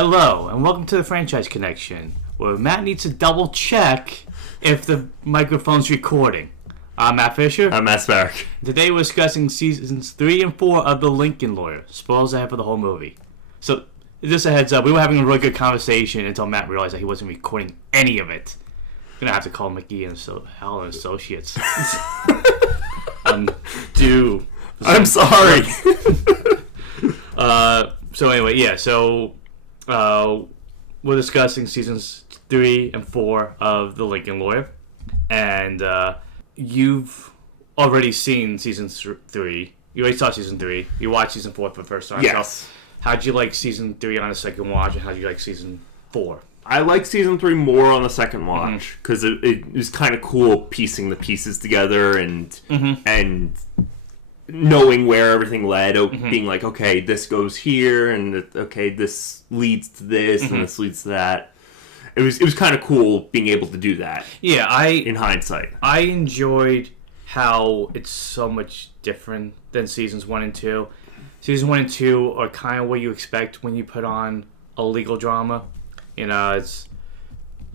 Hello, and welcome to the Franchise Connection, where Matt needs to double check if the microphone's recording. I'm Matt Fisher. I'm Matt Spark. Today we're discussing seasons 3 and 4 of The Lincoln Lawyer. Spoilers ahead for the whole movie. So, just a heads up, we were having a really good conversation until Matt realized that he wasn't recording any of it. I'm gonna have to call Mickey and Hal and Associates. Due. I'm sorry. So anyway, yeah, we're discussing seasons 3 and 4 of The Lincoln Lawyer, and you've already seen season 3. You already saw season 3. You watched season 4 for the first time. Yes. So how'd you like season 3 on a second watch, and how'd you like season 4? I like season 3 more on the second watch because it was kind of cool piecing the pieces together and knowing where everything led, being like, okay, this goes here, and okay, this leads to this, and this leads to that. It was kind of cool being able to do that. Yeah, in hindsight, I enjoyed how it's so much different than seasons 1 and 2. Seasons 1 and 2 are kind of what you expect when you put on a legal drama. You know, it's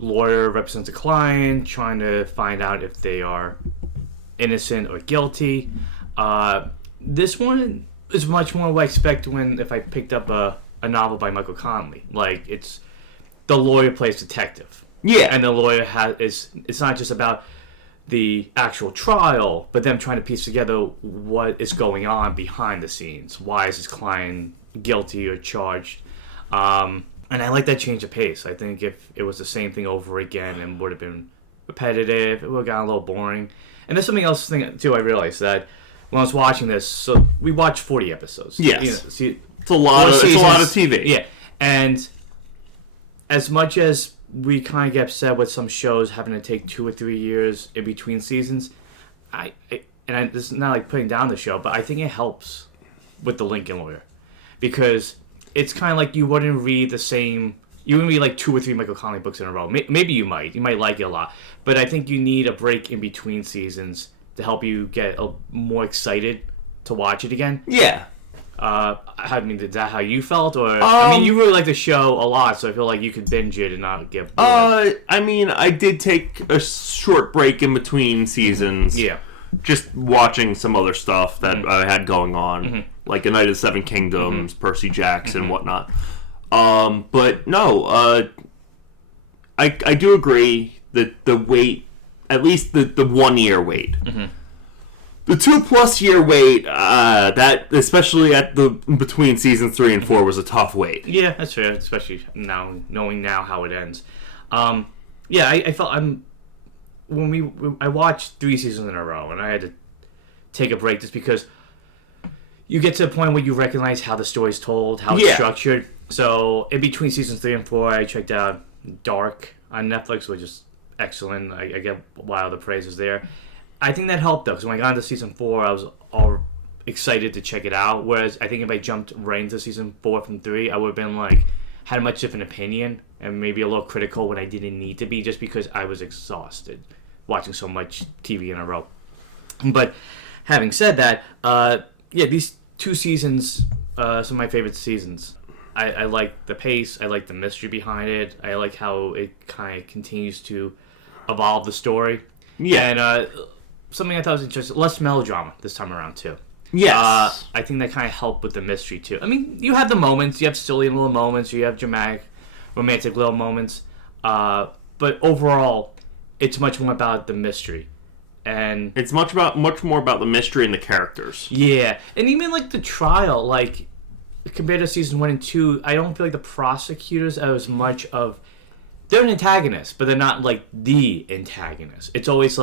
lawyer represents a client, trying to find out if they are innocent or guilty. This one is much more what I expect if I picked up a novel by Michael Connelly. Like, it's the lawyer plays detective. Yeah. And the lawyer it's not just about the actual trial, but them trying to piece together what is going on behind the scenes. Why is his client guilty or charged? And I like that change of pace. I think if it was the same thing over again, it would have been repetitive. It would have gotten a little boring. And there's something else too I realized that when I was watching this, so we watched 40 episodes. Yes. It's a lot of TV. Yeah. And as much as we kind of get upset with some shows having to take 2 or 3 years in between seasons, this is not like putting down the show, but I think it helps with The Lincoln Lawyer. Because it's kind of like you wouldn't read like 2 or 3 Michael Connelly books in a row. Maybe you might like it a lot. But I think you need a break in between seasons to help you get more excited to watch it again. Yeah. Is that how you felt? Or you really like the show a lot, so I feel like you could binge it and not get bored. I did take a short break in between seasons. Yeah. Just watching some other stuff that I had going on, like A Night of the Seven Kingdoms, Percy Jackson, and whatnot. But no, I do agree that the wait, at least the 1 year wait, the 2+ year wait, that especially between seasons 3 and 4 was a tough wait. Yeah, that's fair, especially now knowing how it ends. I felt I watched 3 seasons in a row, and I had to take a break just because you get to a point where you recognize how the story's told, how it's structured. So in between seasons 3 and 4, I checked out Dark on Netflix, which is excellent. I get why the praise is there. I think that helped though, because when I got into season 4, I was all excited to check it out. Whereas I think if I jumped right into season 4 from 3, I would have been had a much different opinion and maybe a little critical when I didn't need to be, just because I was exhausted watching so much TV in a row. But having said that, these 2 seasons, some of my favorite seasons. I like the pace. I like the mystery behind it. I like how it kind of continues to evolve the story. Yeah. And something I thought was interesting, less melodrama this time around, too. Yes. I think that kind of helped with the mystery, too. I mean, you have the moments. You have silly little moments. You have dramatic, romantic little moments. But overall, it's much more about the mystery. And it's much more about the mystery and the characters. Yeah. And even, the trial, compared to season 1 and 2, I don't feel like the prosecutors are as much of... They're an antagonist, but they're not, the antagonist. It's always,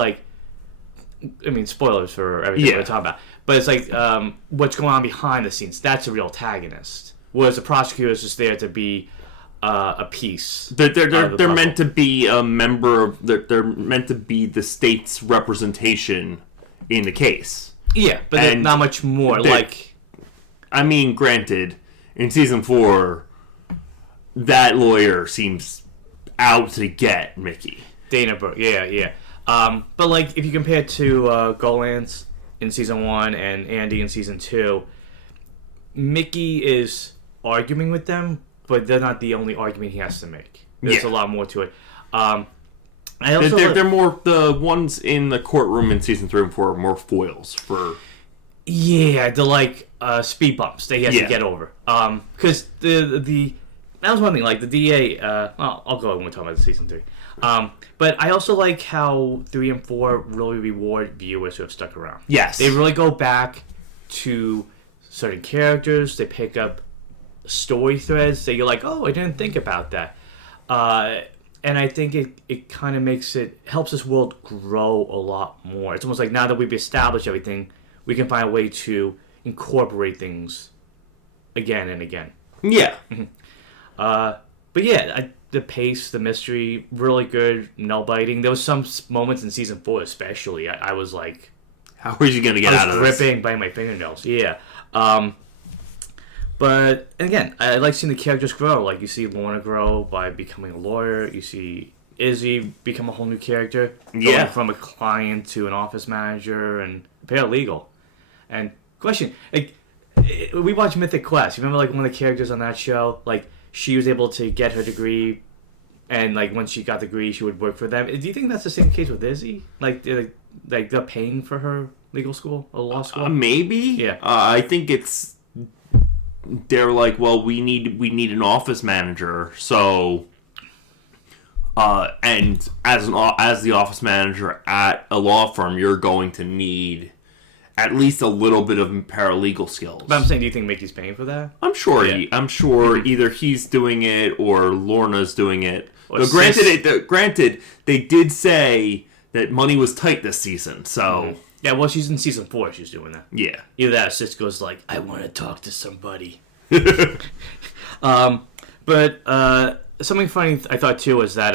spoilers for everything we're talking about. But it's what's going on behind the scenes. That's a real antagonist. Whereas the prosecutor is just there to be a piece. They're meant to be a member of... They're meant to be the state's representation in the case. Yeah, but not much more. Granted, in season 4, that lawyer seems out to get Mickey. Dana Brooke, yeah. But if you compare it to Golance in season 1 and Andy in season 2, Mickey is arguing with them, but they're not the only argument he has to make. There's a lot more to it. I also they're more the ones in the courtroom in season 3 and 4 are more foils for. Yeah, they're like speed bumps that he has to get over. Because the that was one thing. Like the DA. Well, I'll go when we talk about the season 3. But I also like how 3 and 4 really reward viewers who have stuck around. Yes, they really go back to certain characters. They pick up story threads that you're like, oh, I didn't think about that. And I think it kind of helps this world grow a lot more. It's almost like now that we've established everything, we can find a way to incorporate things again and again. Yeah. But yeah, the pace, the mystery, really good, no biting. There was some moments in season 4 especially. I was like... How are you going to get out of this? I was gripping by my fingernails, yeah. But, again, I like seeing the characters grow. Like, you see Lorna grow by becoming a lawyer. You see Izzy become a whole new character. Yeah. Going from a client to an office manager and paralegal. And, question, like, we watched Mythic Quest. You remember, like, one of the characters on that show? Like, she was able to get her degree, and, like, once she got the degree, she would work for them. Do you think that's the same case with Izzy? Like they're paying for her legal school or law school? Maybe. Yeah. I think it's... They're like, well, we need an office manager, so... and as the office manager at a law firm, you're going to need at least a little bit of paralegal skills. But I'm saying, do you think Mickey's paying for that? I'm sure. Yeah. I'm sure either he's doing it or Lorna's doing it. Or Granted, they did say that money was tight this season, so... Mm-hmm. Yeah, well, she's in season 4, she's doing that. Yeah. Either that or Cisco's like, I want to talk to somebody. But something funny I thought, too, was that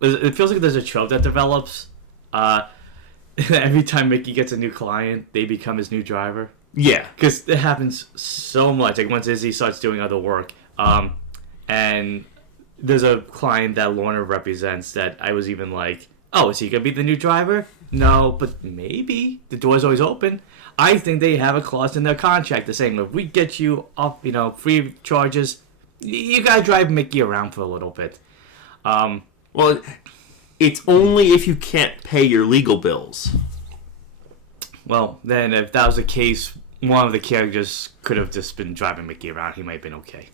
it feels like there's a trope that develops. Every time Mickey gets a new client, they become his new driver. Yeah. Because it happens so much. Like, once Izzy starts doing other work, and there's a client that Lorna represents that I was even like, oh, is he going to be the new driver? No, but maybe. The door's always open. I think they have a clause in their contract that's saying, if we get you off, free charges, you got to drive Mickey around for a little bit. Well, it's only if you can't pay your legal bills. Well, then if that was the case, one of the characters could have just been driving Mickey around. He might have been okay.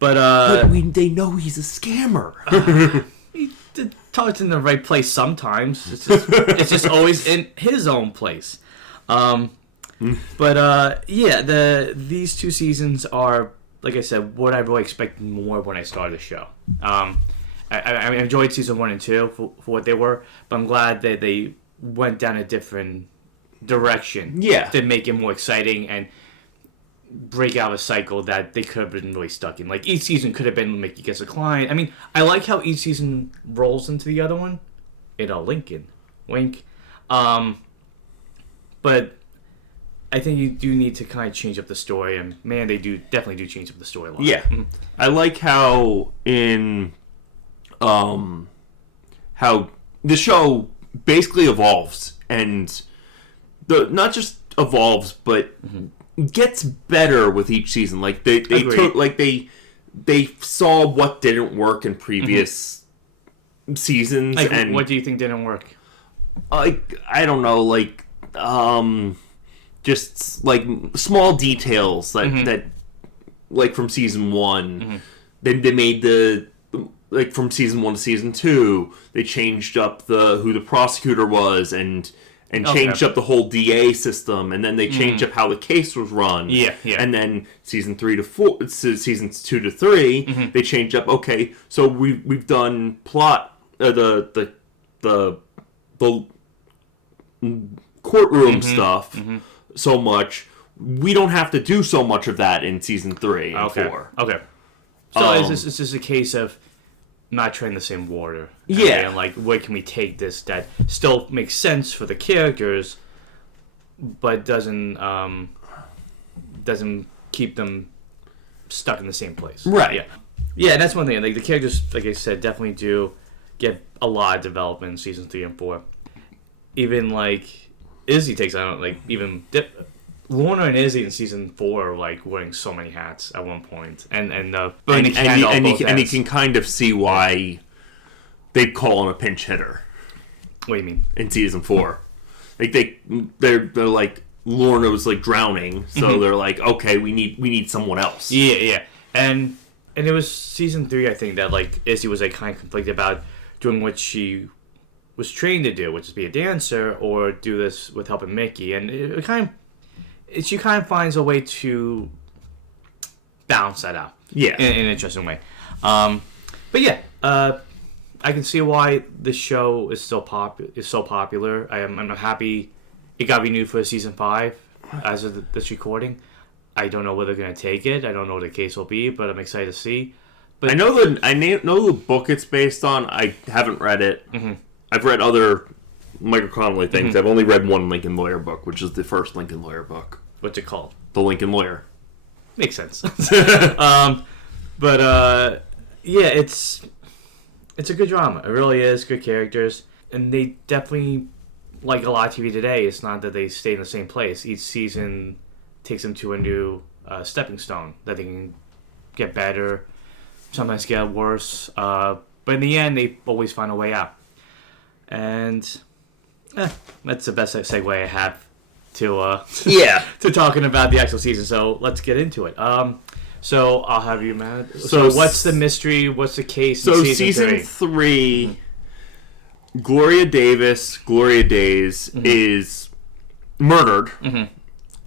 But they know he's a scammer. He talks in the right place sometimes. It's just always in his own place. But these 2 seasons are, like I said, what I really expected more when I started the show. I enjoyed season 1 and 2 for what they were, but I'm glad that they went down a different direction to make it more exciting and break out a cycle that they could have been really stuck in. Like, each season could have been Mickey gets a client. I mean, I like how each season rolls into the other one. Lincoln. Wink. But I think you do need to kind of change up the story, and man, they definitely do change up the storyline. Yeah. Mm-hmm. I like how in how the show basically evolves, and not just evolves, but gets better with each season. Like they saw what didn't work in previous seasons. Like, and what do you think didn't work? I don't know, like just like small details that like from season 1. Then they made like from season 1 to season 2, they changed up who the prosecutor was and changed up the whole DA system, and then they changed up how the case was run. Yeah. And then seasons 2 to 3, they changed up. Okay, so we've done plot the courtroom stuff so much. We don't have to do so much of that in season 3 and 4. Okay. So it's just a case of not treading the same water. Yeah. And like, where can we take this that still makes sense for the characters, but doesn't keep them stuck in the same place. Right. Yeah. Yeah, and that's one thing. Like, the characters, like I said, definitely do get a lot of development in season 3 and 4. Even like Izzy takes on, like, even Lorna and Izzy in season 4 are like wearing so many hats at one point, and the And, burning candle and, both you, and you ends. can kind of see why they'd call him a pinch hitter What do you mean? in season 4. Like they're like Lorna was like drowning, so they're like, okay, we need someone else. Yeah. And it was season 3, I think, that like Izzy was like kind of conflicted about doing what she was trained to do, which is be a dancer, or do this with helping Mickey, and she kind of finds a way to balance that out. Yeah. In an interesting way. But yeah, I can see why the show is so popular. I'm happy it got renewed for season 5 as of this recording. I don't know where they're going to take it. I don't know what the case will be, but I'm excited to see. But I know the book it's based on. I haven't read it. Mm-hmm. I've read other Michael Connelly things. I've only read one Lincoln Lawyer book, which is the first Lincoln Lawyer book. What's it called? The Lincoln Lawyer. Makes sense. But yeah, it's a good drama. It really is. Good characters. And they definitely, like a lot of TV today, it's not that they stay in the same place. Each season takes them to a new stepping stone that they can get better, sometimes get worse. But in the end, they always find a way out. And that's the best segue I have to to talking about the actual season. So let's get into it. So I'll have you, Matt. So what's the mystery? What's the case? So in season 3, Gloria Days is murdered,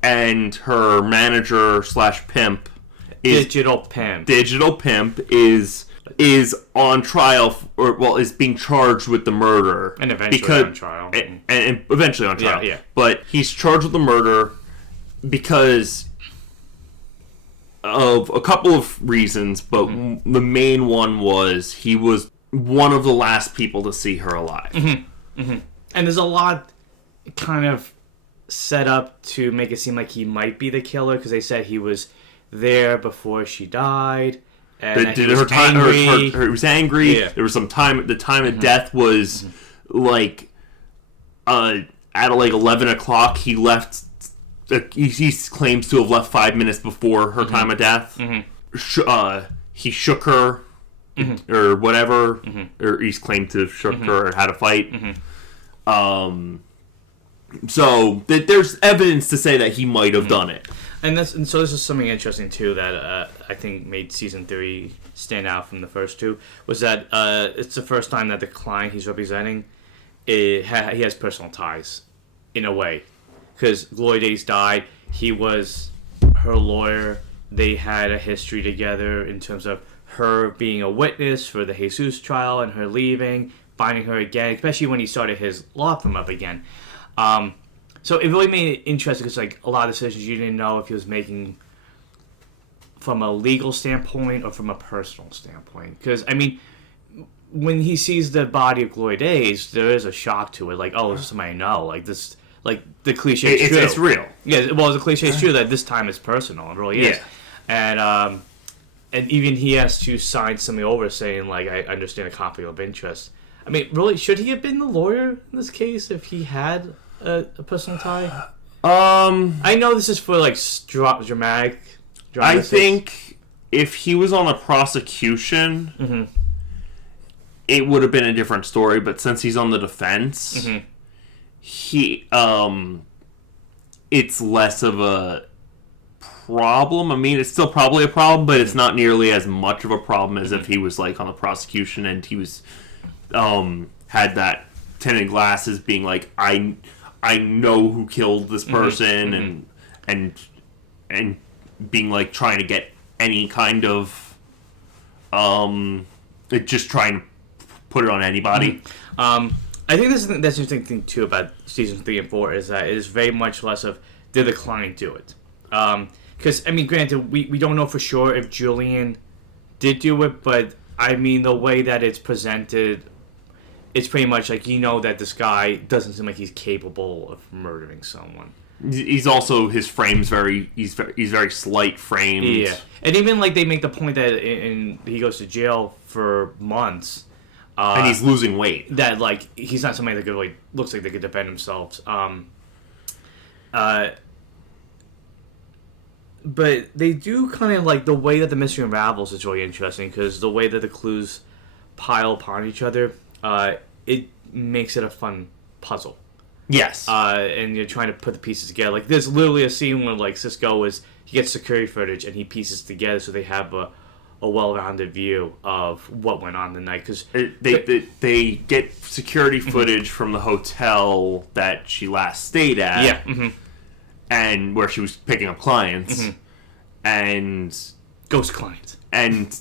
and her manager / pimp Digital pimp is on trial, is being charged with the murder, and eventually on trial, and eventually on trial. Yeah. But he's charged with the murder because of a couple of reasons, but the main one was he was one of the last people to see her alive. And there's a lot kind of set up to make it seem like he might be the killer, because they said he was there before she died. And he was angry. He was angry. Yeah. There was some time. The time of death was like at like 11 o'clock. He left. He claims to have left 5 minutes before her time of death. He shook her or whatever, or he's claimed to have shook her or had a fight. So there's evidence to say that he might have done it. And so this is something interesting too that I think made season 3 stand out from the first 2, was that it's the first time that the client he's representing he has personal ties in a way, because Gloria Days died. He was her lawyer. They had a history together in terms of her being a witness for the Jesus trial and her leaving, finding her again, especially when he started his law firm up again. So it really made it interesting, because like a lot of decisions you didn't know if he was making from a legal standpoint or from a personal standpoint. Because I mean, when he sees the body of Gloria Days, there is a shock to it. Like, oh, this is somebody I know. Like this, like the cliche is true. It's real. Yeah, well, the cliche is true that this time is personal. It really is. Yeah. And even he has to sign something over saying like, I understand a conflict of interest. I mean, really, should he have been the lawyer in this case if he had a personal tie? I know this is for like dramatic. I think if he was on a prosecution, it would have been a different story. But since he's on the defense, he it's less of a problem. I mean, it's still probably a problem, but it's not nearly as much of a problem as if he was like on the prosecution and he was had that tinted glasses, being like, I know who killed this person, and being like trying to get any kind of just trying to put it on anybody. I think that's the interesting thing too about season 3 and 4 is that it is very much less of did the client do it. Because I mean, granted, we don't know for sure if Julian did do it, but I mean the way that it's presented, it's pretty much like that this guy doesn't seem like he's capable of murdering someone. He's also, his frame's he's very slight framed. Yeah, and even like they make the point that he goes to jail for months, and he's losing weight. That like he's not somebody that could looks like they could defend themselves. but they do kind of like the way that the mystery unravels is really interesting because the way that the clues pile upon each other, it makes it a fun puzzle. Yes. And you're trying to put the pieces together. Like, there's literally a scene where, like, Cisco he gets security footage and he pieces together so they have a well-rounded view of what went on the night. Cause they get security footage from the hotel that she last stayed at. Yeah. Mm-hmm. And where she was picking up clients. Mm-hmm. And... Ghost clients. And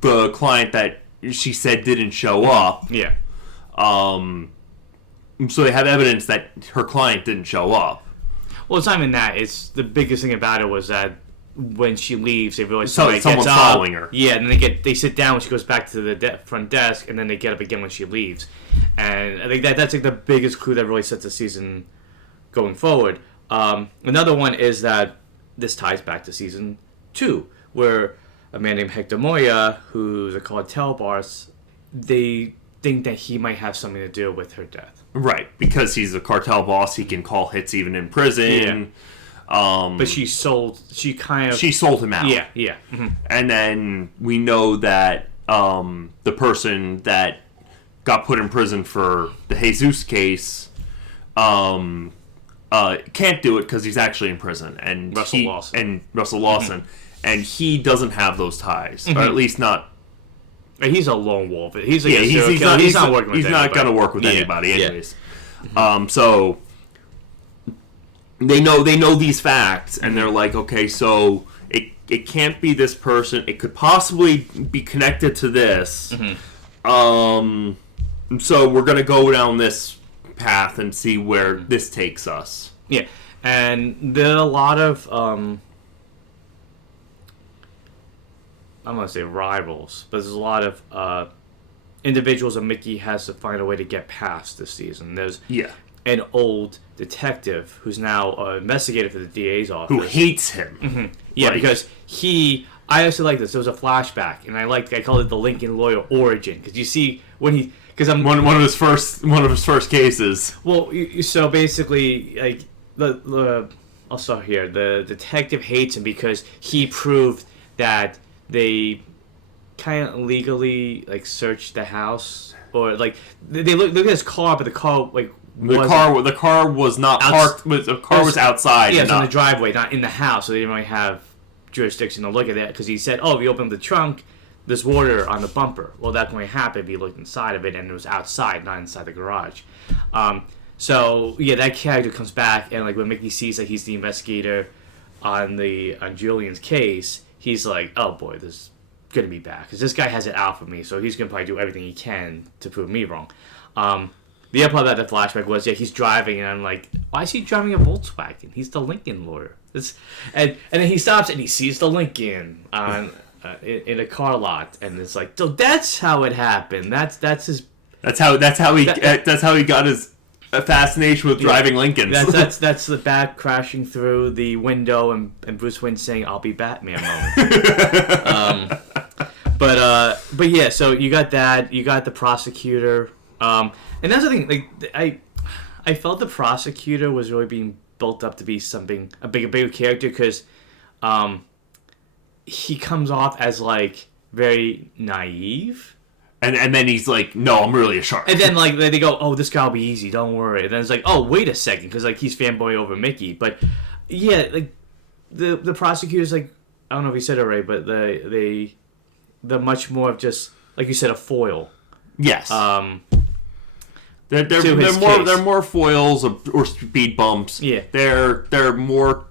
the client that she said didn't show up. Yeah. So they have evidence that her client didn't show up. Well, it's not even that. It's the biggest thing about it was that when she leaves, they realize someone's gets up, following her. Yeah, and then they sit down when she goes back to the front desk, and then they get up again when she leaves. And I think that's like the biggest clue that really sets the season going forward. Another one is that this ties back to season 2, where a man named Hector Moya, who's a cartel boss, they think that he might have something to do with her death. Right, because he's a cartel boss, he can call hits even in prison. Yeah. But she sold him out. Yeah, yeah. Mm-hmm. And then we know that the person that got put in prison for the Jesus case can't do it because he's actually in prison. And Russell Lawson. Mm-hmm. And he doesn't have those ties, or at least not. He's a lone wolf. He's not working with. He's not going to work with anybody, anyways. Yeah. So they know these facts, and they're like, okay, so it can't be this person. It could possibly be connected to this. Mm-hmm. So we're going to go down this path and see where this takes us. Yeah, and there are a lot of I'm going to say rivals, but there's a lot of individuals that Mickey has to find a way to get past this season. There's an old detective who's now an investigator for the DA's office. Who hates him. Mm-hmm. Yeah, because I actually like this. There was a flashback, and I call it the Lincoln lawyer origin, because you see when he... Because I'm one of his first cases. Well, so basically, like, I'll start here. The detective hates him because he proved that they kind of legally searched the house, or they look at his car, but the car the car was not parked. The car was outside. Yeah, it was in the driveway, not in the house. So they didn't really have jurisdiction to look at that because he said, "Oh, if you open the trunk, there's water on the bumper." Well, that only happened if you looked inside of it, and it was outside, not inside the garage. So yeah, that character comes back, and when Mickey sees that he's the investigator on Julian's case, he's like, "Oh boy, this is gonna be bad because this guy has it out for me, so he's gonna probably do everything he can to prove me wrong." The other part of that flashback was he's driving, and I'm like, "Why is he driving a Volkswagen? He's the Lincoln lawyer." And then he stops and he sees the Lincoln on in a car lot, and it's like, so that's how it happened. That's how he got his fascination with driving Lincolns. That's the bat crashing through the window and Bruce Wayne saying, "I'll be Batman" moment. But yeah, so you got that. You got the prosecutor, and that's the thing. I felt the prosecutor was really being built up to be a bigger character because, he comes off as very naive. And then he's like, "No, I'm really a shark." And then they go, "Oh, this guy will be easy, don't worry." And then it's like, "Oh, wait a second," because he's fanboy over Mickey. But yeah, the prosecutors, I don't know if he said it right, but they're much more of just, like you said, a foil. Yes. They're more foils or speed bumps. Yeah. They're more.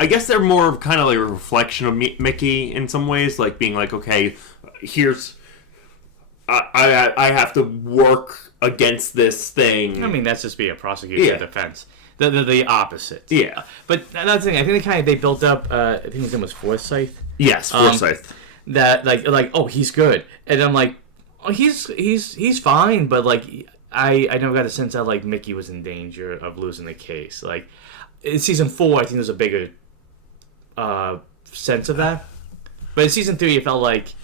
I guess they're more of kind of a reflection of Mickey in some ways, being okay, here's. I have to work against this thing. I mean, that's just being a prosecutor's defense. The opposite. Yeah. But that's the thing. I think they built up. I think his name was Forsyth. Yes, Forsyth. That oh, he's good, and I'm like, oh, he's fine, but I never got a sense that Mickey was in danger of losing the case. In season 4, I think there's a bigger sense of that, but in season 3, it felt like.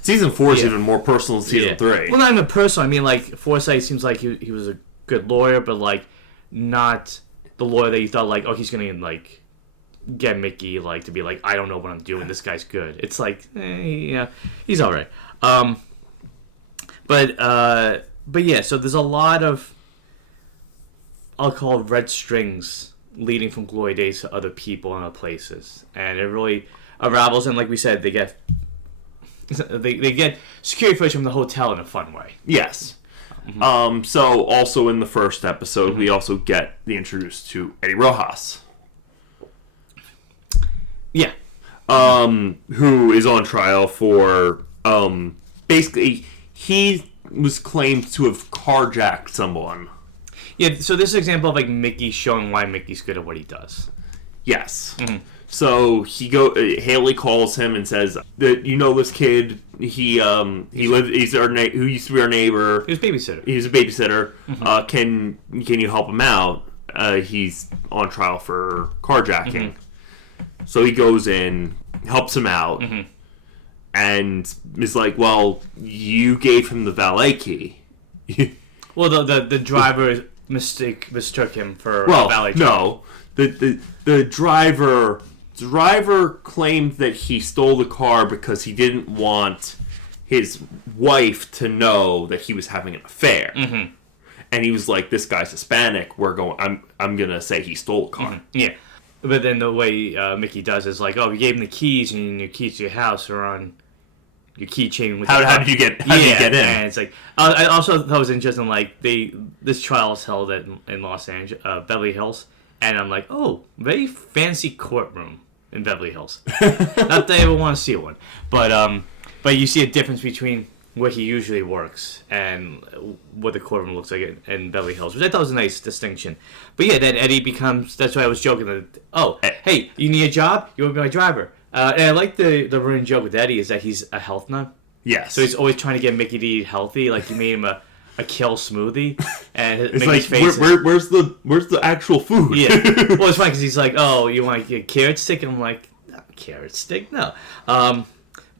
Season 4 is even more personal than season 3. Well, not even personal. I mean, Forsyth seems like he was a good lawyer, but not the lawyer that you thought oh, he's gonna get Mickey like to be like, I don't know what I'm doing. This guy's good. It's like, he's all right. But yeah. So there's a lot of, I'll call it red strings leading from Glory Days to other people and other places, and it really unravels. And like we said, they get security footage from the hotel in a fun way. Yes. So also in the first episode, we also get the introduced to Eddie Rojas. Yeah. Who is on trial for, basically, he was claimed to have carjacked someone. Yeah, so this is an example of like Mickey showing why Mickey's good at what he does. Yes. So Haley calls him and says that this kid. He lived. Who used to be our neighbor. He was babysitter. He's a babysitter. Can you help him out? He's on trial for carjacking. So he goes in, helps him out, and is like, "Well, you gave him the valet key." Well, the driver mistook him for a valet. No, the driver claimed that he stole the car because he didn't want his wife to know that he was having an affair. And he was like, "This guy's Hispanic. I'm gonna say he stole a car." Yeah, but then the way Mickey does is like, "Oh, you gave him the keys, and your keys to your house are on your keychain." How did you get in? And it's like, I also thought it was interesting. Like this trial is held in Los Angeles, Beverly Hills, and I'm like, oh, very fancy courtroom in Beverly Hills. Not that I ever want to see one, but you see a difference between where he usually works and what the courtroom looks like in Beverly Hills, which I thought was a nice distinction. But yeah, then Eddie becomes. That's why I was joking. That, hey, you need a job? You want to be my driver? And I like the running joke with Eddie is that he's a health nut. Yes. So he's always trying to get Mickey to eat healthy. Like he made him a kale smoothie, and it's Mickey's like, face. where's the actual food? Yeah. Well, it's funny because he's like, oh, you want to get a carrot stick? And I'm like, no, carrot stick, no.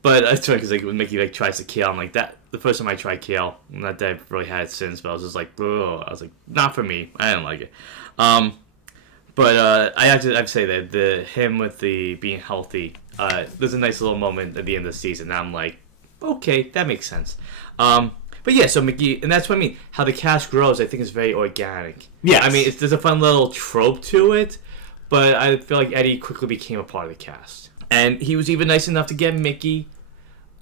But it's funny because like when Mickey like tries to kale, I'm like that. The first time I tried kale, not that I've really had it since, but I was just like, ugh. I was like, not for me. I didn't like it. But I have to say that him with the being healthy, there's a nice little moment at the end of the season. And I'm like, okay, that makes sense. But yeah, so Mickey, and that's what I mean. How the cast grows, I think, is very organic. Yes. I mean, there's a fun little trope to it, but I feel like Eddie quickly became a part of the cast. And he was even nice enough to get Mickey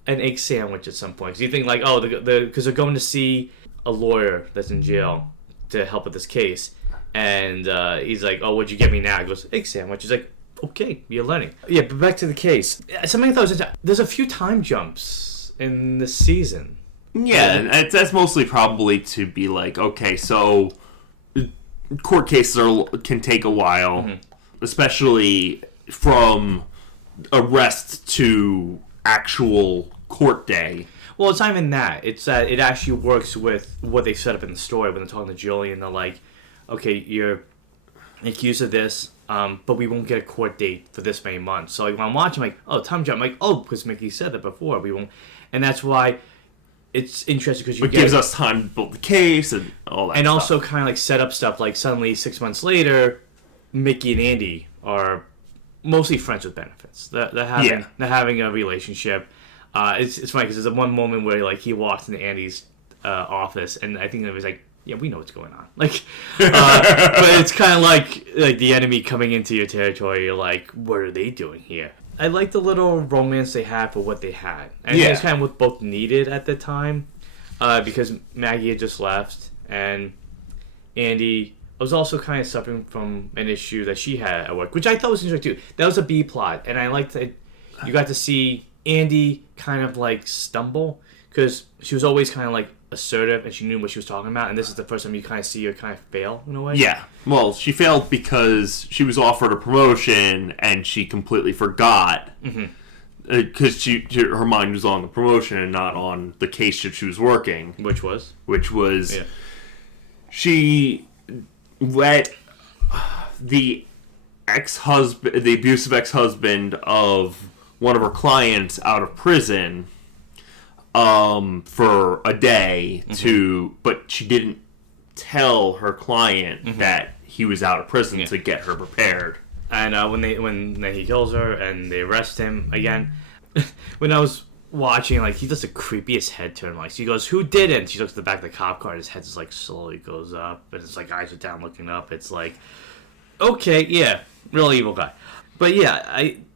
an egg sandwich at some point. Because you think, like, oh, because they're going to see a lawyer that's in jail to help with this case. And he's like, oh, what'd you get me now? He goes, egg sandwich. He's like, okay, you're learning. Yeah, but back to the case. Something I thought was interesting. There's a few time jumps in this season. Yeah, that's mostly probably to be like, okay, so court cases can take a while, especially from arrest to actual court day. Well, it's not even that. It's that it actually works with what they set up in the story when they're talking to Julian. They're like, okay, you're accused of this, but we won't get a court date for this many months. So like when I'm watching, I'm like, oh, time jump. I'm like, oh, because Mickey said that before. We won't, and that's why it's interesting because it gives us time to build the case and all that. And stuff. also kind of like set up stuff like suddenly 6 months later, Mickey and Andy are mostly friends with benefits. They're having a relationship. It's funny because there's one moment where like he walks into Andy's office, and I think it was like, yeah, we know what's going on. Like, but it's kind of like the enemy coming into your territory. You're like, what are they doing here? I like the little romance they had for what they had. And it's kind of what both needed at the time, because Maggie had just left, and Andy was also kind of suffering from an issue that she had at work, which I thought was interesting too. That was a B plot, and I liked that you got to see Andy kind of like stumble, because she was always kind of like assertive and she knew what she was talking about, and this is the first time you kind of see her kind of fail in a way. Yeah, well, she failed because she was offered a promotion and she completely forgot because her mind was on the promotion and not on the case that she was working, which was she let the abusive ex-husband of one of her clients out of prison for a day but she didn't tell her client that he was out of prison to get her prepared. And when he kills her and they arrest him again, when I was watching, like, he does the creepiest head turn. Like, she goes, "Who didn't?" She looks at the back of the cop car, and his head just, like, slowly goes up, and it's like eyes are down looking up. It's like, okay, yeah, real evil guy. But yeah,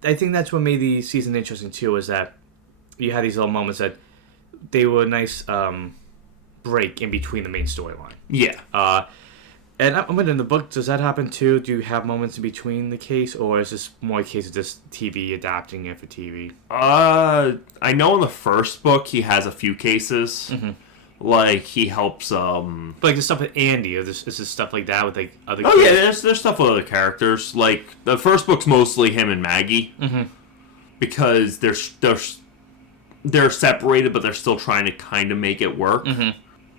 I think that's what made the season interesting too, is that you had these little moments that they were a nice break in between the main storyline. Yeah. And I'm wondering, in the book, does that happen too? Do you have moments in between the case, or is this more a case of just TV adapting it for TV? I know in the first book he has a few cases. Mm-hmm. Like, he helps, But, like, the stuff with Andy, or is this stuff like that with, like, other Oh, yeah, there's stuff with other characters. Like, the first book's mostly him and Maggie. Mm-hmm. Because they're separated, but they're still trying to kind of make it work. Mm-hmm.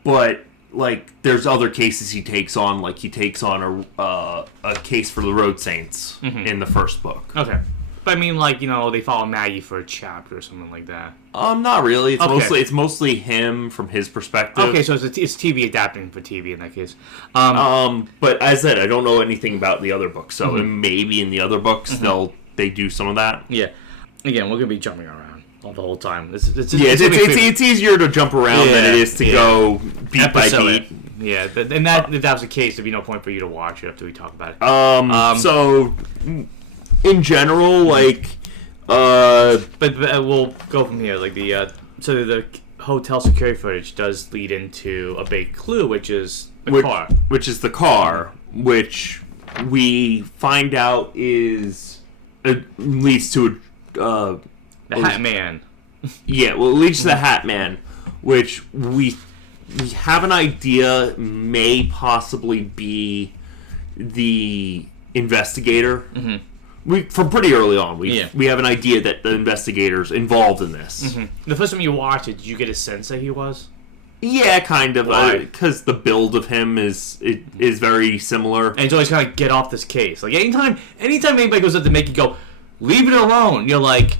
But, like, there's other cases he takes on. Like, he takes on a case for the Road Saints in the first book. Okay. But I mean, like, you know, they follow Maggie for a chapter or something like that. Not really. It's mostly him from his perspective. Okay, so it's TV adapting for TV in that case. But as I said, I don't know anything about the other books, so maybe in the other books they do some of that. Yeah. Again, we're gonna be jumping around all the whole time. It's easier to jump around than it is to go beat by beat. Yeah, and if that was the case, there'd be no point for you to watch it after we talk about it. So, in general, like, but we'll go from here. Like so the hotel security footage does lead into a big clue, which is the car. Which is the car, which we find out leads to the Hat Man. Yeah, well, it leads to the Hat Man, which we have an idea may possibly be the investigator. Mm-hmm. From pretty early on, we have an idea that the investigator's involved in this. Mm-hmm. The first time you watched it, did you get a sense that he was? Yeah, kind of. Because the build of him is very similar. And he's always kind of get off this case. Like, anytime anybody goes up to make you go, leave it alone, you're like,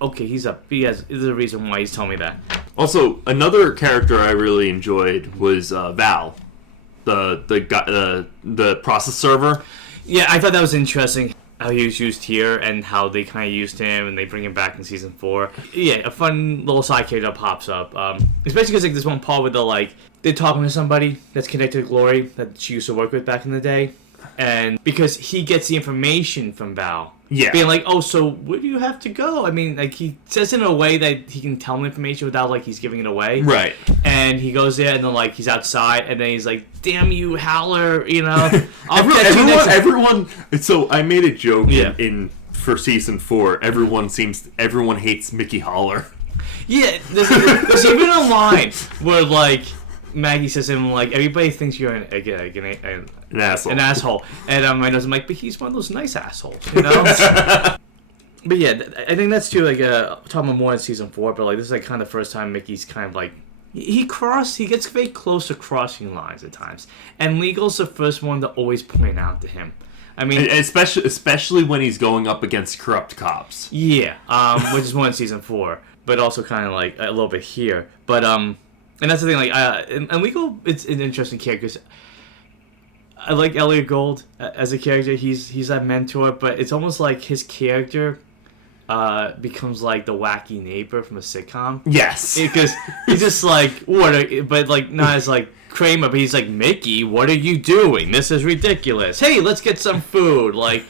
okay, there's a reason why he's telling me that. Also, another character I really enjoyed was Val, the process server. Yeah, I thought that was interesting. How he was used here and how they kind of used him and they bring him back in season 4. Yeah, a fun little side character that pops up. Especially because like this one part where they're talking to somebody that's connected to Glory that she used to work with back in the day. And because he gets the information from Val. Yeah. Being like, oh, so where do you have to go? I mean, like, he says it in a way that he can tell him information without, like, he's giving it away. Right. And he goes there, and then, like, he's outside, and then he's like, damn you, Howler, you know. Everyone, so I made a joke for season 4. Everyone hates Mickey Holler. Yeah, there's even a line where, like, Maggie says to him, like, everybody thinks you're an asshole. An asshole. And my nose, I'm like, but he's one of those nice assholes, you know? But yeah, I think that's too, like, talking about more in season 4, but, like, this is, like, kind of the first time Mickey's kind of, like, he gets very close to crossing lines at times. And Legal's the first one to always point out to him. I mean, especially when he's going up against corrupt cops. Yeah, which is more in season 4, but also kind of, like, a little bit here. But, and that's the thing, like, and Legal, it's an interesting character, because I like Elliot Gould as a character. He's that mentor, but it's almost like his character becomes like the wacky neighbor from a sitcom. Yes, because he's just like but like not as like Kramer, but he's like, Mickey, what are you doing? This is ridiculous. Hey, let's get some food. Like,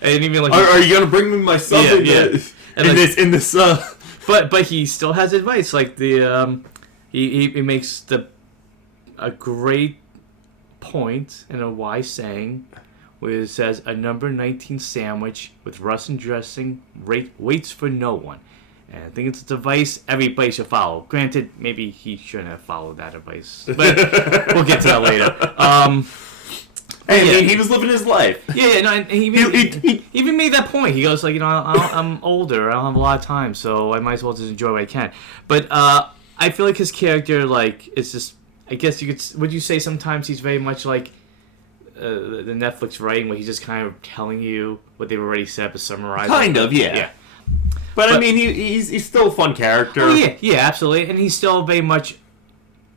and even like, are you gonna bring me my something? Yeah. In this. But he still has advice. Like he makes a great point and a wise saying where it says a number 19 sandwich with Russian dressing waits for no one. And I think it's a advice everybody should follow. Granted, maybe he shouldn't have followed that advice, but we'll get to that later. Hey, he was living his life. Yeah, no, and he even made that point. He goes like, I'm older, I don't have a lot of time, so I might as well just enjoy what I can. But I feel like his character, like, is just, I guess would you say sometimes he's very much like the Netflix writing, where he's just kind of telling you what they've already said but summarizing? Kind of, yeah. But I mean, he's still a fun character. Oh, yeah, absolutely. And he's still very much,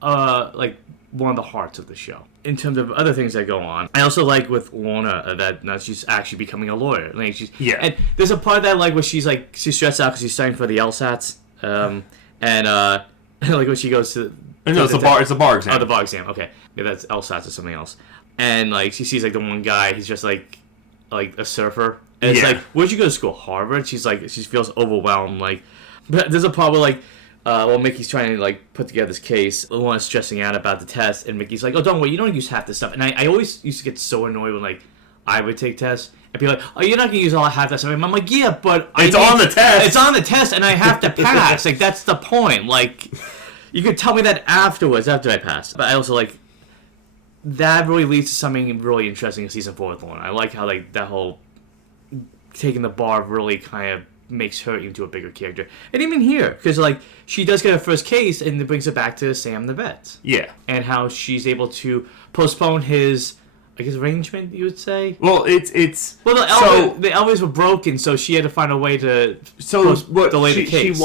like, one of the hearts of the show. In terms of other things that go on, I also like with Lorna that now she's actually becoming a lawyer. Like and there's a part that I like where she's stressed out because she's studying for the LSATs, and like when she goes to no, it's a bar exam. Oh, the bar exam. Okay, yeah, that's LSATs or something else. And like she sees like the one guy, he's just like a surfer. And it's like, where'd you go to school? Harvard? She's like, she feels overwhelmed. Like, but there's a part where like, while Mickey's trying to like put together this case, Lorna's stressing out about the test, and Mickey's like, "Oh, don't worry, you don't use half this stuff." And I always used to get so annoyed when like I would take tests and be like, "Oh, you're not gonna use all half that stuff." And I'm like, "Yeah, but it's on the test. It's on the test, and I have to pass. Like that's the point. Like, you could tell me that afterwards after I pass." But I also like that really leads to something really interesting in season 4 with Lorna. I like how like that whole taking the bar really kind of makes her into a bigger character. And even here, because like she does get her first case and it brings it back to Sam the vet. Yeah. And how she's able to postpone his, I guess, arrangement, you would say? Well, it's well, the elevators were broken, so she had to find a way to delay the case.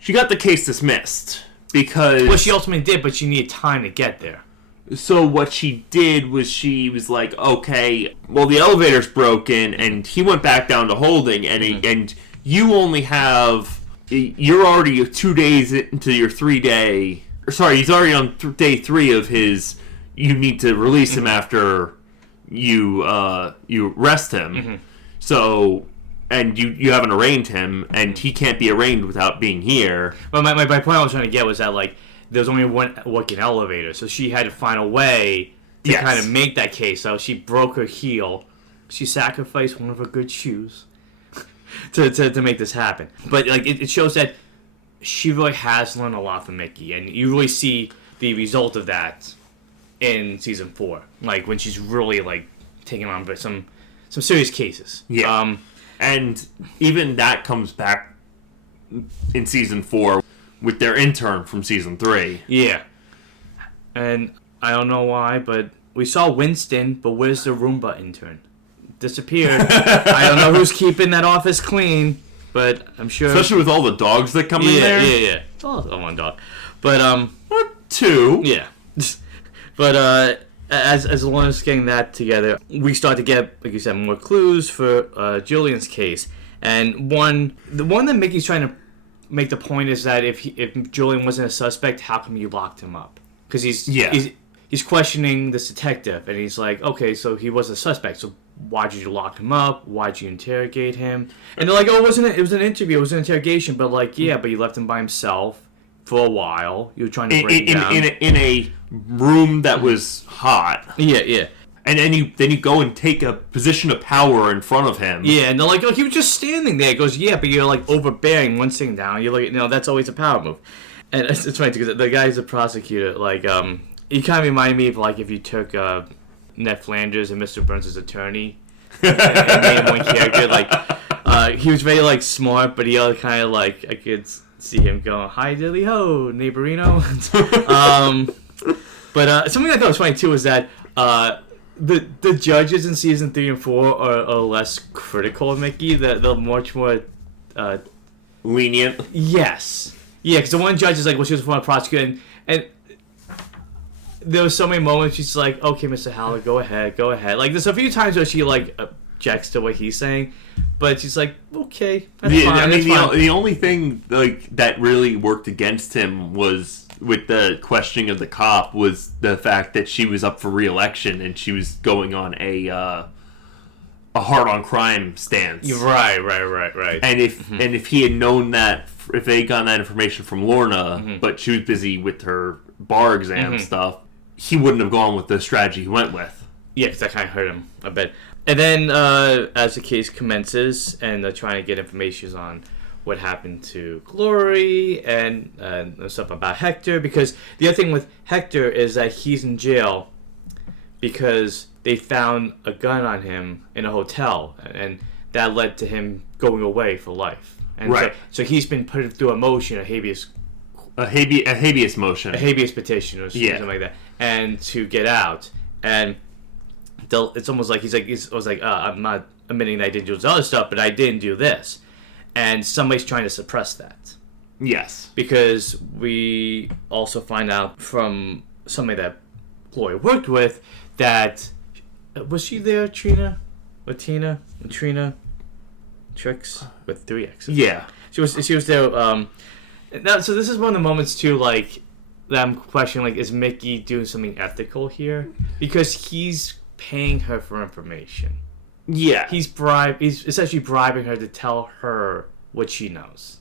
She got the case dismissed because... Well, she ultimately did, but she needed time to get there. So what she did was she was like, okay, well, the elevator's broken, and he went back down to holding, and and you only have... You're already 2 days into your 3-day... Sorry, he's already on day 3 of his... You need to release him after you arrest him. So... And you haven't arraigned him, and he can't be arraigned without being here. Well, my point I was trying to get was that, like, there's only one working elevator, so she had to find a way to kind of make that case. So she broke her heel. She sacrificed one of her good shoes to make this happen. But, like, it shows that she really has learned a lot from Mickey, and you really see the result of that in season 4. Like, when she's really, like, taking on some serious cases. Yeah. And even that comes back in season 4 with their intern from season 3. Yeah. And I don't know why, but we saw Winston, but where's the Roomba intern? Disappeared. I don't know who's keeping that office clean, but I'm sure... Especially with all the dogs that come in there. Yeah. Oh, one dog. But, What? 2? Yeah. But, As Lorna's getting that together, we start to get, like you said, more clues for Julian's case. And the one that Mickey's trying to make the point is that if Julian wasn't a suspect, how come you locked him up? Because he's questioning this detective, and he's like, okay, so he was a suspect, so why did you lock him up? Why did you interrogate him? And they're like, oh, it was an interview, it was an interrogation, but like, yeah, but you left him by himself for a while. You were trying to break him down. In a room that was hot. Yeah. And then you go and take a position of power in front of him. Yeah, and they're like, oh, he was just standing there. He goes, yeah, but you're like overbearing one sitting down. You're like, that's always a power move. And it's funny because the guy's a prosecutor. Like, he kind of reminded me of like if you took Ned Flanders and Mr. Burns' attorney and made him one character. Like, he was very like smart, but he kind of like I could see him going, hi dilly ho, neighborino. But something I thought was funny too is that the judges in season 3 and 4 are less critical of Mickey. They're much more lenient. Yes, yeah. Because the one judge is like, well, she was a former prosecutor, and there were so many moments she's like, okay, Mr. Howard, go ahead. Like, there's a few times where she like objects to what he's saying, but she's like, okay, that's fine. I mean, the only thing like that really worked against him was with the questioning of the cop was the fact that she was up for re-election and she was going on a hard on crime stance. Right. And if he had known that, if they had gotten that information from Lorna, but she was busy with her bar exam stuff, he wouldn't have gone with the strategy he went with. Yeah, because that kind of hurt him a bit. And then as the case commences and they're trying to get information on what happened to Glory and stuff about Hector, because the other thing with Hector is that he's in jail because they found a gun on him in a hotel, and that led to him going away for life. And right. So he's been put through a motion, a habeas motion, a habeas petition, or something like that, and to get out. And it's almost like I'm not admitting that I didn't do this other stuff, but I didn't do this. And somebody's trying to suppress that. Yes. Because we also find out from somebody that Gloria worked with that... Was she there, Trina? With Tina? With Trina? Trix? With 3 X's. Yeah. She was there. Now, so this is one of the moments, too, like, that I'm questioning, like, is Mickey doing something ethical here? Because he's paying her for information. Yeah. He's essentially bribing her to tell her what she knows.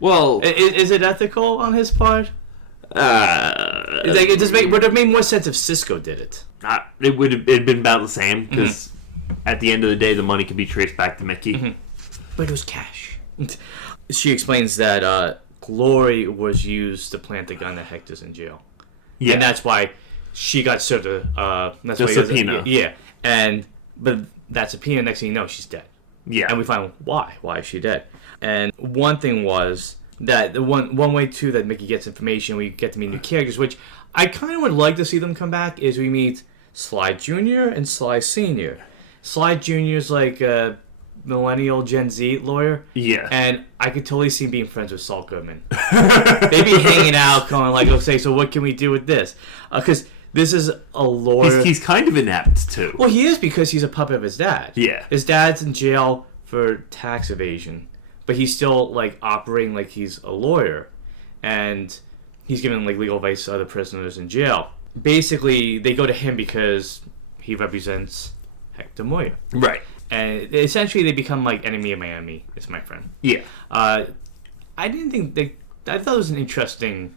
Well... Is it ethical on his part? Would it have made more sense if Cisco did it? It would have been about the same, because at the end of the day, the money could be traced back to Mickey. Mm-hmm. But it was cash. She explains that Glory was used to plant the gun that Hector's in jail. Yeah. And that's why she got served a subpoena. Yeah. But that subpoena, next thing you know, she's dead. Yeah. And we find out why. Why is she dead? And one thing was that the one way, too, that Mickey gets information, we get to meet new characters, which I kind of would like to see them come back, is we meet Sly Jr. and Sly Sr. Sly Jr. is like a millennial Gen Z lawyer. Yeah. And I could totally see him being friends with Saul Goodman. They'd be hanging out, going like, okay, so what can we do with this? Because this is a lawyer. He's kind of inept, too. Well, he is, because he's a puppet of his dad. Yeah. His dad's in jail for tax evasion, but he's still, like, operating like he's a lawyer. And he's giving, like, legal advice to other prisoners in jail. Basically, they go to him because he represents Hector Moya. Right. And essentially, they become like enemy of my enemy. Is my friend. Yeah. I didn't think I thought it was an interesting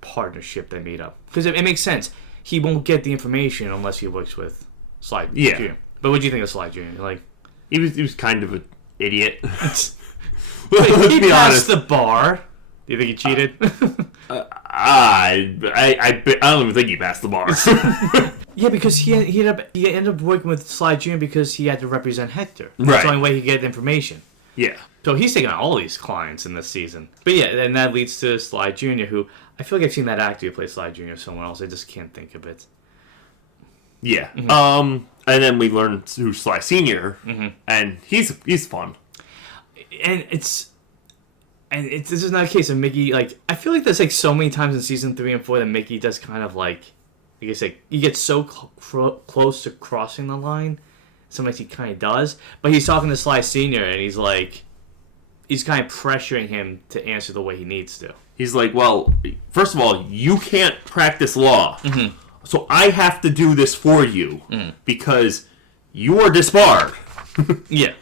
partnership they made up, because it makes sense. He won't get the information unless he works with Sly Jr. But what do you think of Sly Jr.? Like, he was kind of an idiot. He passed the bar. Do you think he cheated? I don't even think he passed the bar. Yeah, because he ended up working with Sly Jr. because he had to represent Hector. Right. That's the only way he could get information. Yeah. So he's taking on all these clients in this season. But yeah, and that leads to Sly Jr., who I feel like I've seen that actor who plays Sly Jr. somewhere else. I just can't think of it. Yeah. And then we learn who Sly Sr. And he's fun. And this is not a case of Mickey, like, I feel like there's like so many times in season 3 and 4 that Mickey does kind of like I say, he gets so close to crossing the line. Sometimes he kind of does. But he's talking to Sly Sr. and he's like, he's kind of pressuring him to answer the way he needs to. He's like, well, first of all, you can't practice law. So I have to do this for you because you are disbarred. Yeah.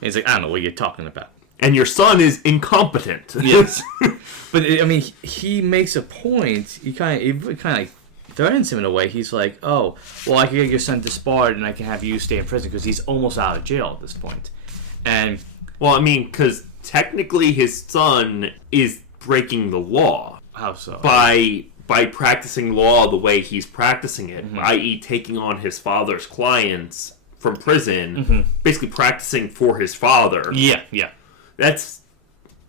He's like, I don't know what you're talking about. And your son is incompetent. Yes. But, I mean, he makes a point. He kind of like threatens him in a way. He's like, oh, well, I can get your son disbarred and I can have you stay in prison because he's almost out of jail at this point. And, well, I mean, because technically his son is breaking the law. How so? By practicing law the way he's practicing it, i.e. taking on his father's clients from prison, basically practicing for his father. Yeah. That's...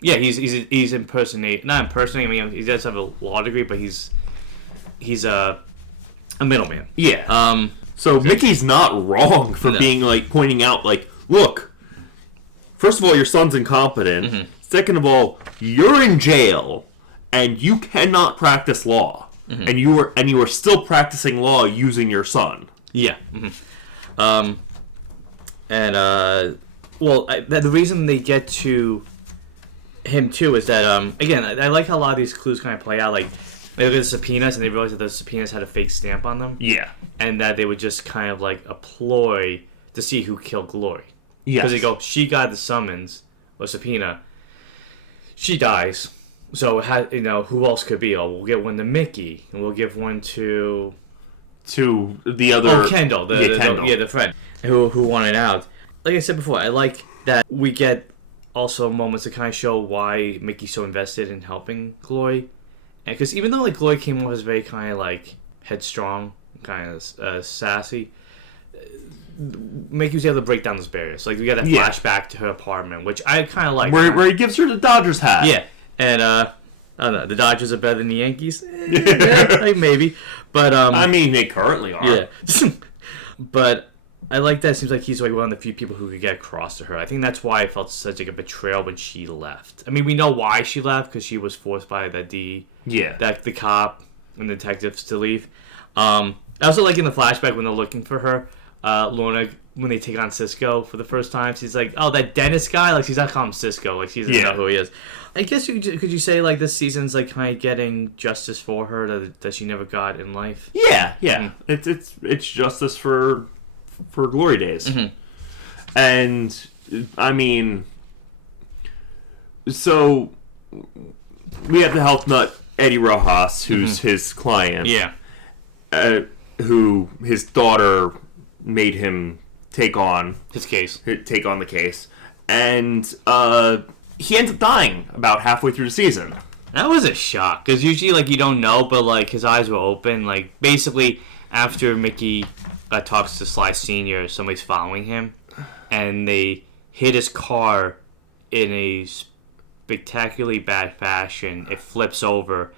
Yeah, he's impersonating... Not impersonating, I mean, he does have a law degree, but he's a middleman. Yeah. So Mickey's not wrong for being, like, pointing out, like, look, first of all, your son's incompetent. Second of all, you're in jail, and you cannot practice law. And you are still practicing law using your son. Yeah. Well, the reason they get to him too is that again, I like how a lot of these clues kind of play out. Like they look at the subpoenas and they realize that the subpoenas had a fake stamp on them. Yeah, and that they would just kind of like a ploy to see who killed Glory. Yes, because they go, she got the summons or subpoena. She dies. So who else could be? Oh, we'll get one to Mickey, and we'll give one to the other. Oh, Kendall, the friend who wanted out. Like I said before, I like that we get also moments to kind of show why Mickey's so invested in helping Glory, and because even though like Glory came off as very kind of like headstrong, kind of sassy, Mickey was able to break down those barriers. Like we got a flashback to her apartment, which I kind of like, where he gives her the Dodgers hat. Yeah, and I don't know, the Dodgers are better than the Yankees. Like maybe, but I mean they currently are. Yeah, but. I like that. It seems like he's like one of the few people who could get across to her. I think that's why I felt such like a betrayal when she left. I mean, we know why she left because she was forced by the cop and the detectives to leave. I also like in the flashback when they're looking for her, Lorna, when they take on Cisco for the first time, she's like, "Oh, that dentist guy." Like she's not calling him Cisco. Like she doesn't know who he is. I guess could you say like this season's like kind of getting justice for her that she never got in life? Yeah. It's justice for Glory Days, and I mean, so we have the health nut Eddie Rojas, who's his client, who his daughter made him take on the case, and he ends up dying about halfway through the season. That was a shock, because usually, like, you don't know, but, like, his eyes were open. Like, basically, after Mickey talks to Sly Sr., somebody's following him, and they hit his car in a spectacularily bad fashion. It flips over.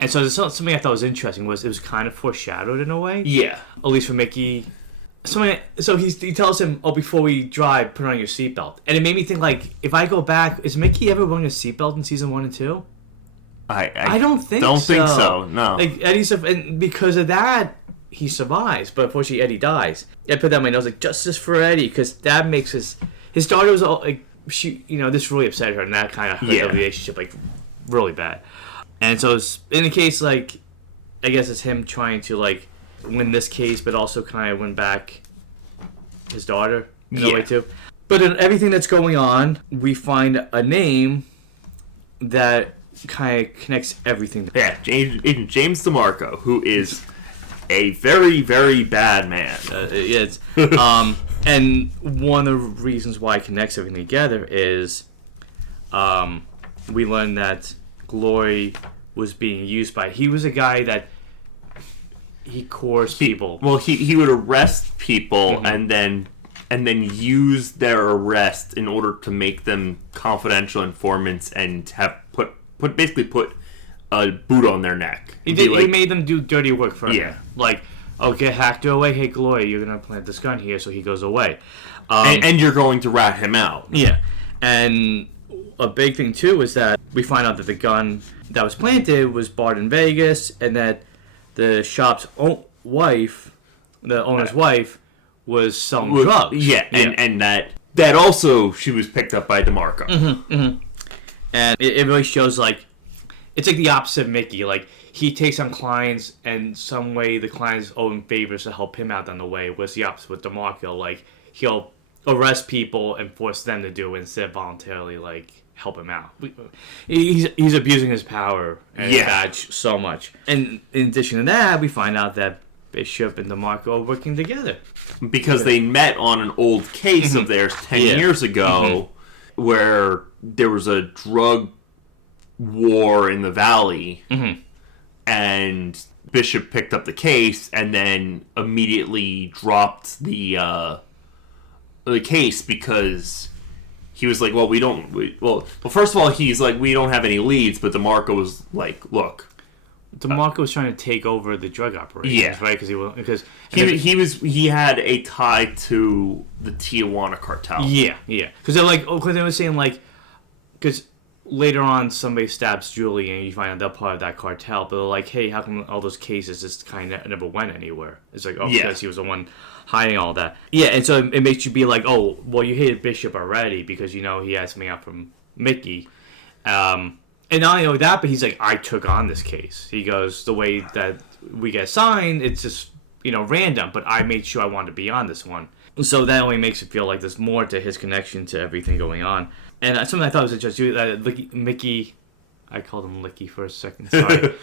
And so something I thought was interesting was it was kind of foreshadowed in a way. Yeah. At least for Mickey. So he tells him, "Oh, before we drive, put on your seatbelt." And it made me think, like, if I go back, is Mickey ever wearing a seatbelt in season 1 and 2? I don't think so. No. Like Eddie's, and because of that, he survives. But unfortunately, Eddie dies. I put that in my nose, like, justice for Eddie, because that makes his daughter was all, like, she, this really upset her, and that kind of hurt the relationship like really bad. And so it's, in the case, like, I guess it's him trying to like win this case, but also kind of win back his daughter in a way too. But in everything that's going on, we find a name that kind of connects everything. Agent James DeMarco, who is a very, very bad man. And one of the reasons why it connects everything together is we learned that Glory was being used by... He was a guy that he coerced people. Well, he would arrest people and then use their arrest in order to make them confidential informants and have put a boot on their neck. He made them do dirty work for him. Yeah. Like, get Hector away. Hey, Glory, you're going to plant this gun here, so he goes away. And you're going to rat him out. Yeah. And a big thing, too, is that we find out that the gun that was planted was bought in Vegas, and that the shop's wife, the owner's wife, was selling drugs. Yeah, and that also, she was picked up by DeMarco. And it really shows, like, it's like the opposite of Mickey. Like, he takes on clients, and some way the clients owe him favors to help him out on the way. Whereas the opposite with DeMarco, like, he'll arrest people and force them to do it instead of voluntarily, like, help him out. He's abusing his power and his badge so much. And in addition to that, we find out that Bishop and DeMarco are working together. Because they met on an old case of theirs 10 years ago where there was a drug war in the valley and Bishop picked up the case and then immediately dropped the case because he was like, first of all, he's like, we don't have any leads, but DeMarco was like, look. DeMarco was trying to take over the drug operations, right? Because he had a tie to the Tijuana cartel. Yeah. Because they were saying, like, because later on somebody stabs Julian and you find out they're part of that cartel, but they're like, hey, how come all those cases just kind of never went anywhere? It's like, because he was the one hiding all that. Yeah, and so it makes you be like, oh, well, you hated Bishop already because, he had something out from Mickey. And not only that, but he's like, I took on this case. He goes, the way that we get assigned, it's just, random, but I made sure I wanted to be on this one. So that only makes it feel like there's more to his connection to everything going on. And something I thought was interesting, Mickey, I called him Licky for a second, sorry.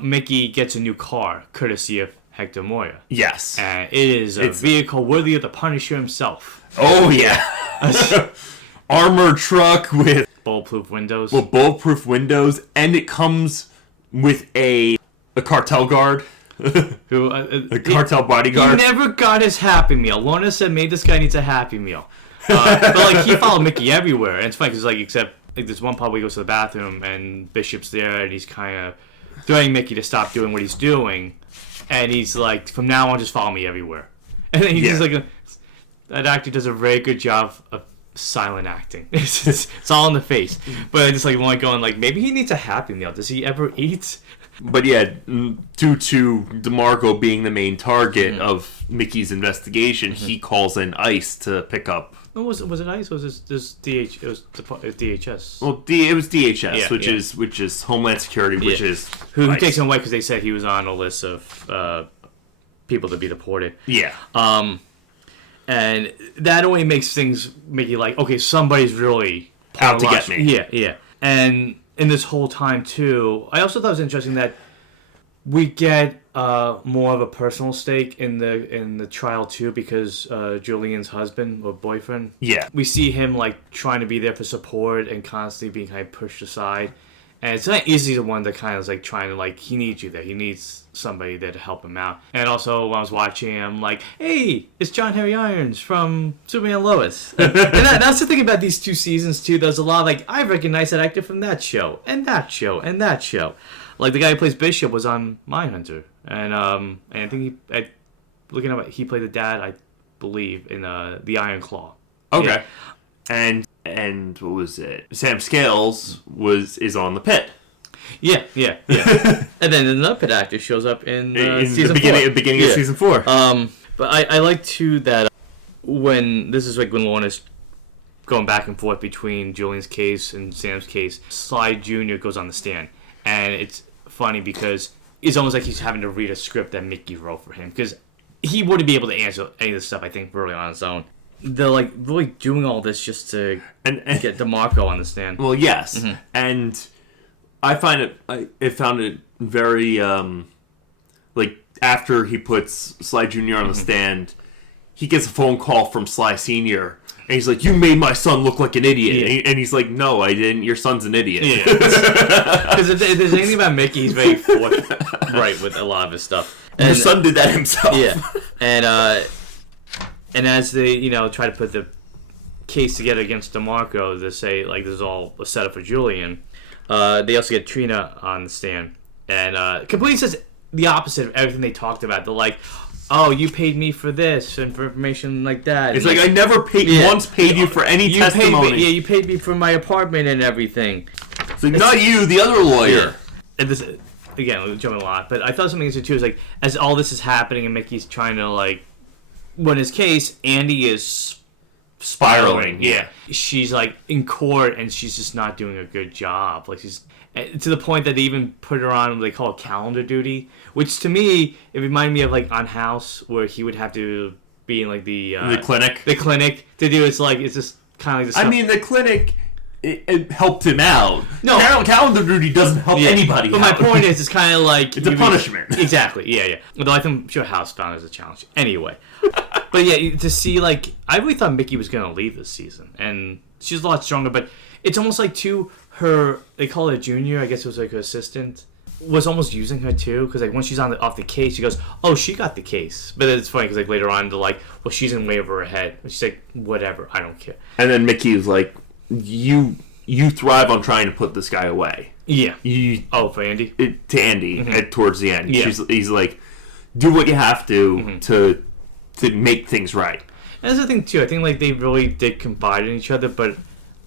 Mickey gets a new car, courtesy of Hector Moya. Yes. And it is a vehicle worthy of the Punisher himself. Oh, yeah. Armored truck with bulletproof windows. Well, bulletproof windows, and it comes with a cartel guard. A cartel bodyguard. He never got his Happy Meal. Lorna said, maybe this guy needs a Happy Meal. But he followed Mickey everywhere. And it's funny because, except there's one part where he goes to the bathroom and Bishop's there and he's kind of threatening Mickey to stop doing what he's doing. And he's like, from now on, just follow me everywhere. And then he's just like... that actor does a very good job of silent acting. It's all in the face. But I just like going like, maybe he needs a Happy Meal. Does he ever eat? But yeah, due to DeMarco being the main target of Mickey's investigation, he calls in ICE to pick up. Oh, was it ICE? Or was this DH? It was DHS. Well, it was DHS, Yeah, which is Homeland Security, which is who ICE. takes him away because they said he was on a list of people to be deported. Yeah. And that only makes things make you like, okay, somebody's really Out to get me. Yeah. And in this whole time too, I also thought it was interesting that we get more of a personal stake in the trial too, because Julian's husband or boyfriend. Yeah. We see him like trying to be there for support and constantly being kind of pushed aside. And it's not easy the one that kind of is like trying to like, he needs you there. He needs somebody there to help him out. And also when I was watching, I'm like, hey, it's John Harry Irons from Superman and Lois. And that's the thing about these 2 seasons too. There's a lot of like, I recognize that actor from that show and that show and that show. Like the guy who plays Bishop was on Mindhunter. And I think looking up, he played the dad, I believe, in The Iron Claw. Okay. Yeah. And what was it? Sam Scales is on the Pit. Yeah. And then another Pit actor shows up in season the beginning of season 4. But I like too that when Lorna's going back and forth between Julian's case and Sam's case, Sly Jr. goes on the stand, and it's funny because it's almost like he's having to read a script that Mickey wrote for him, because he wouldn't be able to answer any of this stuff, I think, really on his own. They're like really doing all this just to get DeMarco on the stand. Well, yes, and I found it very like after he puts Sly Jr. on the stand, he gets a phone call from Sly Sr. And he's like, "You made my son look like an idiot," and he's like, "No, I didn't. Your son's an idiot." Yeah, because if there's anything about Mickey, he's very forthright with a lot of his stuff. And your son did that himself. Yeah, and as they try to put the case together against DeMarco, they say like this is all a setup for Julian. They also get Trina on the stand, and completely says the opposite of everything they talked about. They're like, "Oh, you paid me for this and for information like that." It's like I never paid you for any testimony. You paid me for my apartment and everything. It's like, not you, the other lawyer. Yeah. And this, again, we're jumping a lot, but I thought something interesting too is like as all this is happening and Mickey's trying to like win his case, Andy is spiraling. Yeah, she's like in court and she's just not doing a good job. Like she's to the point that they even put her on what they call calendar duty, which to me it reminded me of like on House, where he would have to be in like the clinic. The clinic to do it's just kind of like. I mean, the clinic. It helped him out. No, calendar duty doesn't help anybody. But my point is, it's kind of like it's a punishment. Exactly. Yeah. Although I'm sure House found it as a challenge. Anyway, but yeah, to see like I really thought Mickey was gonna leave this season, and she's a lot stronger. But it's almost like too her. They call her junior. I guess it was like her assistant. Was almost using her too, because like when she's off the case, she goes, "Oh, she got the case." But it's funny because like later on they're like, "Well, she's in way over her head." And she's like, "Whatever, I don't care." And then Mickey's like, You thrive on trying to put this guy away. Yeah. For Andy? To Andy towards the end. Yeah. He's like, do what you have to make things right. And that's the thing too. I think like they really did confide in each other, but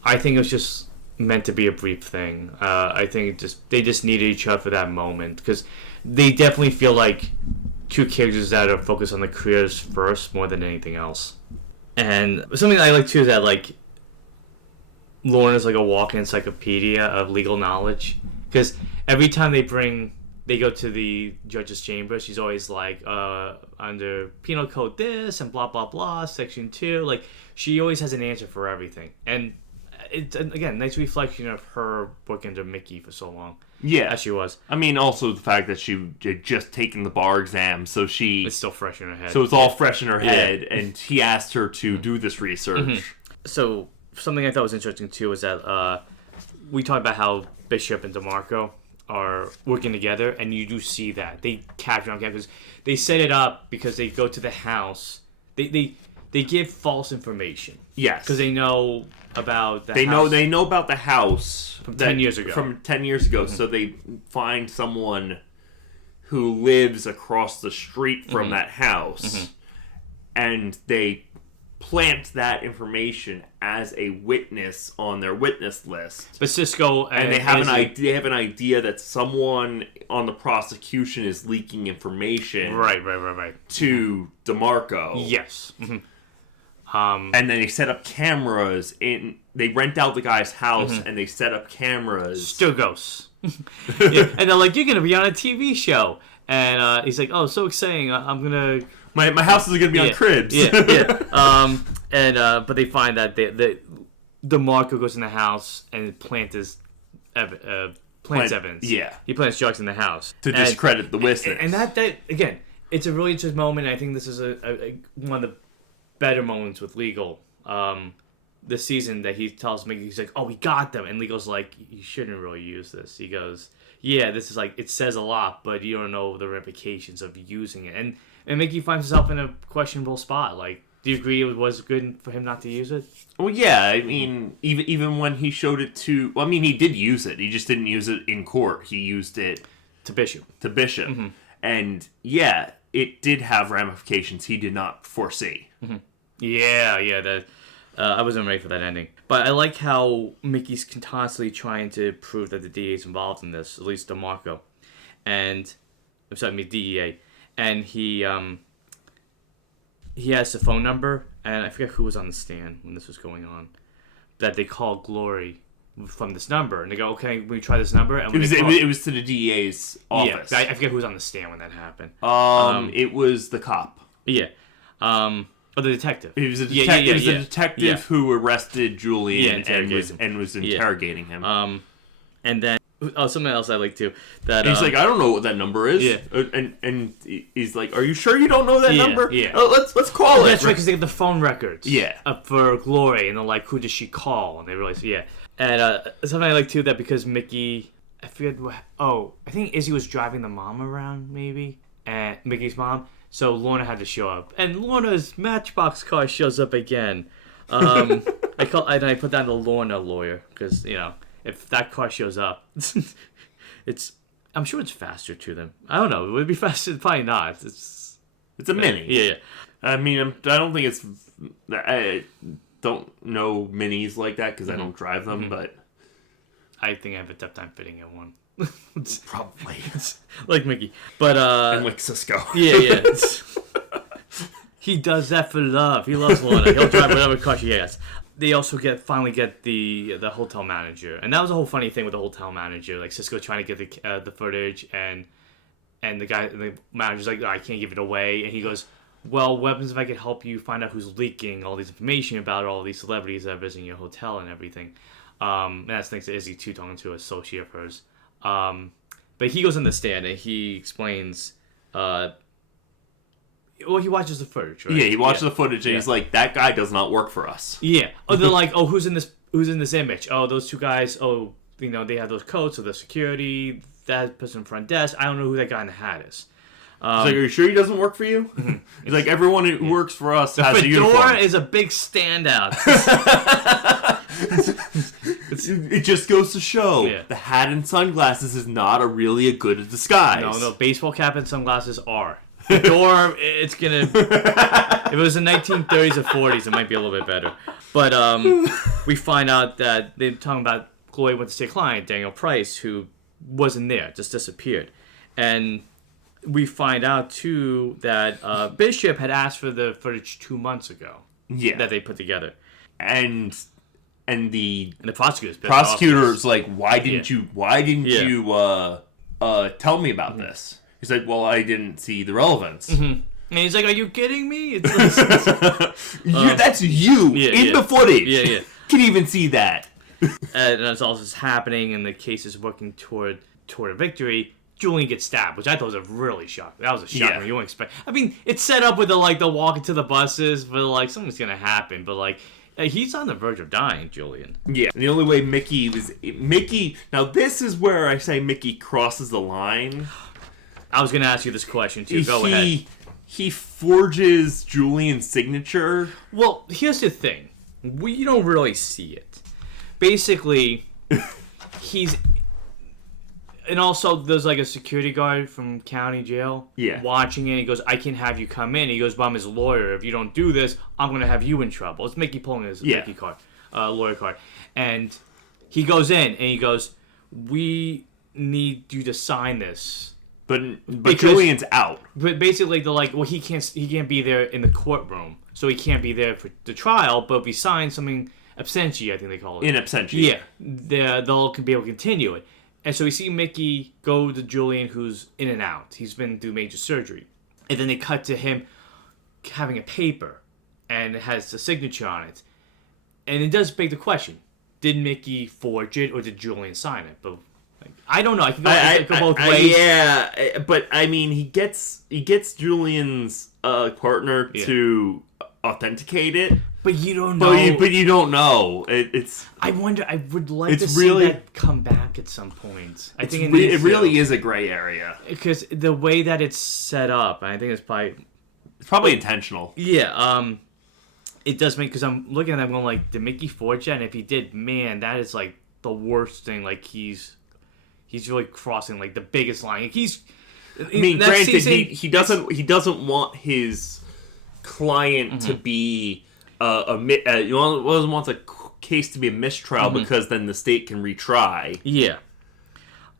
I think it was just meant to be a brief thing. I think they just needed each other for that moment, because they definitely feel like two characters that are focused on their careers first more than anything else. And something I like too is that like Lauren is like a walking encyclopedia of legal knowledge, because every time they go to the judge's chamber, she's always like under penal code this and blah blah blah section 2. Like she always has an answer for everything, and it's again nice reflection of her working under Mickey for so long. Yeah, as she was. I mean, also the fact that she had just taken the bar exam, so it's still fresh in her head. So it's all fresh in her head, and he asked her to do this research. So something I thought was interesting too was that we talked about how Bishop and DeMarco are working together, and you do see that they capture on campus. They set it up because they go to the house. They give false information. Yes, because they know about the house. They know about the house from 10 years ago. So they find someone who lives across the street from that house, and they plant that information as a witness on their witness list. But Cisco and they have an idea that someone on the prosecution is leaking information. Right. To DeMarco. Yes. Mm-hmm. And then they set up cameras they rent out the guy's house and they set up cameras. Still ghosts. Yeah. And they're like, you're going to be on a TV show. And he's like, oh, so exciting. I'm going to... My house is going to be on Cribs. Yeah. But they find that DeMarco goes in the house and plants evidence. Yeah. He plants drugs in the house. To discredit the witness. And that, again, it's a really interesting moment. I think this is one of the better moments with Legal this season, that he tells Mickey, he's like, oh, we got them. And Legal's like, you shouldn't really use this. He goes, yeah, this is like, it says a lot, but you don't know the ramifications of using it. And Mickey finds himself in a questionable spot. Like, do you agree it was good for him not to use it? Well, yeah. I mean, even when he showed it to... Well, I mean, he did use it. He just didn't use it in court. He used it... To Bishop. Mm-hmm. And, yeah, it did have ramifications he did not foresee. Mm-hmm. Yeah. I wasn't ready for that ending. But I like how Mickey's constantly trying to prove that the DA is involved in this, at least DeMarco. And... I'm sorry, DEA. And he has the phone number, and I forget who was on the stand when this was going on, that they called Glory from this number, and they go, okay, we try this number. And it was to the DEA's office. Yeah, I forget who was on the stand when that happened. It was the cop. Yeah. Or the detective. It was a detective who arrested Julian and was interrogating him. And then, something else I like too. That he's like, I don't know what that number is. Yeah. And he's like, are you sure you don't know that number? Yeah. Let's call it. That's right, because they get the phone records. Yeah. For Glory, and they're like, who does she call? And they realize, yeah. And something I like too, that because Mickey, I forget what. Oh, I think Izzy was driving the mom around, maybe, and Mickey's mom. So Lorna had to show up, and Lorna's Matchbox car shows up again. I put down the Lorna lawyer because if that car shows up, I'm sure it's faster to them. I don't know. It would be faster. Probably not. It's a Mini. Yeah. I mean, I don't think it's. I don't know Minis like that because I don't drive them, but I think I have a tough time fitting in one. Probably like Mickey, but and like Cisco. Yeah. He does that for love. He loves Lorna. He'll drive whatever car she has. They also finally get the hotel manager, and that was a whole funny thing with the hotel manager. Like Cisco trying to get the footage, and the manager's like, I can't give it away, and he goes, well, what happens if I could help you find out who's leaking all this information about all these celebrities that are visiting your hotel and everything. And that's thanks to Izzy too, talking to an associate of hers. But he goes in the stand and he explains. He watches the footage, right? Yeah, he watches the footage and he's like, "That guy does not work for us." Yeah. Oh, they're like, "Oh, who's in this image? Oh, those two guys. Oh, they have those coats. So the security, that person front desk. I don't know who that guy in the hat is." He's like, "Are you sure he doesn't work for you?" He's like, "Everyone who works for us has a uniform." The fedora is a big standout. It just goes to show the hat and sunglasses is not really a good disguise. No, baseball cap and sunglasses are. Or it's gonna. If it was the 1930s or 40s, it might be a little bit better. But we find out that they're talking about Chloe went to see a client, Daniel Price, who wasn't there, just disappeared, and we find out too that Bishop had asked for the footage 2 months ago. Yeah, that they put together, and the prosecutor's like, why didn't you tell me about this? He's like, well, I didn't see the relevance. And he's like, are you kidding me? That's you in the footage. Yeah. Can even see that. And as all this is happening and the case is working toward a victory, Julian gets stabbed, which I thought was a really shock. That was a shock. You wouldn't expect. I mean, it's set up with the walking to the buses, but something's gonna happen. But he's on the verge of dying, Julian. Yeah. And the only way Mickey. Now this is where I say Mickey crosses the line. I was gonna ask you this question too. Go ahead. He forges Julian's signature. Well, here's the thing. We don't really see it. Basically, And also, there's like a security guard from county jail watching it. He goes, I can have you come in. He goes, but I'm his lawyer. If you don't do this, I'm going to have you in trouble. It's Mickey pulling his Mickey card, lawyer card. And he goes in and he goes, we need you to sign this. But Julian's out. But basically, they're like, well, he can't be there in the courtroom. So he can't be there for the trial. But if he signs something, absentia, I think they call it. In absentia. Yeah. They'll be able to continue it. And so we see Mickey go to Julian, who's in and out. He's been through major surgery. And then they cut to him having a paper, and it has a signature on it. And it does beg the question, did Mickey forge it, or did Julian sign it? But I don't know. I can go both ways. Yeah, but I mean, he gets Julian's partner to authenticate it. But you don't know. But you don't know. It's. I wonder. I would like to see that come back at some point. I think it really is a gray area because the way that it's set up, I think it's probably intentional. Yeah. It does make, because I'm looking at it, I'm going like, did Mickey forge that? And if he did, man, that is like the worst thing. Like he's really crossing like the biggest line. Like, granted, he doesn't want his client to be he doesn't want the case to be a mistrial because then the state can retry. Yeah.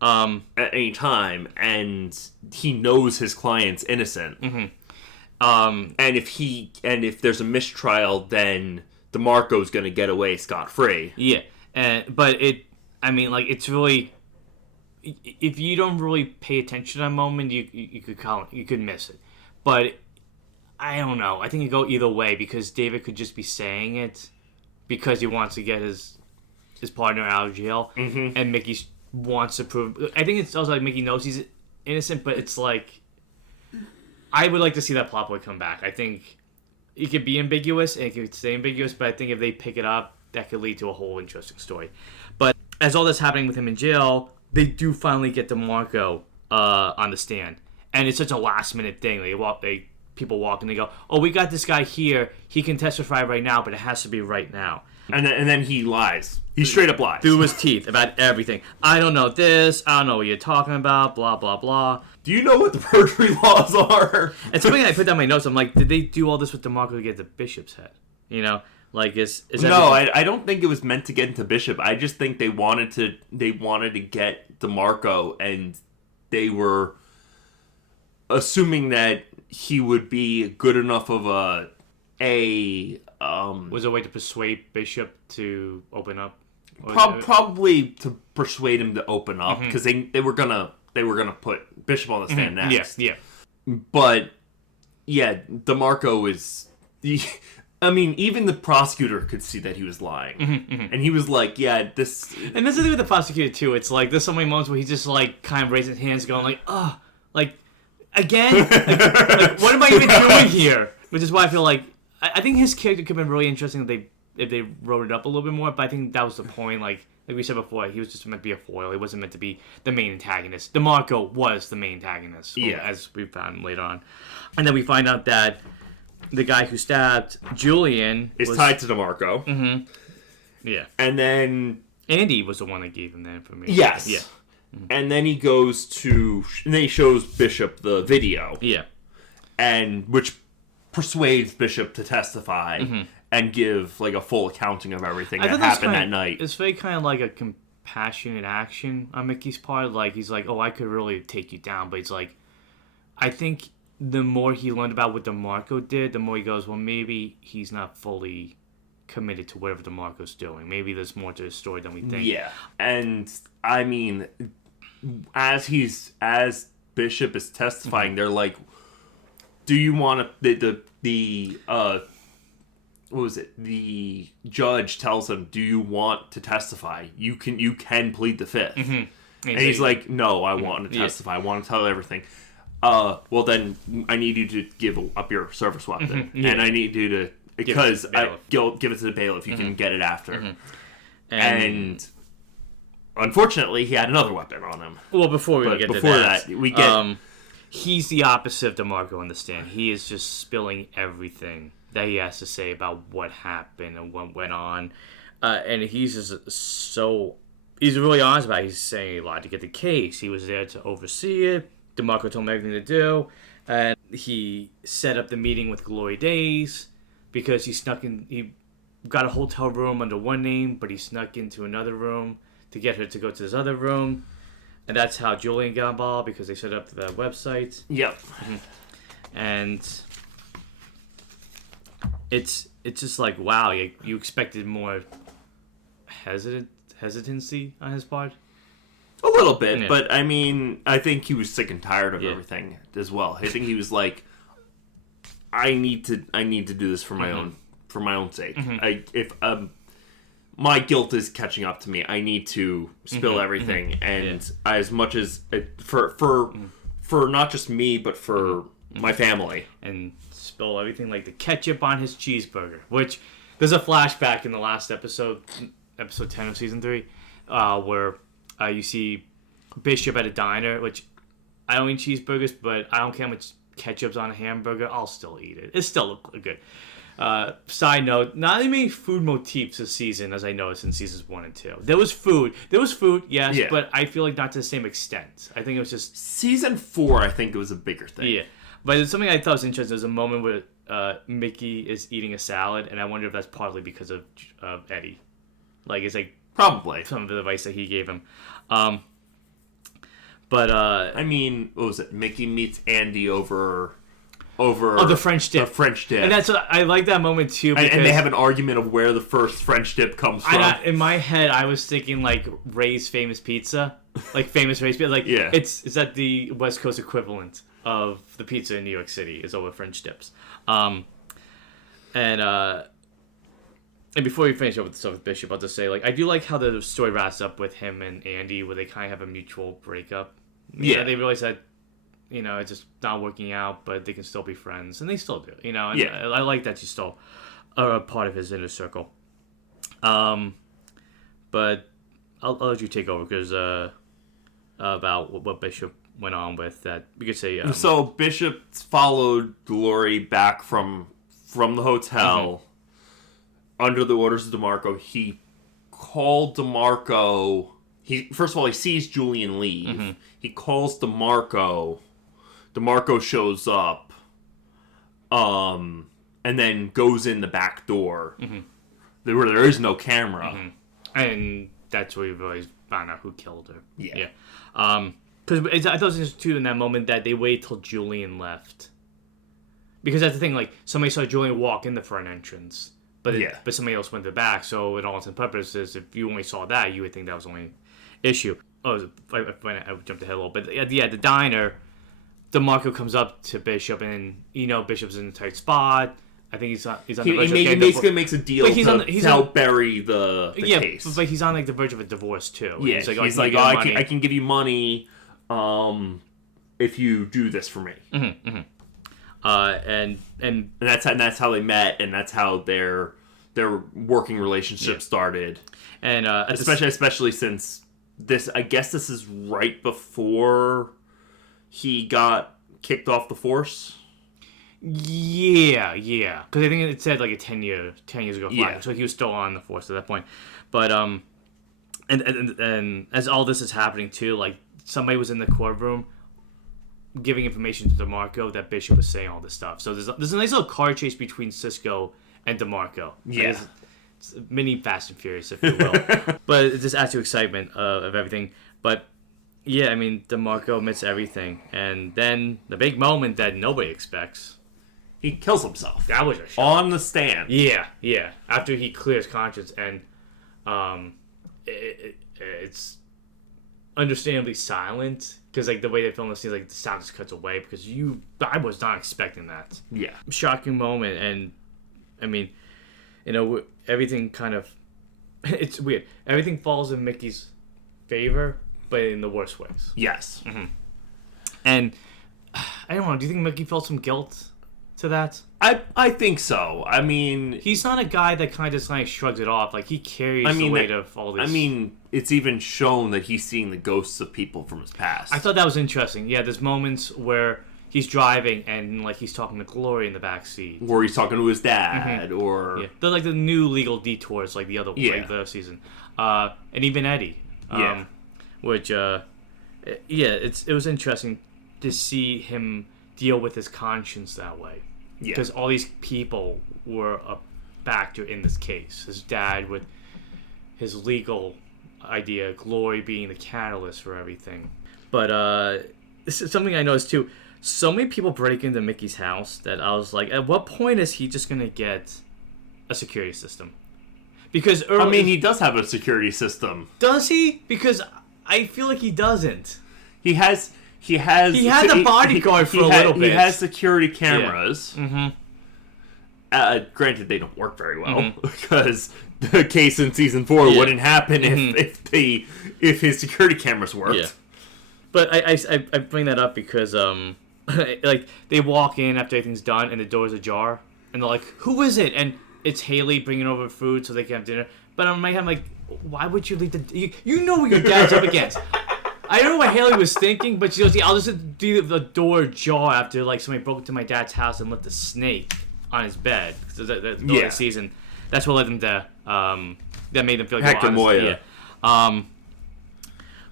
At any time, and he knows his client's innocent. And if there's a mistrial, then DeMarco's going to get away scot-free. Yeah. But it's really, if you don't really pay attention to that moment, you could miss it. But I don't know. I think it go either way, because David could just be saying it because he wants to get his partner out of jail, and Mickey wants to prove. I think it's also like Mickey knows he's innocent, but it's like, I would like to see that plot point come back. I think it could be ambiguous and it could stay ambiguous, but I think if they pick it up, that could lead to a whole interesting story. But as all this happening with him in jail, they do finally get DeMarco on the stand, and it's such a last minute thing. People walk and they go, "Oh, we got this guy here. He can testify right now, but it has to be right now." And then he lies. He straight up lies through his teeth about everything. I don't know this. I don't know what you're talking about. Blah blah blah. Do you know what the perjury laws are? And something I put down my notes. I'm like, did they do all this with DeMarco to get the Bishop's head? You know, like is no? I don't think it was meant to get into Bishop. I just think they wanted to get DeMarco, and they were assuming that he would be good enough of was there a way to persuade Bishop to open up? Probably to persuade him to open up, because they were gonna put Bishop on the stand next. Yes, yeah. But yeah, DeMarco is. I mean, even the prosecutor could see that he was lying, and he was like, "Yeah, this." And that's the thing with the prosecutor too. It's like there's so many moments where he's just like kind of raising his hands, going like, "Oh, like again, like, what am I even doing here?" Which is why I feel like I think his character could have been really interesting if they wrote it up a little bit more. But I think that was the point. Like we said before, he was just meant to be a foil. He wasn't meant to be the main antagonist. DeMarco was the main antagonist, as we found later on. And then we find out that the guy who stabbed Julian is tied to DeMarco. Mm-hmm. Yeah. And then Andy was the one that gave him that information. Yes. Yeah. Mm-hmm. And then he shows Bishop the video. Yeah. And which persuades Bishop to testify and give like a full accounting of everything that happened that night. It's very kind of like a compassionate action on Mickey's part. Like he's like, "Oh, I could really take you down," but it's like, I think the more he learned about what DeMarco did, the more he goes, well, maybe he's not fully committed to whatever DeMarco's doing. Maybe there's more to the story than we think. Yeah, and I mean, as Bishop is testifying, they're like, "Do you want to?" What was it? The judge tells him, "Do you want to testify? You can plead the fifth." And he's like, "No, I want to testify. I want to tell everything." Well then, I need you to give up your service weapon, and I need you to give it to the bailiff. You can get it after. And unfortunately, he had another weapon on him. Well, before that, we get he's the opposite of DeMarco on the stand. He is just spilling everything that he has to say about what happened and what went on, and he's just so he's really honest about it. He's saying he lied to get the case. He was there to oversee it. DeMarco told him everything to do. And he set up the meeting with Glory Days because he snuck in. He got a hotel room under one name, but he snuck into another room to get her to go to this other room. And that's how Julian got involved because they set up the website. Yep. And it's just like, wow, you expected more hesitancy on his part. A little bit, but I mean, I think he was sick and tired of everything as well. I think he was like, I need to do this for my own sake. If my guilt is catching up to me, I need to spill everything, and as much as for not just me, but for my family, and spill everything like the ketchup on his cheeseburger. Which there's a flashback in the last episode 10 of season 3, where you see Bishop at a diner, which I don't eat cheeseburgers, but I don't care how much ketchup's on a hamburger, I'll still eat it. It still looks good. Side note, not as many food motifs this season as I noticed in seasons 1 and 2. There was food, yes, but I feel like not to the same extent. I think it was just... Season 4, I think it was a bigger thing. Yeah, but it's something I thought was interesting. There's a moment where Mickey is eating a salad, and I wonder if that's partly because of Eddie. Like, it's like... Probably. Some of the advice that he gave him. But I mean, what was it? Mickey meets Andy over the French dip. The French dip. And that's I like that moment too. And they have an argument of where the first French dip comes from. In my head, I was thinking like Ray's Famous Pizza, like famous Ray's Pizza. Like it's that the West Coast equivalent of the pizza in New York City is over French dips. And before we finish up with the stuff with Bishop, I'll just say, like, I do like how the story wraps up with him and Andy, where they kind of have a mutual breakup. Yeah, they realize that, it's just not working out, but they can still be friends, and they still do, And I like that she's still a part of his inner circle. But I'll let you take over, because about what Bishop went on with that. We could say... so Bishop followed Glory back from the hotel... Under the orders of DeMarco, he called DeMarco. First of all, he sees Julian leave. He calls DeMarco. DeMarco shows up, and then goes in the back door, where there is no camera. And that's where we really found out who killed her. Yeah. Because I thought it was too in that moment that they waited till Julian left. Because that's the thing, like, somebody saw Julian walk in the front entrance. But somebody else went to the back, so in all intents and purposes, if you only saw that, you would think that was the only issue. Oh, I jumped ahead a little bit. At the diner, DeMarco comes up to Bishop, and Bishop's in a tight spot. I think he's on the verge of... He basically makes a deal to help bury the case. But he's on, like, the verge of a divorce, too. Yeah, he's like, I can give you money if you do this for me. And that's how they met, and that's how their working relationship started. And especially since this, I guess this is right before he got kicked off the force. Yeah, because I think it said like a 10 years ago. So he was still on the force at that point. But and as all this is happening too, like somebody was in the courtroom giving information to DeMarco that Bishop was saying all this stuff. So there's a nice little car chase between Cisco and DeMarco. Yeah. It's mini Fast and Furious, if you will. But it just adds to excitement of everything. But yeah, I mean, DeMarco admits everything. And then the big moment that nobody expects. He kills himself. That was a shock. On the stand. Yeah. After he clears conscience. And it's understandably silent. Because, like, the way they film the scene, like, the sound just cuts away. Because I was not expecting that. Yeah. Shocking moment. And, I mean, everything kind of... It's weird. Everything falls in Mickey's favor, but in the worst ways. Yes. Mm-hmm. And, I don't know, do you think Mickey felt some guilt to that? I think so. I mean... He's not a guy that kind of just, like, shrugs it off. Like, he carries the weight of all this. I mean, it's even shown that he's seeing the ghosts of people from his past. I thought that was interesting. Yeah, there's moments where he's driving and, like, he's talking to Glory in the backseat. Or he's talking to his dad, or... Yeah. They're, like, the new legal detours, like the other season. And even Eddie. Yeah. Which, it was interesting to see him deal with his conscience that way. Yeah. Because all these people were a factor in this case. His dad with his legal idea, Glory being the catalyst for everything. But this is something I noticed too. So many people break into Mickey's house that I was like, at what point is he just going to get a security system? Because he does have a security system. Does he? Because I feel like he doesn't. He has a bodyguard for a little bit. He has security cameras. Yeah. Mm-hmm. Granted, they don't work very well because the case in season 4 wouldn't happen if his security cameras worked. Yeah. But I bring that up because like they walk in after everything's done and the door's ajar and they're like, "Who is it?" And it's Haley bringing over food so they can have dinner. But in my head, I'm like, why would you leave you know what your dad's up against? I don't know what Haley was thinking, but she goes, "I'll just do the door ajar after like somebody broke into my dad's house and left a snake on his bed." The season, that's what led them to that made them feel like Hector Moya. Yeah.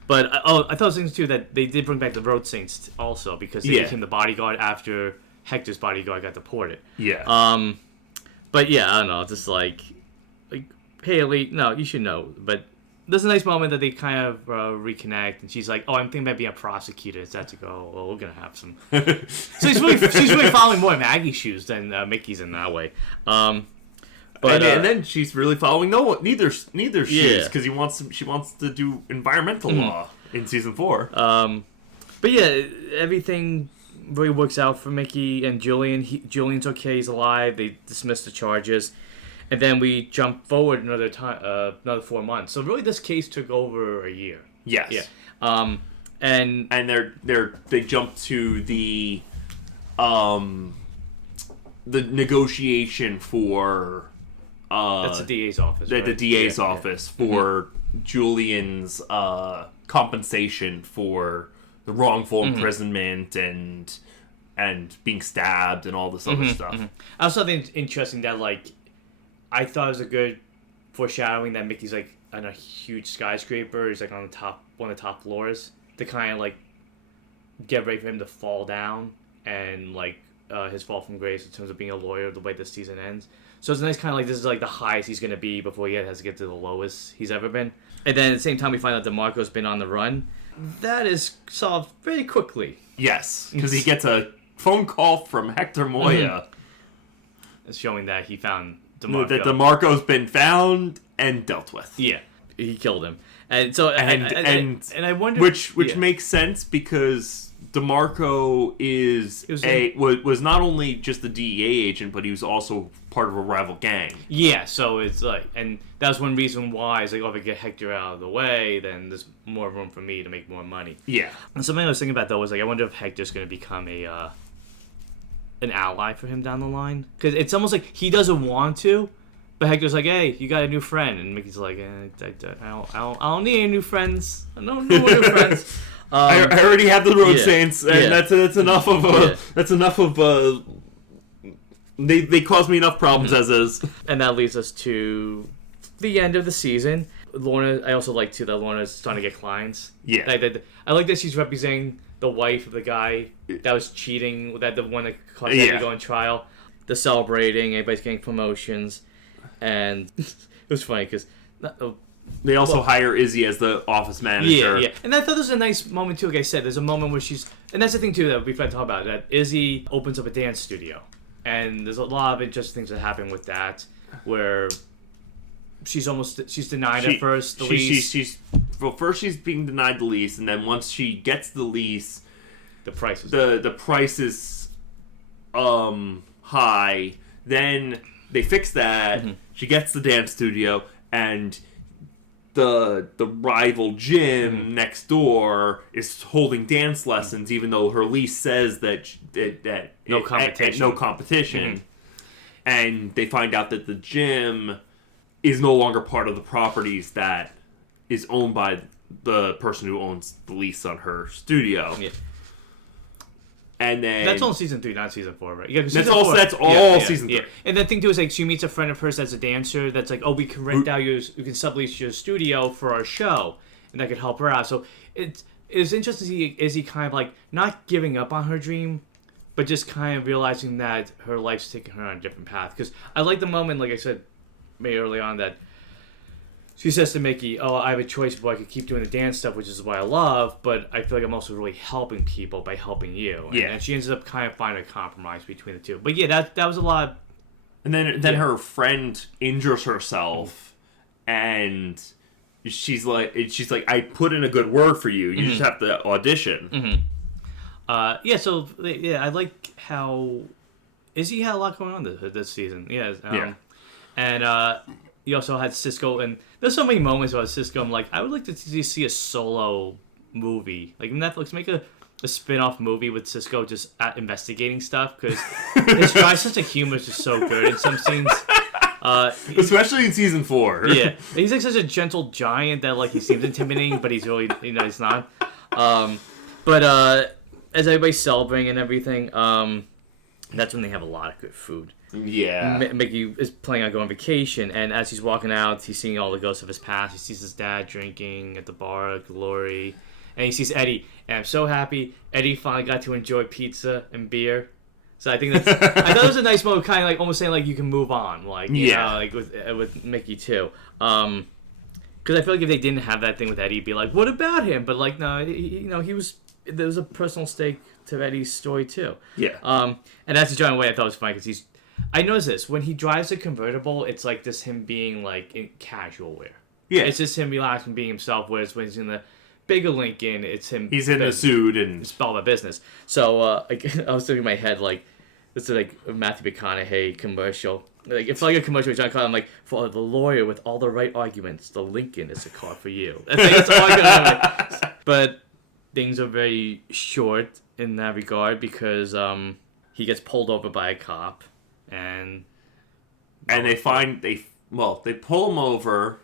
But I thought things too that they did bring back the Road Saints also because they became the bodyguard after Hector's bodyguard got deported. Yeah. But yeah, I don't know, just like Haley, no, you should know. But there's a nice moment that they kind of reconnect, and she's like, "Oh, I'm thinking about being a prosecutor." It's that to go. Well, we're gonna have some. So she's really following more Maggie's shoes than Mickey's in that way. But and then she's really following neither shoes because she wants to do environmental law in season 4. But yeah, everything really works out for Mickey and Julian. Julian's okay; he's alive. They dismiss the charges, and then we jump forward another 4 months. So really, this case took over a year. Yes. Yeah. And they jump to the negotiation for. That's the DA's office. Right? The DA's office for Julian's compensation for the wrongful imprisonment and being stabbed and all this other stuff. Mm-hmm. I also think it's interesting that I thought it was a good foreshadowing that Mickey's on a huge skyscraper. He's on one of the top floors to kind of get ready for him to fall down and his fall from grace in terms of being a lawyer the way this season ends. So it's nice kind of this is the highest he's going to be before he has to get to the lowest he's ever been. And then at the same time we find out DeMarco's been on the run. That is solved very quickly. Yes, because he gets a phone call from Hector Moya. It's showing that he found DeMarco. That DeMarco's been found and dealt with. Yeah, he killed him. And so and I wonder which makes sense because DeMarco was not only just the DEA agent, but he was also part of a rival gang. Yeah, so it's and that's one reason why it's if I get Hector out of the way, then there's more room for me to make more money. Yeah. And something I was thinking about though was I wonder if Hector's going to become an ally for him down the line, because it's almost like he doesn't want to. But Hector's like, "Hey, you got a new friend," and Mickey's like, I don't need any new friends. I don't need more new friends. I already have the Road Saints, and that's enough of that's enough of they cause me enough problems as is. And that leads us to the end of the season. Lorna, I also like too that Lorna's starting to get clients. Yeah, I like that she's representing the wife of the guy that was cheating, the one that caused him to go on trial. They're celebrating, everybody's getting promotions. And it was funny because they also hire Izzy as the office manager. Yeah. And I thought this was a nice moment too. Like I said, there's a moment where and that's the thing too that we've had to talk about. That Izzy opens up a dance studio, and there's a lot of interesting things that happen with that, where she's denied at first the lease. First she's being denied the lease, and then once she gets the lease, the price is the price is high. Then they fix that. Mm-hmm. She gets the dance studio, and the rival gym next door is holding dance lessons, even though her lease says that no competition. Mm-hmm. And they find out that the gym is no longer part of the properties that is owned by the person who owns the lease on her studio. Yeah. And then that's all season 3, not season 4, right? Yeah, that's all season 3. Yeah. And the thing too is she meets a friend of hers that's a dancer. That's we can rent out we can sublease your studio for our show. and that could help her out. So it's interesting to see Izzy kind of like not giving up on her dream, but just kind of realizing that her life's taking her on a different path. Because I like the moment, like I said maybe early on, that she says to Mickey, "Oh, I have a choice where I could keep doing the dance stuff, which is what I love, but I feel like I'm also really helping people by helping you." And she ends up kind of finding a compromise between the two. But yeah, that was a lot of... And then her friend injures herself, and she's like, "I put in a good word for you. You just have to audition." So I like how Izzy had a lot going on this season. And you also had Cisco, and there's so many moments about Cisco. I'm like, I would like to see a solo movie, like Netflix make a spin-off movie with Cisco just investigating stuff, because his dry sense of humor is just so good in some scenes. Especially in season 4. Yeah, he's like such a gentle giant that like he seems intimidating, but he's really, he's not. But as everybody's celebrating and everything, that's when they have a lot of good food. Yeah. Mickey is planning on going on vacation, and as he's walking out, he's seeing all the ghosts of his past. He sees his dad drinking at the bar, Glory, and he sees Eddie. And I'm so happy Eddie finally got to enjoy pizza and beer. So I think I thought it was a nice moment, kind of like almost saying like you can move on, like you know, like with Mickey too. Because I feel like if they didn't have that thing with Eddie, it'd be like, what about him? But like no, there was a personal stake to Eddie's story too. Yeah. And that's John Way I thought was funny, because I noticed this when he drives a convertible, it's like this him being like in casual wear. Yeah. It's just him relaxing, being himself. Whereas when he's in the bigger Lincoln, it's him. He's in a suit and it's all about business. So I was thinking in my head like this is like a Matthew McConaughey commercial. Like it's like a commercial with John Connor. I'm like, for the lawyer with all the right arguments, the Lincoln is a car for you. That's all I can remember. But things are very short in that regard, because he gets pulled over by a cop. And they pull him over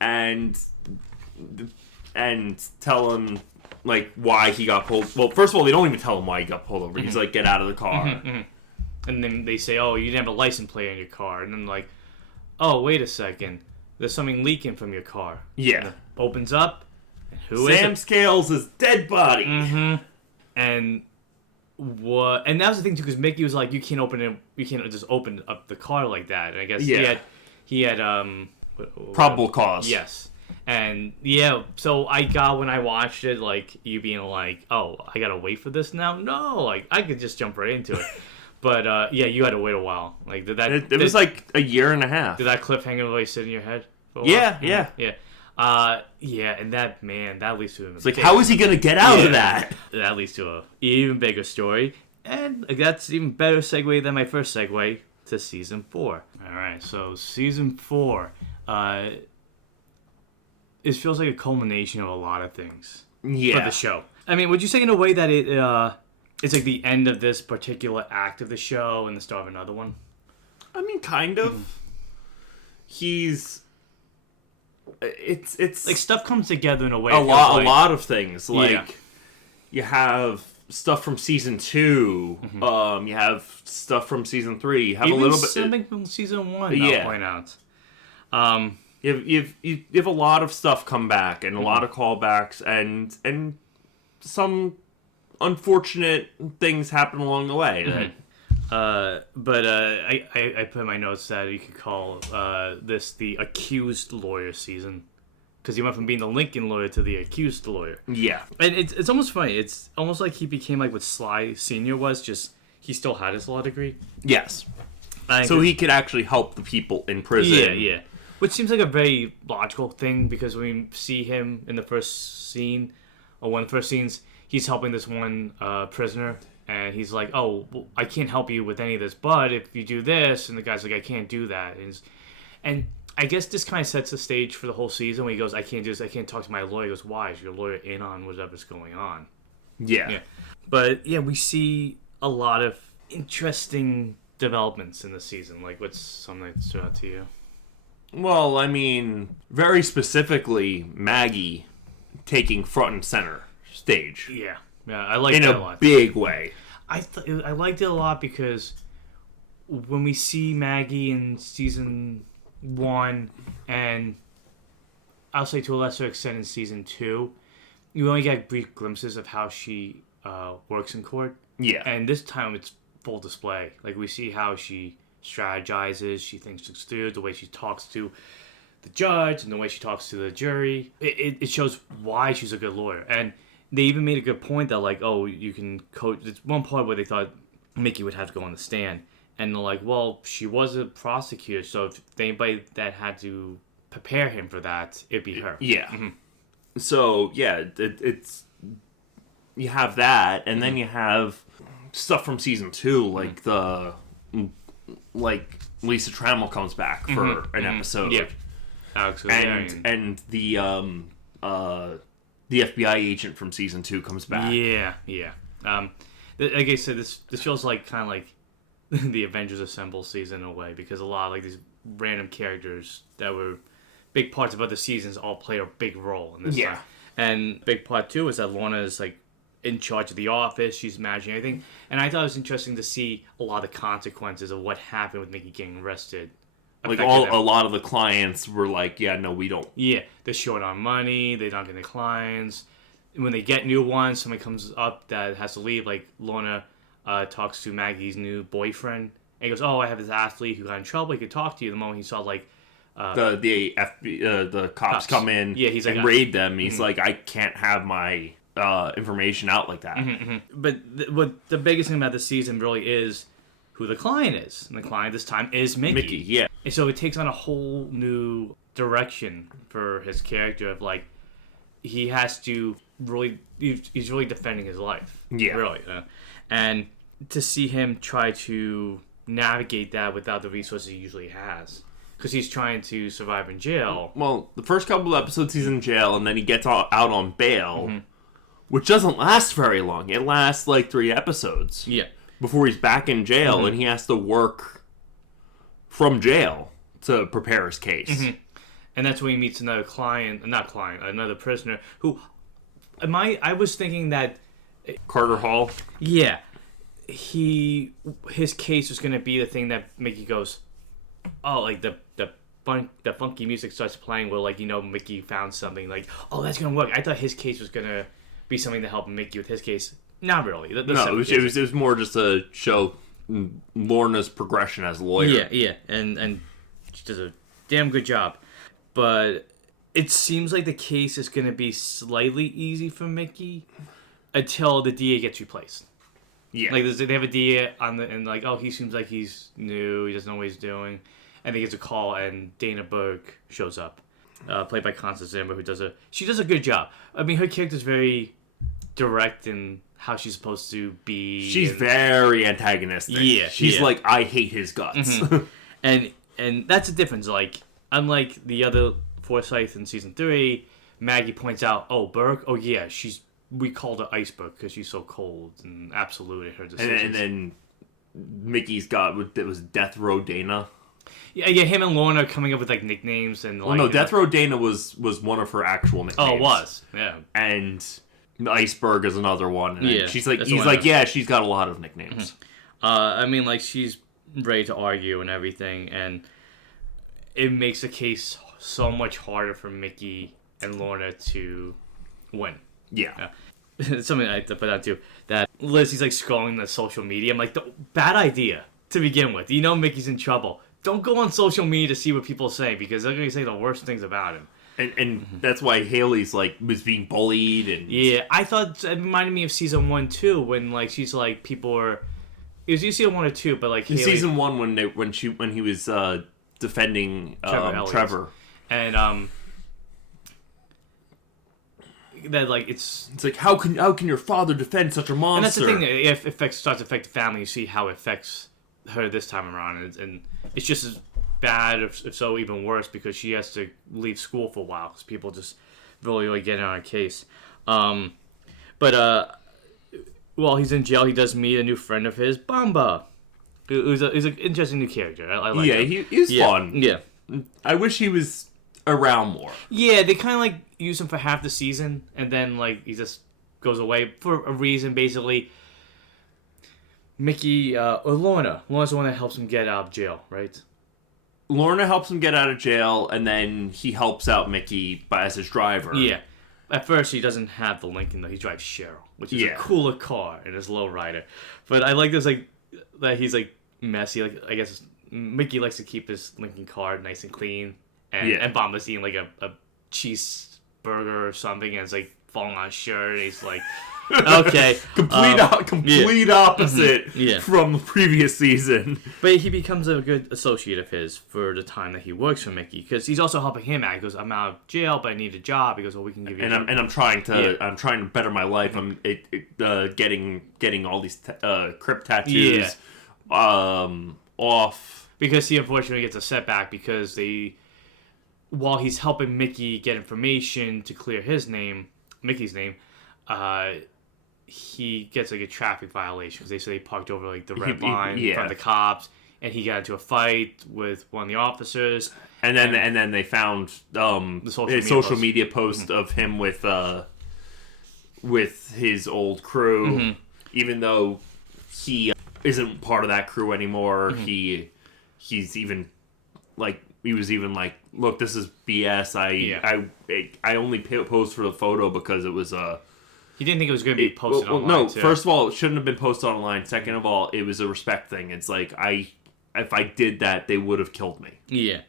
and tell him like why he got pulled. Well, first of all, they don't even tell him why he got pulled over. He's like, "Get out of the car." And then they say, "Oh, you didn't have a license plate on your car." And then like, "Oh, wait a second, there's something leaking from your car." Yeah. And it opens up. And who is it? Sam Scales' dead body. And what? And that was the thing too, because Mickey was like, "You can't just open up the car like that." And I guess he had probable cause. Yes. And so I got, when I watched it, like you being like, "Oh, I gotta wait for this now." No, like I could just jump right into it. But you had to wait a while. Like it was like a year and a half. Did that cliffhanger really sit in your head? Yeah. And that leads to it's like, how is he gonna get out of that? That leads to a even bigger story, and that's even better segue than my first segue to season 4. All right, so season 4, it feels like a culmination of a lot of things for the show. I mean, would you say in a way that it's like the end of this particular act of the show and the start of another one? I mean, kind of. It's like stuff comes together in a way. A lot of things. Like you have stuff from season 2. You have stuff from season 3. You have even a little bit something from season 1. I'll point out. You have a lot of stuff come back, and a lot of callbacks, and some unfortunate things happen along the way. But I put in my notes that you could call this the accused lawyer season, because he went from being the Lincoln lawyer to the accused lawyer. Yeah, and it's almost funny. It's almost like he became like what Sly Senior was. Just he still had his law degree. Yes, so he could actually help the people in prison. Yeah. Which seems like a very logical thing, because when we see him in the first scene, or one of the first scenes, he's helping this one prisoner. And he's like, "Oh, well, I can't help you with any of this, but if you do this," and the guy's like, "I can't do that." And I guess this kind of sets the stage for the whole season when he goes, "I can't do this. I can't talk to my lawyer." He goes, "Why? Is your lawyer in on whatever's going on?" Yeah. But we see a lot of interesting developments in the season. Like, what's something that stood out to you? Well, I mean, very specifically, Maggie taking front and center stage. Yeah, I like that a lot. In a big way. I liked it a lot because when we see Maggie in season 1 and I'll say to a lesser extent in season 2, you only get brief glimpses of how she works in court. Yeah. And this time it's full display. Like, we see how she strategizes, she thinks things through, the way she talks to the judge and the way she talks to the jury. It shows why she's a good lawyer. And they even made a good point that, like, oh, you can coach. There's one part where they thought Mickey would have to go on the stand. And they're like, well, she was a prosecutor, so if anybody that had to prepare him for that, it'd be her. Yeah. Mm-hmm. So, yeah, it's... You have that, and then you have stuff from season 2, like like Lisa Trammell comes back for an episode. Yeah. Alex and the FBI agent from season 2 comes back. Yeah. Like I said, this feels like kind of like the Avengers Assemble season in a way, because a lot of like these random characters that were big parts of other seasons all play a big role in this time. And big part too is that Lorna is like in charge of the office. She's managing everything. And I thought it was interesting to see a lot of the consequences of what happened with Mickey getting arrested. Like a lot of the clients were like, yeah, no, we don't. Yeah, they're short on money. They don't get the clients. When they get new ones, somebody comes up that has to leave. Like Lorna talks to Maggie's new boyfriend. And he goes, oh, I have this athlete who got in trouble. He could talk to you. The moment he saw like... the cops come in he's like, and raid them. He's like, I can't have my information out like that. But what the biggest thing about this season really is who the client is. And the client this time is Mickey. Yeah. And so it takes on a whole new direction for his character of like, he has to really, he's really defending his life. Yeah. Really. And to see him try to navigate that without the resources he usually has. Because he's trying to survive in jail. Well, the first couple of episodes he's in jail, and then he gets out on bail, which doesn't last very long. It lasts like 3 episodes. Yeah. Before he's back in jail, and he has to work from jail to prepare his case. And that's when he meets another another prisoner who, I was thinking that... Carter Hall? Yeah. His case was going to be the thing that Mickey goes... Oh, like the funky music starts playing where, like, you know, Mickey found something. Like, oh, that's gonna work. I thought his case was gonna be something to help Mickey with his case. Not really. No, it was more just to show Lorna's progression as a lawyer. Yeah, and she does a damn good job. But it seems like the case is gonna be slightly easy for Mickey until the DA gets replaced. Yeah. Like, they have a DA and like, oh, he seems like he's new, he doesn't know what he's doing. And he gets a call, and Dana Burke shows up, played by Constance Zimmer, who does a good job. I mean, her character's very direct in how she's supposed to be. She's very antagonistic. Yeah. She's like, I hate his guts. And that's the difference. Like, unlike the other Forsyth in season 3, Maggie points out, oh, Burke? Oh, yeah, we called her iceberg because she's so cold and absolute in her decisions. And then Mickey's got, it was Death Row Dana. Yeah, him and Lorna coming up with like nicknames and. Well, no, Death Row Dana was one of her actual nicknames. Oh, it was, yeah. And Iceberg is another one. And yeah, he's like, yeah, she's got a lot of nicknames. I mean, like, she's ready to argue and everything, and it makes the case so much harder for Mickey and Lorna to win. Yeah. Something I like to put out too, that Lizzie's like scrolling the social media. I'm like, bad idea to begin with. You know Mickey's in trouble. Don't go on social media to see what people say, because they're going to say the worst things about him. And that's why Haley's like was being bullied and yeah, I thought it reminded me of season 1 too, when like she's like people were. It was season 1 or 2, but like Haley, season 1 when he was defending Trevor. And that like it's like how can your father defend such a monster? And that's the thing. If it starts to affect the family, you see how it affects her this time around, and it's just as bad, if so even worse, because she has to leave school for a while because people just really get on her case. But while he's in jail, he does meet a new friend of his, Bamba, who's an interesting new character. I like him. He's fun. Yeah, I wish he was around more. Yeah, they kind of like use him for half the season, and then like he just goes away for a reason. Basically, Mickey or Lorna's the one that helps him get out of jail, right? Lorna helps him get out of jail, and then he helps out Mickey as his driver. Yeah. At first, he doesn't have the Lincoln, though. He drives Cheryl, which is a cooler car in his lowrider. But I like this, like, that he's, like, messy. Like, I guess Mickey likes to keep his Lincoln car nice and clean. And Bomba's eating, like, a cheeseburger or something, and it's, like, falling on his shirt, and he's like... Okay. complete opposite from the previous season. But he becomes a good associate of his for the time that he works for Mickey, because he's also helping him out. He goes, I'm out of jail, but I need a job. He goes, well, we can give you a job. I'm trying to better my life. I'm getting all these crypt tattoos off. Because he unfortunately gets a setback because while he's helping Mickey get information to clear Mickey's name, he gets like a traffic violation because they say he parked over like the red line in front of the cops, and he got into a fight with one of the officers. And then they found the social media post of him with his old crew, even though he isn't part of that crew anymore. He's even like. He was even like, look, this is BS. I only posed for the photo because it was He didn't think it was going to be posted online. No, first of all, it shouldn't have been posted online. Second of all, it was a respect thing. It's like, if I did that, they would have killed me. Yeah.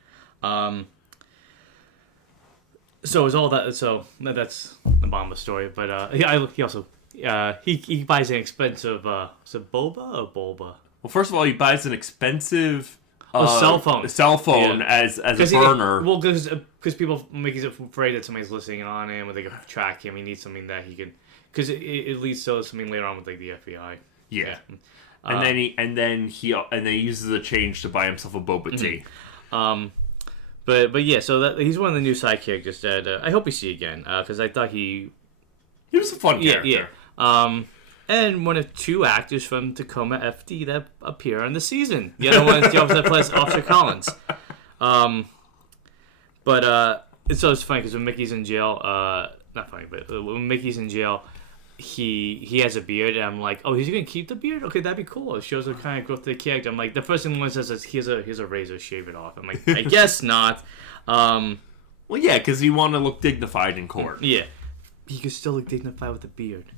So is all that. So that's the Bomba story. But he also he buys an expensive. Is it boba or bulba? Well, first of all, he buys an expensive. Cell phone. As a burner. Because people make it afraid that somebody's listening on him, or they can track him. He needs something that he can, because it leads to something later on with like the FBI. Yeah. And then he uses the change to buy himself a boba tea. But yeah, so he's one of the new side characters that I hope we see again, because I thought he was a fun character. Yeah. And one of two actors from Tacoma FD that appear on the season. The other one is the officer that plays Officer Collins. But it's funny because when Mickey's in jail, not funny, but when Mickey's in jail, he has a beard, and I'm like, oh, he's gonna keep the beard? Okay, that'd be cool. It shows the kind of growth of the character. I'm like, the first thing one says is, here's a razor, shave it off. I'm like, I guess not. Well, yeah, because you want to look dignified in court. Yeah, he could still look dignified with a beard.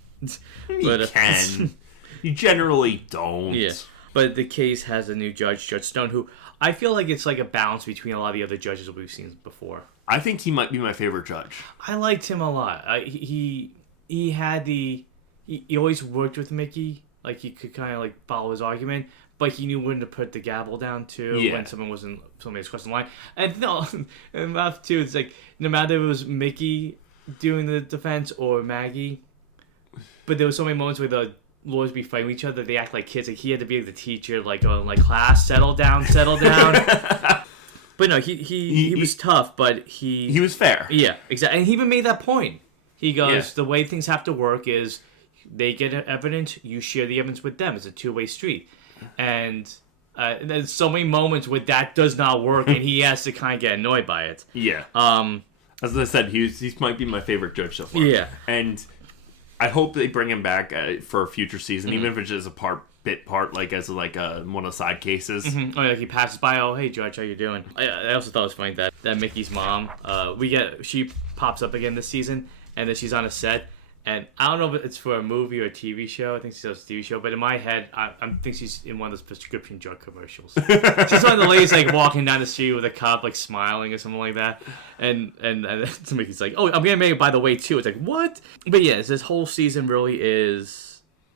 You can. You generally don't. Yeah. But the case has a new judge, Judge Stone, who I feel like it's like a balance between a lot of the other judges that we've seen before. I think he might be my favorite judge. I liked him a lot. He always worked with Mickey. Like, he could kind of like follow his argument, but he knew when to put the gavel down too when somebody was crossing the line. And math too, it's like no matter if it was Mickey doing the defense or Maggie. But there were so many moments where the lawyers be fighting each other. They act like kids. Like, he had to be the teacher, like going like, class, settle down. But no, he was tough, but he was fair. Yeah, exactly. And he even made that point. He goes, the way things have to work is they get evidence, you share the evidence with them. It's a two-way street. And there's so many moments where that does not work, and he has to kind of get annoyed by it. Yeah. As I said, he might be my favorite judge so far. Yeah. And I hope they bring him back for a future season, even if it's just a bit part, like as like one of the side cases. Oh, like he passes by. Oh, hey Judge, how you doing? I also thought it was funny that Mickey's mom, she pops up again this season, and then she's on a set, and I don't know if it's for a movie or a TV show. I think she's a TV show, but in my head, I think she's in one of those prescription drug commercials. She's one of the ladies like walking down the street with a cop like smiling or something like that, and Mickey's like, oh, I'm getting married by the way too. It's like, what? But yeah, this whole season really is.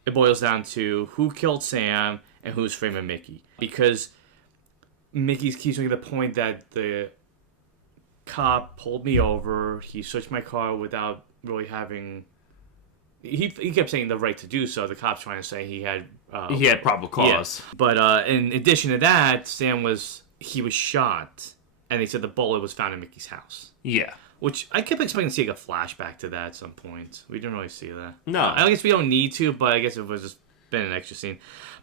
It boils down to who killed Sam and who's framing Mickey. Because Mickey keeps making the point that the cop pulled me over, he searched my car without really having... He kept saying the right to do so. The cop's trying to say he had probable cause. Yeah. But in addition to that, he was shot, and they said the bullet was found in Mickey's house. Yeah. Which I kept expecting to see like a flashback to that at some point. We didn't really see that. No. I guess we don't need to, but I guess it was just been an extra scene.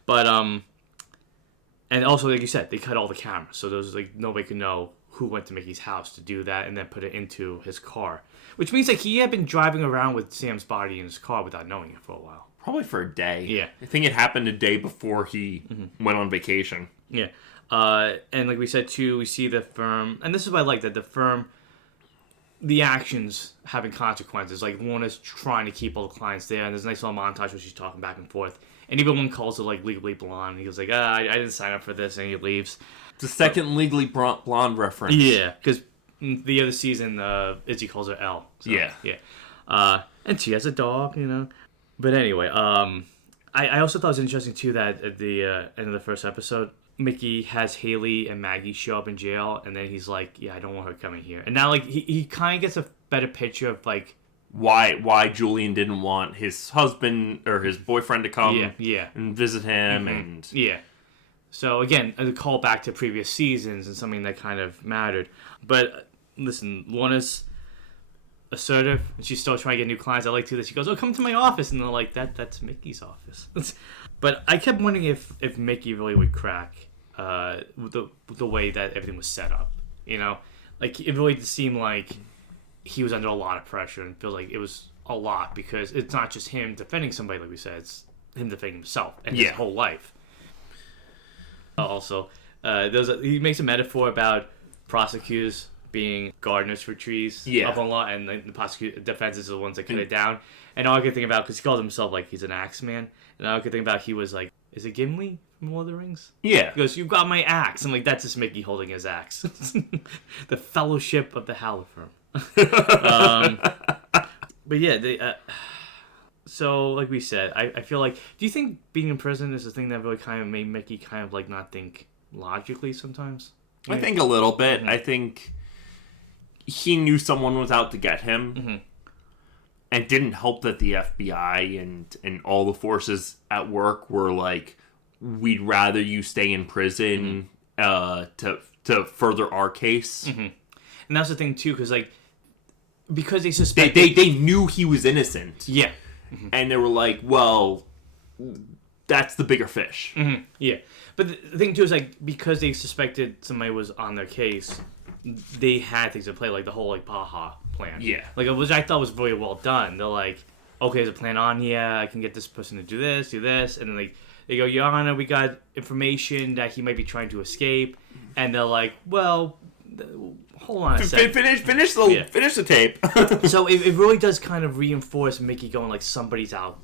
But, and also, like you said, they cut all the cameras. So there's like, nobody could know who went to Mickey's house to do that and then put it into his car. Which means like he had been driving around with Sam's body in his car without knowing it for a while. Probably for a day. Yeah. I think it happened a day before he went on vacation. Yeah. And like we said too, we see the firm, and this is what I like, that the firm, the actions having consequences. Like Lorna's trying to keep all the clients there, and there's a nice little montage where she's talking back and forth. And even one calls her like Legally Blonde. He goes like, I didn't sign up for this, and he leaves. The second Legally Blonde reference. Yeah, because the other season, Izzy calls her Elle. So, yeah. And she has a dog, you know. But anyway, I also thought it was interesting too that at the end of the first episode, Mickey has Haley and Maggie show up in jail, and then he's like, "Yeah, I don't want her coming here." And now, like, he kind of gets a better picture of like why Julian didn't want his husband or his boyfriend to come, and visit him, and So again, a call back to previous seasons and something that kind of mattered. But listen, Lorna's assertive, and she's still trying to get new clients. I like too that she goes, "Oh, come to my office," and they're like, "That's Mickey's office." But I kept wondering if Mickey really would crack with the way that everything was set up. You know, like it really seemed like he was under a lot of pressure and feels like it was a lot because it's not just him defending somebody, like we said, it's him defending himself and his whole life. Also, he makes a metaphor about prosecutors being gardeners for trees up on law, and the defenses are the ones that cut it down. And all I could think about, because he calls himself like he's an axe man, and all I could think about, he was like, is it Gimli from Lord of the Rings? Yeah. He goes, "You got my axe." I'm like, that's just Mickey holding his axe. The Fellowship of the Halifax. But yeah, so like we said, I feel like, do you think being in prison is the thing that really kind of made Mickey kind of like not think logically sometimes? I think a little bit. I think he knew someone was out to get him, and didn't help that the FBI and all the forces at work were like, "We'd rather you stay in prison to further our case." And that's the thing too, because they suspected they knew he was innocent. Yeah. And they were like, "Well, that's the bigger fish." Yeah. But the thing too is because they suspected somebody was on their case, they had things in play, like the whole Baja plan. Yeah. Which I thought was really well done. They're like, "Okay, there's a plan on here. I can get this person to do this, and then they go, "Your Honor, we got information that he might be trying to escape," and they're like, "Well, hold on a second. Finish the tape." So it really does kind of reinforce Mickey going like, somebody's out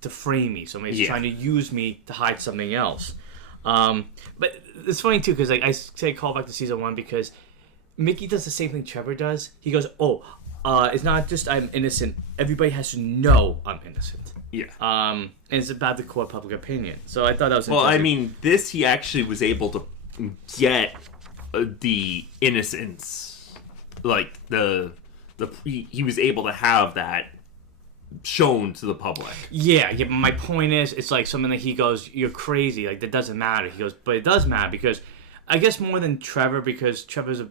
to frame me. Somebody's trying to use me to hide something else. But it's funny too, because I say call back to season 1, because Mickey does the same thing Trevor does. He goes, it's not just I'm innocent. Everybody has to know I'm innocent. Yeah. And it's about the court public opinion. So I thought that was interesting. Well, I mean, he actually was able to get the innocence, like he was able to have that shown to the public. Yeah, but my point is, it's like something that he goes, "You're crazy, like that doesn't matter." He goes, "But it does matter, because I guess more than Trevor, because Trevor's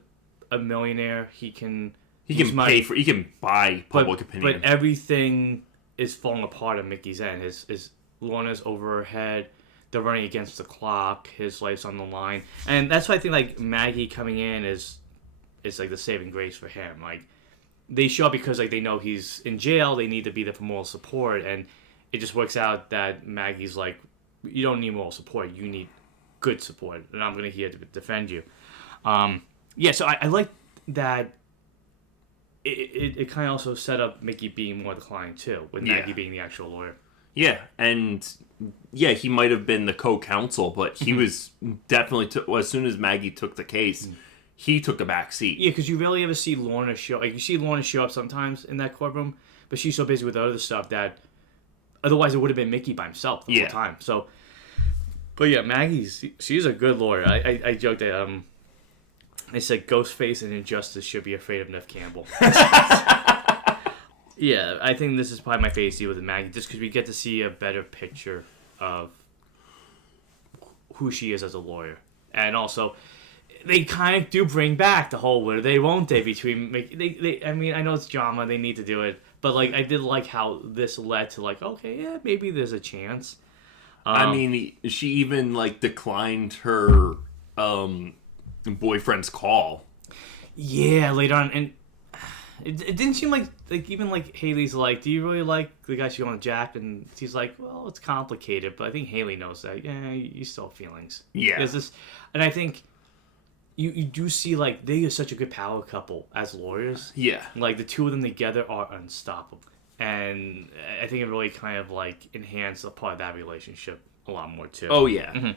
a millionaire, he can buy public opinion. But everything is falling apart on Mickey's end. His Lorna's over her head. They're running against the clock. His life's on the line, and that's why I think Maggie coming in is like the saving grace for him. They show up because they know he's in jail. They need to be there for moral support, and it just works out that Maggie's like, "You don't need moral support. You need good support, and I'm going to here to defend you." So I like that. It kind of also set up Mickey being more the client too, with Maggie being the actual lawyer. Yeah, and he might have been the co-counsel, but he was definitely as soon as Maggie took the case. He took a back seat. Yeah, because you rarely ever see Lorna show. You see Lorna show up sometimes in that courtroom, but she's so busy with other stuff that otherwise it would have been Mickey by himself the whole time. So, but yeah, she's a good lawyer. I joked that they said Ghostface and Injustice should be afraid of Neff Campbell. Yeah, I think this is probably my favorite scene with Maggie, just because we get to see a better picture of who she is as a lawyer, and also. They kind of do bring back the whole "will they, won't they" between I mean, I know it's drama, they need to do it, but I did like how this led to okay, yeah, maybe there's a chance. I mean, she even declined her boyfriend's call. Yeah, later on, and it didn't seem like even like Haley's like, do you really like the guy she on Jack? And he's like, well, it's complicated, but I think Haley knows that. Yeah, you still have feelings. Yeah. There's this, and I think you do see like they are such a good power couple as lawyers. Yeah. Like the two of them together are unstoppable, and I think it really kind of like enhanced a part of that relationship a lot more too. Oh yeah.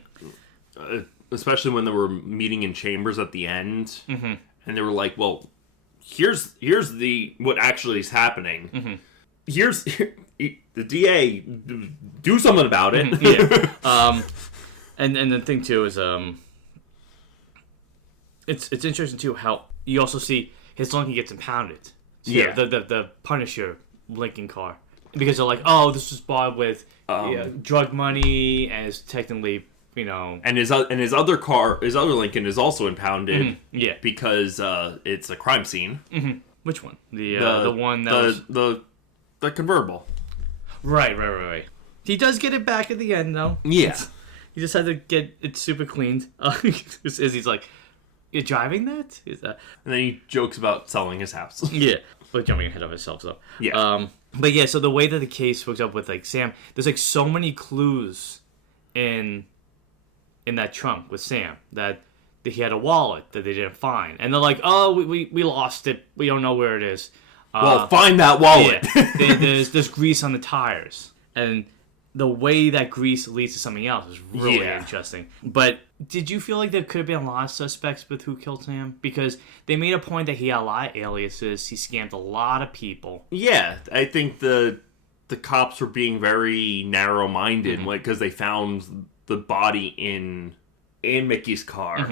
Especially when they were meeting in chambers at the end, and they were like, well. Here's the what actually is happening. Here's the DA. Do something about it. Yeah. And the thing too is it's interesting too how you also see his Lincoln gets impounded. So yeah. The Punisher Lincoln car, because they're like, oh, this was bought with drug money and it's technically. And his other Lincoln is also impounded. Yeah, because it's a crime scene. Which one? The one that the convertible. Right. He does get it back at the end though. Yeah, he just had to get it super cleaned. He's like, "You're driving that?" And then he jokes about selling his house. Yeah, we're jumping ahead of ourselves though. Yeah. But yeah, so the way that the case hooks up with like Sam, there's like so many clues in that trunk with Sam that he had a wallet that they didn't find, and they're like, "Oh, we lost it. We don't know where it is." Well, find that wallet. Yeah. there's grease on the tires, and the way that grease leads to something else is really interesting. But did you feel like there could have been a lot of suspects with who killed Sam? Because they made a point that he had a lot of aliases. He scammed a lot of people. Yeah, I think the cops were being very narrow-minded because they found the body in Mickey's car.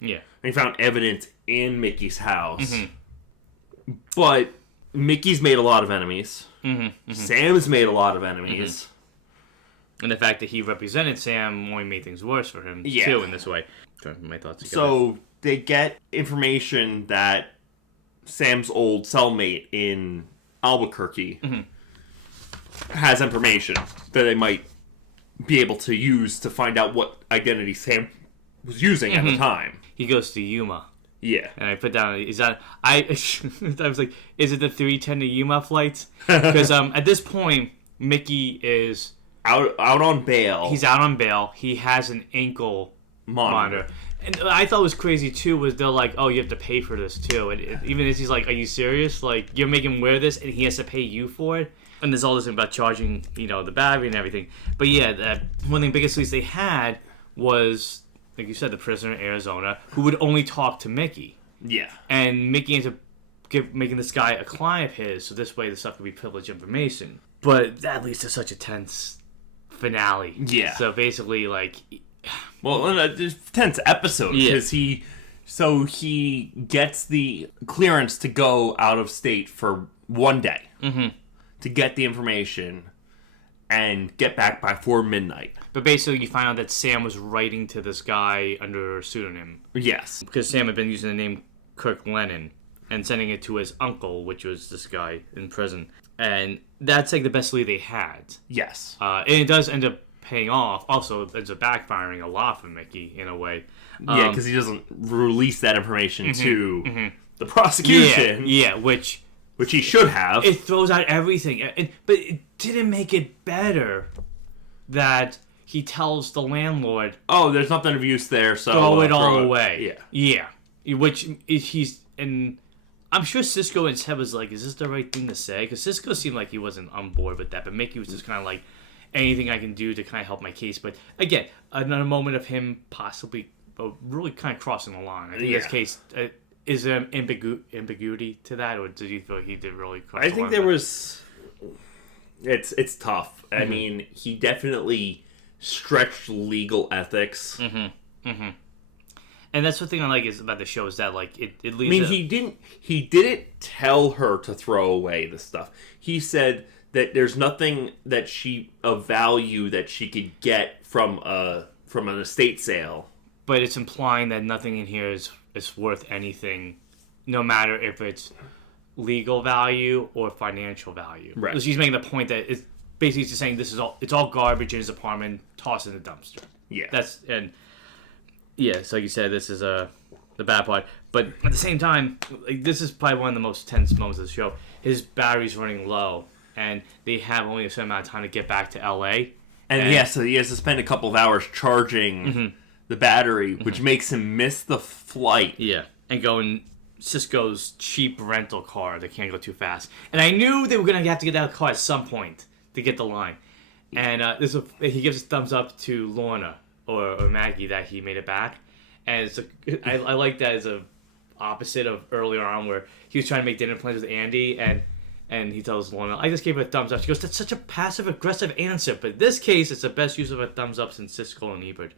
Yeah. They found evidence in Mickey's house. But Mickey's made a lot of enemies. Sam's made a lot of enemies. And the fact that he represented Sam only made things worse for him, too, in this way. I'm trying to put my thoughts together. So they get information that Sam's old cellmate in Albuquerque has information that they might be able to use to find out what identity Sam was using at the time. He goes to Yuma. Yeah. And I put down, I was like, is it the 310 to Yuma flight? Because at this point, Mickey is... Out on bail. He's out on bail. He has an ankle monitor. And what I thought was crazy, too, was they're like, oh, you have to pay for this, too. And even as he's like, are you serious? Like, you're making him wear this, and he has to pay you for it? And there's all this about charging, the battery and everything. But yeah, one of the biggest leads they had was, like you said, the prisoner in Arizona, who would only talk to Mickey. Yeah. And Mickey ends up making this guy a client of his, so this way the stuff could be privileged information. But that leads to such a tense finale. Yeah. So basically, like... Well, a tense episode, because he gets the clearance to go out of state for one day. To get the information and get back by 4 midnight. But basically, you find out that Sam was writing to this guy under a pseudonym. Yes. Because Sam had been using the name Kirk Lennon and sending it to his uncle, which was this guy in prison. And that's like the best lead they had. Yes. And it does end up paying off. Also, it ends up backfiring a lot for Mickey, in a way. Yeah, because he doesn't release that information to the prosecution. Yeah, which he should have. It throws out everything. But it didn't make it better that he tells the landlord, oh, there's nothing of use there, so... throw it all away. Yeah. Which he's... And I'm sure Cisco in his head was like, is this the right thing to say? Because Cisco seemed like he wasn't on board with that. But Mickey was just kind of like, anything I can do to kind of help my case. But again, another moment of him possibly really kind of crossing the line. I think in this case... is there an ambiguity to that, or did you feel he did really cross the line? I think there was... It's tough. I mean, he definitely stretched legal ethics. And that's the thing I like is about the show is that like it leaves. I mean, he didn't tell her to throw away the stuff. He said that there's nothing that of value that she could get from an estate sale. But it's implying that nothing in here is worth anything, no matter if it's legal value or financial value. Right. So she's making the point that it's basically just saying it's all garbage in his apartment, toss in the dumpster. Yeah. So like you said, this is the bad part. But at the same time, like, this is probably one of the most tense moments of the show. His battery's running low, and they have only a certain amount of time to get back to L.A. And so he has to spend a couple of hours charging the battery, which makes him miss the flight. Yeah, and go in Cisco's cheap rental car that can't go too fast. And I knew they were going to have to get out of the car at some point to get the line. And he gives a thumbs up to Lorna or Maggie that he made it back. And I like that as a opposite of earlier on where he was trying to make dinner plans with Andy and he tells Lorna, I just gave her a thumbs up. She goes, that's such a passive-aggressive answer. But in this case, it's the best use of a thumbs up since Siskel and Ebert.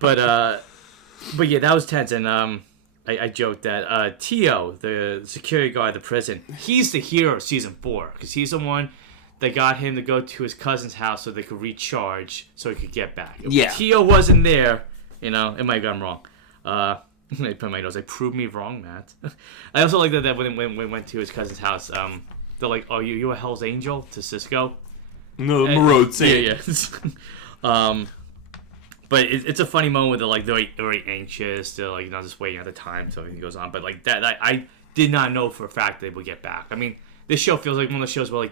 But yeah, that was tense. And I joked that Tio, the security guard at the prison, he's the hero of season 4 because he's the one that got him to go to his cousin's house so they could recharge so he could get back. If Tio wasn't there, it might have gone wrong. I put in my notes, prove me wrong, Matt. I also like that when we went to his cousin's house, they're like, oh, you a Hell's Angel to Cisco? No, Marode saying. Yeah. But it's a funny moment where they're like very anxious. They're like just waiting at the time so everything goes on. But like that, I did not know for a fact they would get back. I mean, this show feels like one of the shows where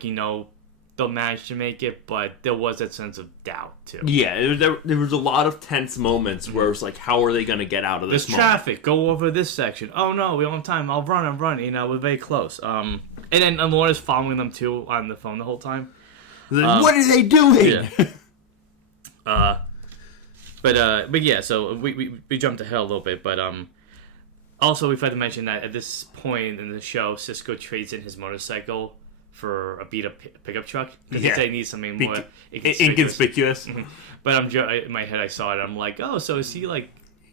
they'll manage to make it, but there was that sense of doubt too. Yeah, there was a lot of tense moments where it was like, how are they going to get out of this? There's traffic. Go over this section. Oh no, we don't have time. I'll run. We're very close. And then Lorna's following them too on the phone the whole time. What are they doing? Yeah. But yeah, so we jumped ahead a little bit, but also we forgot to mention that at this point in the show, Cisco trades in his motorcycle for a beat-up pickup truck because he needs something more inconspicuous. But in my head I saw it. I'm like, oh, so is he like?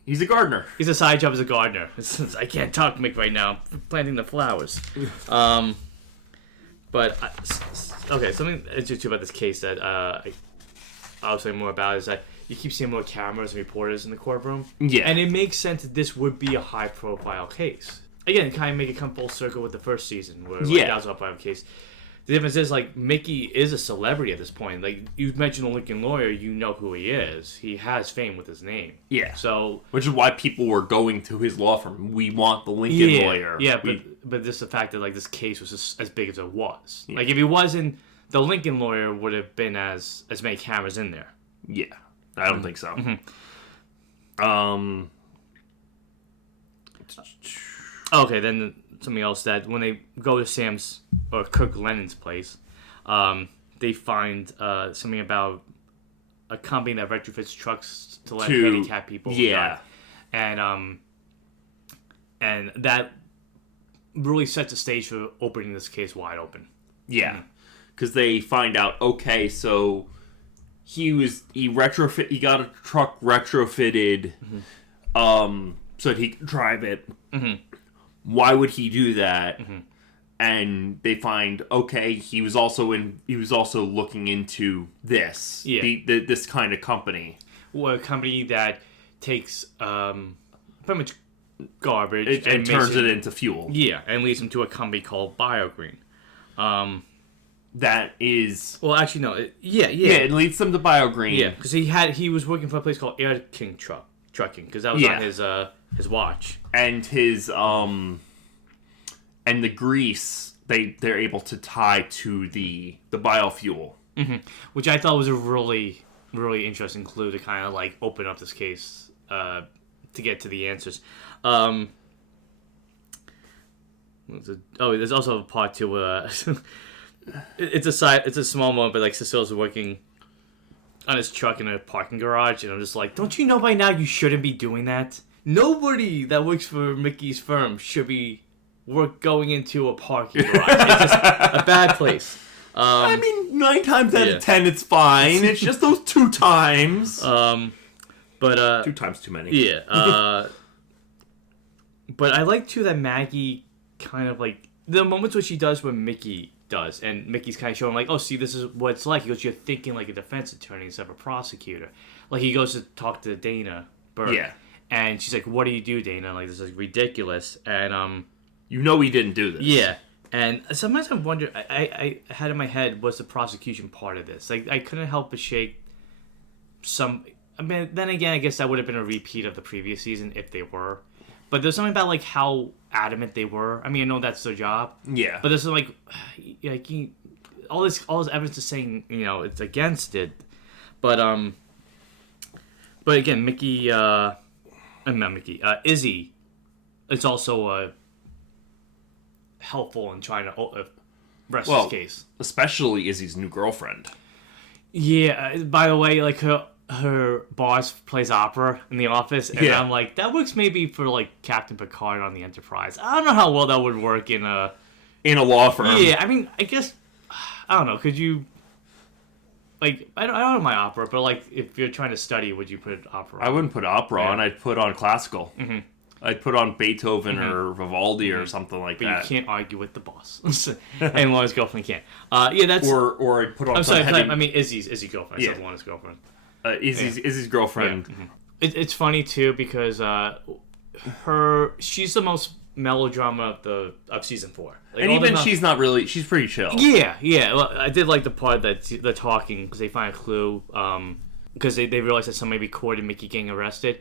He's a gardener. He's a side job as a gardener. I can't talk Mick right now. I'm planting the flowers. But okay, something interesting about this case that I'll say more about is that you keep seeing more cameras and reporters in the courtroom. Yeah. And it makes sense that this would be a high-profile case. Again, kind of make it come full circle with the first season, where that was a high-profile case. The difference is, Mickey is a celebrity at this point. Like, you mentioned the Lincoln Lawyer, you know who he is. He has fame with his name. Yeah. So, which is why people were going to his law firm. We want the Lincoln Lawyer. Yeah, but just the fact that, this case was just as big as it was. Yeah. Like, if he wasn't, the Lincoln Lawyer would have been as many cameras in there. Yeah. I don't think so. Okay, then something else that when they go to Sam's or Kirk Lennon's place, they find something about a company that retrofits trucks to let handicapped people drive. And that really sets the stage for opening this case wide open. Yeah, because they find out, okay, so he got a truck retrofitted so that he could drive it. Why would he do that? And they find, okay, he was also looking into this this kind of company. Well, a company that takes pretty much garbage and turns it into fuel. Yeah, and leads them to a company called BioGreen. That is... Well, actually, no. Yeah, it leads them to BioGreen. Yeah, because he was working for a place called Air King Trucking, because that was on his watch. And his and the grease they're able to tie to the biofuel, which I thought was a really, really interesting clue to kind of open up this case to get to the answers. There's also a part to it's a small moment, but Cecile's working on his truck in a parking garage, and I'm just like, don't you know by now you shouldn't be doing that? Nobody that works for Mickey's firm should be going into a parking garage. It's just a bad place. I mean, 9 times out of 10, it's fine. It's just those 2 times. But 2 times too many. Yeah. But I like too that Maggie kind of the moments where she does what Mickey does, and Mickey's kind of showing oh, see, this is what it's like. He goes, you're thinking like a defense attorney instead of a prosecutor. He goes to talk to Dana Burke. Yeah. And she's like, what do you do, Dana? This is ridiculous. And you know he didn't do this. Yeah. And sometimes I wonder, I had in my head, what's the prosecution part of this? I couldn't help but shake some I mean, then again, I guess that would have been a repeat of the previous season if they were. But there's something about like how adamant they were. I mean, I know that's their job. Yeah. But there's like all this evidence is saying it's against it. But again, Izzy, it's also helpful in trying to rest his case. Especially Izzy's new girlfriend. Yeah. By the way, like her boss plays opera in the office, and I'm like, that works maybe for like Captain Picard on the Enterprise. I don't know how well that would work in a law firm. Yeah, I mean, I guess I don't know. Could you like I don't know my opera, but like if you're trying to study, would you put opera on? I wouldn't put opera on. I'd put on classical. Mm-hmm. I'd put on Beethoven or Vivaldi or something like that. But you can't argue with the boss, and Laura's girlfriend can't. Yeah, that's or I'd put on. I'm sorry, I mean Izzy's girlfriend. Yeah, Laura's girlfriend. Izzy's girlfriend. Yeah. Mm-hmm. It's funny too because she's the most melodrama of season 4. Like, and even she's not really. She's pretty chill. Yeah. Well, I did like the part that they're talking because they find a clue. Because they realize that somebody recorded Mickey getting arrested,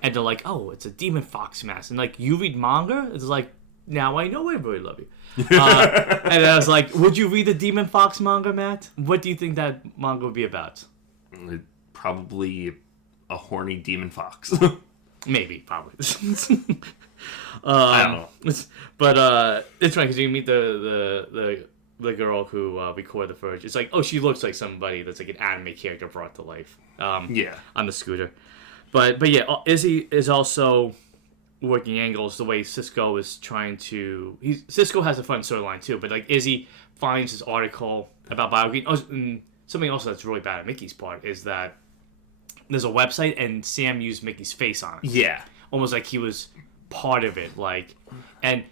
and they're like, "Oh, it's a demon fox mask." And like, you read manga? It's like, now I know I really love you. And I was like, would you read the demon fox manga, Matt? What do you think that manga would be about? Probably a horny demon fox. Maybe, probably. I don't know. But it's funny because you meet the girl who recorded the footage. It's like, oh, she looks like somebody that's like an anime character brought to life. On the scooter. But yeah, Izzy is also working angles the way Cisco is trying to. Cisco has a fun storyline too, but like Izzy finds this article about BioGreen. Oh, and something else that's really bad at Mickey's part is that there's a website and Sam used Mickey's face on it. Yeah. Almost like he was part of it. Like, and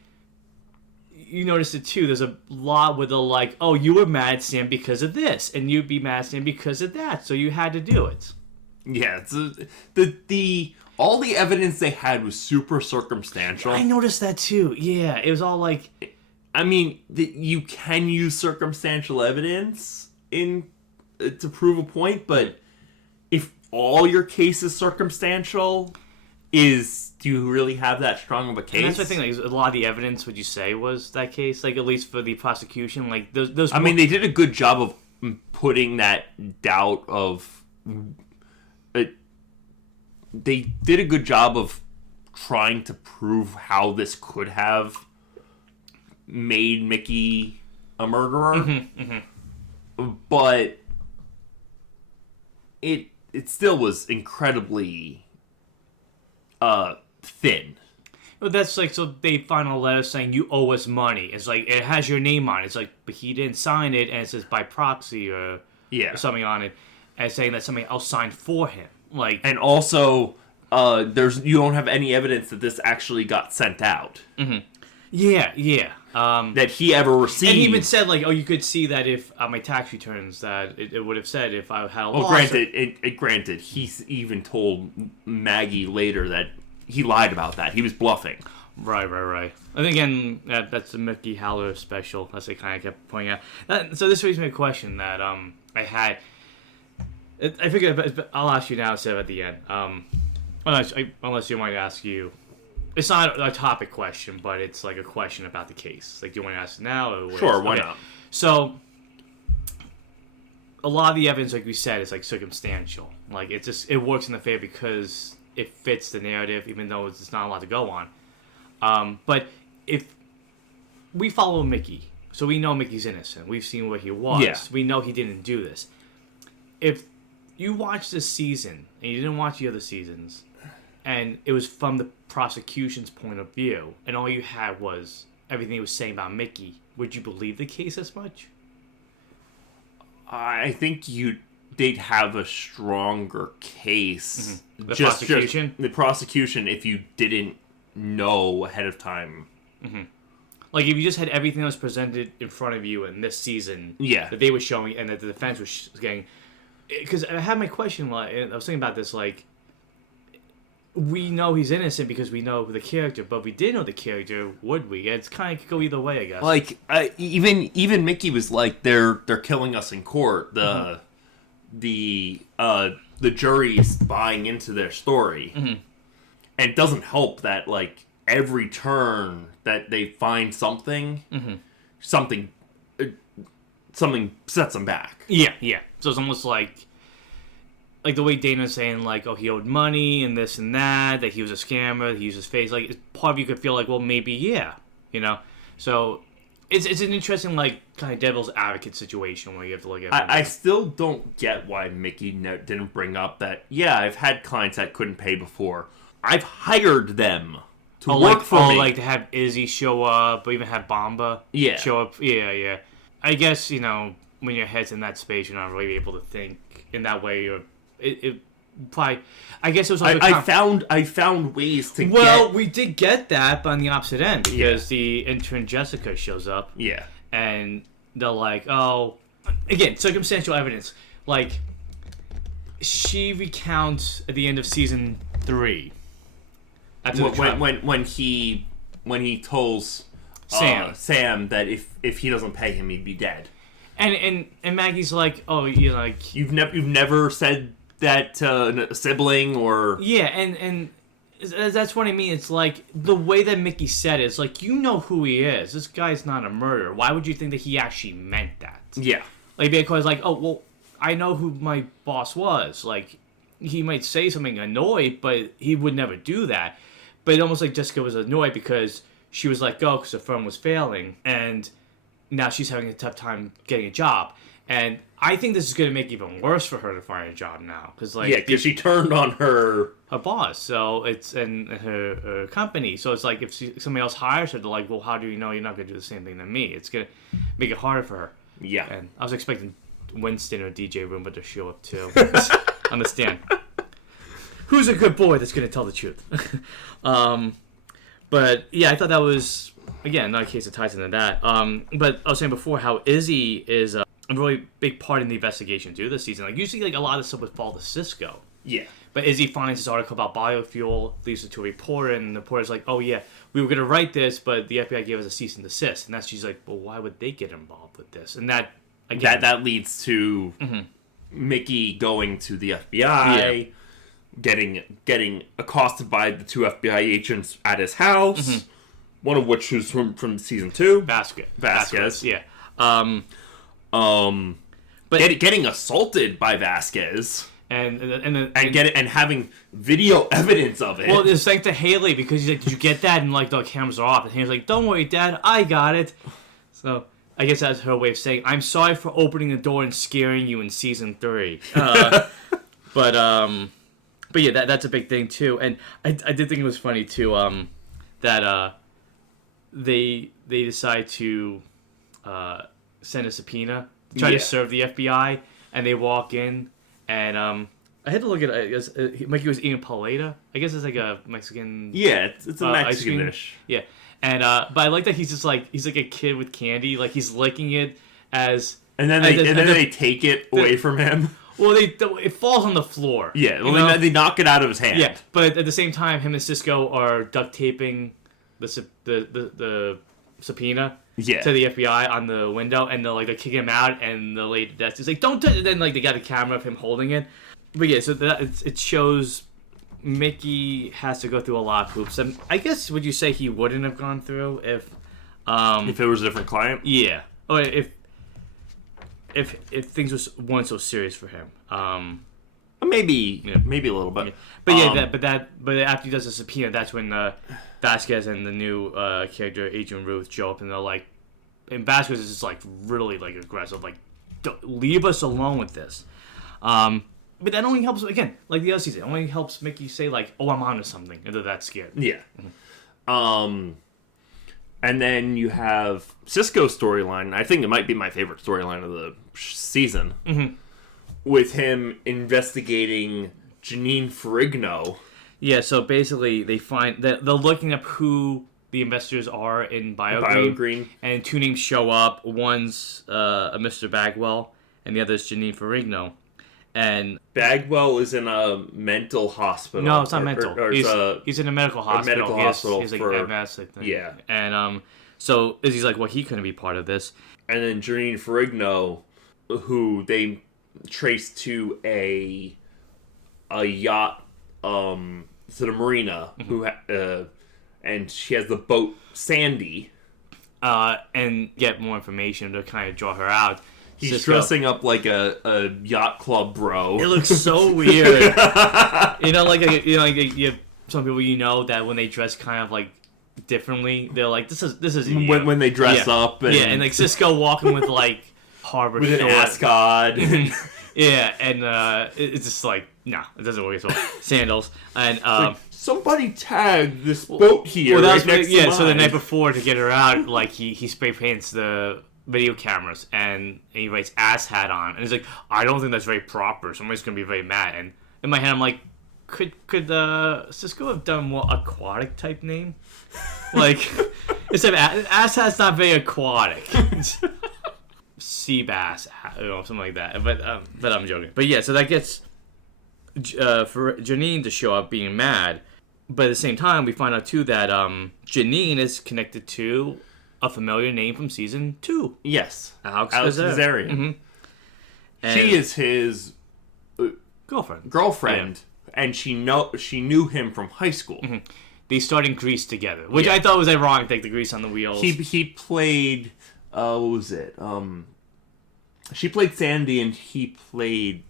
you notice it too. There's a lot where they're like, oh, you were mad at Sam because of this, and you'd be mad at Sam because of that, so you had to do it. Yeah, all the evidence they had was super circumstantial. I noticed that too. Yeah, it was all like, I mean, you can use circumstantial evidence to prove a point, but if all your case is circumstantial, do you really have that strong of a case? And that's the thing. Like, a lot of the evidence, would you say, was that case? Like, at least for the prosecution, like those. I mean, they did a good job of putting that doubt of. They did a good job of trying to prove how this could have made Mickey a murderer, but it still was incredibly thin. Well, that's like, so they find a letter saying you owe us money. It's like, it has your name on it. It's like, but he didn't sign it, and it says by proxy or something on it, and saying that somebody else signed for him. Like, and also, you don't have any evidence that this actually got sent out. Mm-hmm. Yeah. That he ever received. And he even said, like, oh, you could see that if my tax returns, that it would have said if I had a loss. Well, granted, he even told Maggie later that he lied about that. He was bluffing. Right. And again, that's the Mickey Haller special. That's what I kind of kept pointing out. So this raises me a question that I had. I figured I'll ask you now instead of at the end. Unless you want to ask you. It's not a topic question, but it's like a question about the case. Like, do you want to ask it now? Or sure, why not? So, a lot of the evidence, like we said, is like circumstantial. Like, it works in the favor because it fits the narrative, even though it's not a lot to go on. But if we follow Mickey, so we know Mickey's innocent. We've seen where he was. Yeah. We know he didn't do this. If you watch this season and you didn't watch the other seasons, and it was from the prosecution's point of view, and all you had was everything he was saying about Mickey, would you believe the case as much? I think they'd have a stronger case. Mm-hmm. The prosecution, if you didn't know ahead of time. Mm-hmm. Like, if you just had everything that was presented in front of you in this season, that they were showing, and that the defense was getting. Because I had my question, like, I was thinking about this, like, we know he's innocent because we know the character, but if we didn't know the character, would we? It's kind of could go either way, I guess. Like, even Mickey was like, they're killing us in court. the jury's buying into their story. Mm-hmm. And it doesn't help that, like, every turn that they find something, mm-hmm. something sets them back. Yeah. So it's almost like the way Dana's saying, like, oh, he owed money and this and that he was a scammer, he used his face. Like, part of you could feel like, well, maybe, yeah, you know? So it's an interesting, like, kind of devil's advocate situation where you have to look at I still don't get why Mickey didn't bring up that, yeah, I've had clients that couldn't pay before. I've hired them to work for me. Like to have Izzy show up, or even have Bomba show up. Yeah. I guess, you know, when your head's in that space, you're not really able to think in that way. It probably, I guess it was. I found ways to. Well, we did get that, but on the opposite end, because the intern Jessica shows up. Yeah. And they're like, oh, again, circumstantial evidence. Like, she recounts at the end of season 3. When he tells Sam that if he doesn't pay him, he'd be dead. And Maggie's like, oh, you're like, you've never said that to a sibling or and that's what I mean. It's like the way that Mickey said it. It's like, you know who he is. This guy's not a murderer. Why would you think that he actually meant that? Yeah, like, because like, oh well, I know who my boss was. Like, he might say something annoyed, but he would never do that. But almost like Jessica was annoyed because she was let go because the firm was failing, and now she's having a tough time getting a job. And I think this is going to make it even worse for her to find a job now, because she turned on her boss, so it's in her company. So it's like if somebody else hires her, they're like, well, how do you know you're not going to do the same thing to me? It's going to make it harder for her. Yeah, and I was expecting Winston or DJ Roomba to show up too. Understand? Who's a good boy that's going to tell the truth? But yeah, I thought that was, again, another case that ties into that. But I was saying before how Izzy is a really big part in the investigation too this season. Like, usually, like, a lot of stuff would fall to Cisco. Yeah. But Izzy finds this article about biofuel, leaves it to a reporter, and the reporter's like, oh yeah, we were going to write this, but the FBI gave us a cease and desist. And she's like, well, why would they get involved with this? And that, again, that leads to Mickey going to the FBI, getting accosted by the 2 FBI agents at his house, one of which was from season 2. Vasquez. Yeah. But getting assaulted by Vasquez. And having video evidence of it. Well, it's thanks to Haley, because he's like, did you get that? And like, the cameras are off. And Haley's like, don't worry, Dad, I got it. So I guess that's her way of saying, I'm sorry for opening the door and scaring you in season 3. But yeah, that's a big thing too. And I did think it was funny too, that they decide to send a subpoena, try to serve the FBI, and they walk in, and I had to look at it. I guess Mikey was eating paleta. I guess it's like a Mexican. Yeah, it's a Mexican dish. Yeah, and but I like that he's like a kid with candy, like he's licking it as. And then they take it away from him. Well, it falls on the floor. Yeah, well, they knock it out of his hand. Yeah, but at the same time, him and Cisco are duct taping the subpoena to the FBI on the window, and they're kicking him out, and the lady desk is like, "Don't touch it." Then they got a camera of him holding it. But yeah, so it shows Mickey has to go through a lot of hoops. And I guess would you say he wouldn't have gone through if it was a different client? Yeah, or if things weren't so serious for him. Maybe a little bit. Yeah. But but after he does the subpoena, that's when Vasquez and the new character Agent Ruth show up, and they're like, and Vasquez is just like really like aggressive, like, leave us alone with this. But that only helps, again, like the other season, it only helps Mickey say like, oh, I'm onto something, and they're that scared. Yeah. Mm-hmm. And then you have Cisco's storyline. I think it might be my favorite storyline of the season. Mm-hmm. With him investigating Janine Ferrigno. Yeah, so basically they find that they're looking up who the investors are in BioGreen. And 2 names show up. One's a Mr. Bagwell, and the other is Janine Ferrigno. And Bagwell is in a mental hospital. No, it's not mental. He's in a medical hospital. He's like MS, I think. Yeah. And so Izzy's like, well, he couldn't be part of this. And then Janine Ferrigno, who they traced to a yacht, to the marina, and she has the boat Sandy. And get more information to kind of draw her out. He's dressing up like a yacht club bro. It looks so weird. You have some people that when they dress kind of like differently, they're like, this is when they dress up. And like Cisco walking with like harbor with shorts. An ascot. It's just like, no, it doesn't work as well. Sandals. And like, somebody tagged this boat here. Well, right next to mine. So the night before, to get her out, like he spray paints the video cameras and he writes asshat on, and he's like, I don't think that's very proper. Somebody's gonna be very mad. And in my head, I'm like, could Cisco have done a more aquatic type name? Like, instead of asshat's not very aquatic. Sea bass, something like that. But I'm joking. But yeah, so that gets for Janine to show up being mad. But at the same time, we find out too that Janine is connected to a familiar name from season 2. Yes, Alex Kazarian. Mm-hmm. She is his girlfriend, and she knew him from high school. Mm-hmm. They started in Grease together, which I thought was ironic. Take the Grease on the wheels. He played. What was it? She played Sandy, and he played.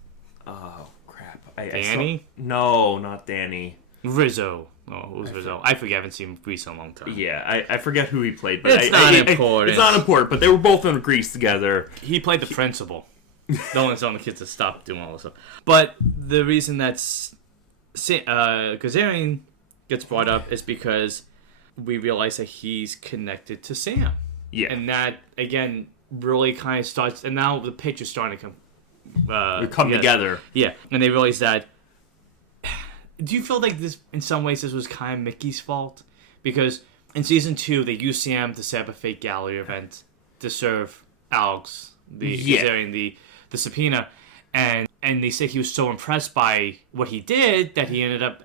Oh crap! Danny? No, not Danny. Rizzo. Oh, it was Rizzo. I forget. I haven't seen Grease in a long time. Yeah, I forget who he played, but it's not important. It's not important. But they were both in Grease together. He played the principal. No one's telling the kids to stop doing all this stuff. But the reason that Kazarian gets brought up is because we realize that he's connected to Sam. Yeah. And that, again, really kind of starts... And now the picture's starting to come together. Yeah. And they realize that... Do you feel like this, in some ways, this was kind of Mickey's fault? Because in Season 2, they used Sam to set up a fake gallery event to serve Alex, Kazarian, the subpoena. And they say he was so impressed by what he did that he ended up,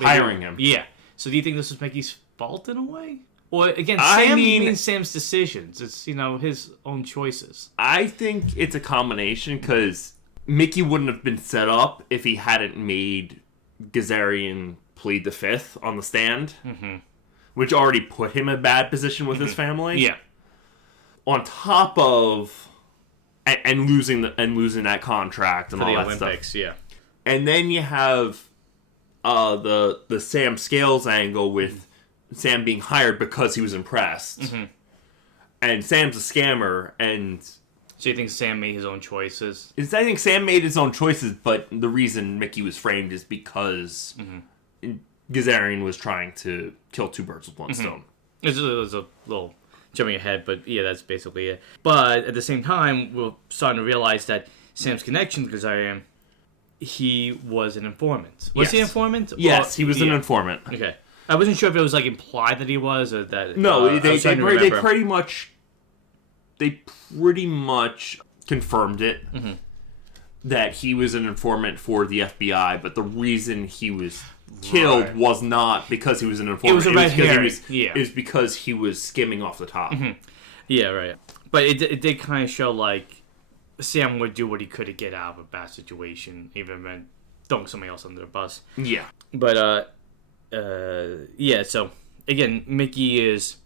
hiring him. Yeah. So do you think this was Mickey's fault in a way? Or, again, Sam means Sam's decisions. It's, his own choices. I think it's a combination, because Mickey wouldn't have been set up if he hadn't made Kazarian plead the fifth on the stand, which already put him in a bad position with his family. Yeah. On top of... And losing that contract and for all the that Olympics, stuff. Yeah. And then you have the Sam Scales angle with Sam being hired because he was impressed. And Sam's a scammer, and... So you think Sam made his own choices? I think Sam made his own choices, but the reason Mickey was framed is because Kazarian was trying to kill two birds with one stone. It was a little jumping ahead, but yeah, that's basically it. But at the same time, we're starting to realize that Sam's connection to Kazarian, he was an informant. Was he an informant? Yes, he was an informant. Okay. I wasn't sure if it was like implied that he was, or that... No, they pretty much confirmed it that he was an informant for the FBI, but the reason he was killed was not because he was an informant. It was a red herring. It was because he was skimming off the top. Yeah, right. But it did kind of show like Sam would do what he could to get out of a bad situation, even when throwing somebody else under the bus. Yeah. But yeah. So again, Mickey is.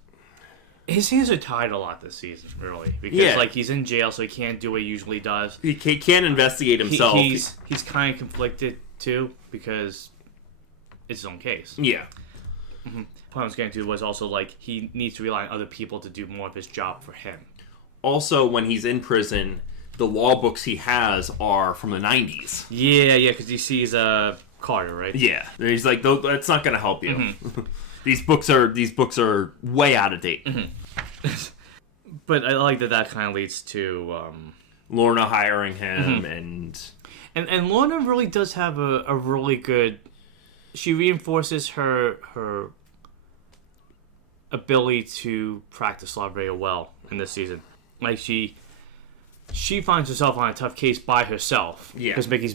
His hands are tied a lot this season, really, because like he's in jail, so he can't do what he usually does. He can't investigate himself. He's kind of conflicted too because it's his own case. Yeah. What I was getting to was also like he needs to rely on other people to do more of his job for him. Also, when he's in prison, the law books he has are from the 90s. Yeah, because he sees Carter, right? Yeah, he's like, that's not going to help you. These books are way out of date. But I like that kind of leads to Lorna hiring him and Lorna really does have a really good. She reinforces her ability to practice law very well in this season. Like she finds herself on a tough case by herself. Yeah. Because Mickey's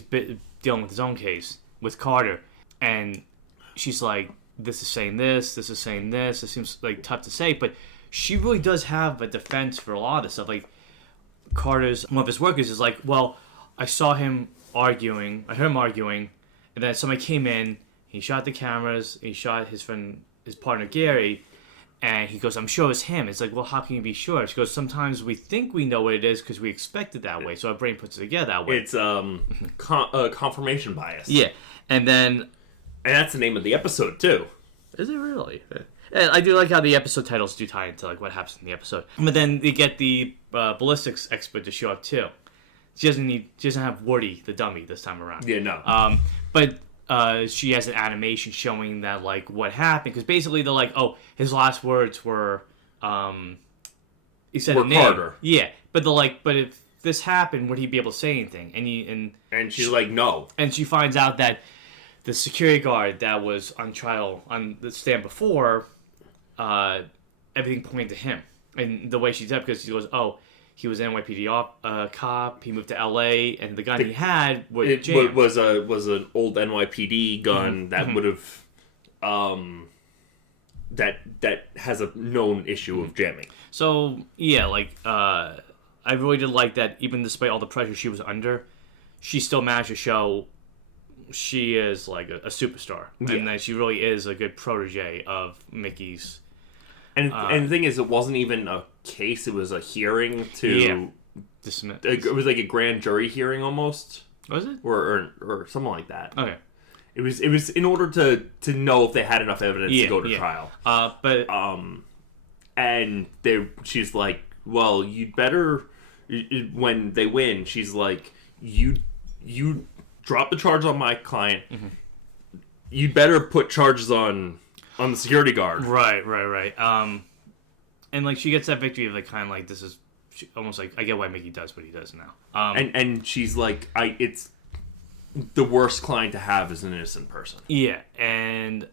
dealing with his own case with Carter, and she's like, this is saying this. This is saying this. It seems like tough to say, but she really does have a defense for a lot of this stuff. Like Carter's one of his workers is like, well, I saw him arguing. I heard him arguing, and then somebody came in. He shot the cameras. He shot his partner Gary, and he goes, "I'm sure it's him." It's like, well, how can you be sure? She goes, "Sometimes we think we know what it is because we expect it that way, so our brain puts it together that way." It's confirmation bias. Yeah, and that's the name of the episode too. Is it really? And I do like how the episode titles do tie into like what happens in the episode. But then they get the ballistics expert to show up too. She doesn't have Woody the dummy this time around. Yeah, no. But she has an animation showing that like what happened, because basically they're like, oh, his last words were he said Work a name. harder. Yeah, but they're like, but if this happened, would he be able to say anything? And she's like, no. And she finds out that the security guard that was on trial on the stand before, everything pointed to him. And the way she did, because she goes, oh, he was an NYPD cop. He moved to LA, and the gun he had was jammed. was an old NYPD gun that would have that has a known issue of jamming. So yeah, like I really did like that. Even despite all the pressure she was under, she still managed to show she is like a superstar, and that she really is a good protege of Mickey's. And the thing is, it wasn't even a case; it was a hearing to dismiss. It was like a grand jury hearing almost. Was it? Or something like that. Okay. It was in order to know if they had enough evidence to go to trial. And she's like, well, you'd better, when they win, she's like, you drop the charge on my client. Mm-hmm. You'd better put charges on the security guard. Right. And like she gets that victory of like kind of like this is almost like I get why Mickey does what he does now. And she's like, it's the worst client to have is an innocent person. Yeah, and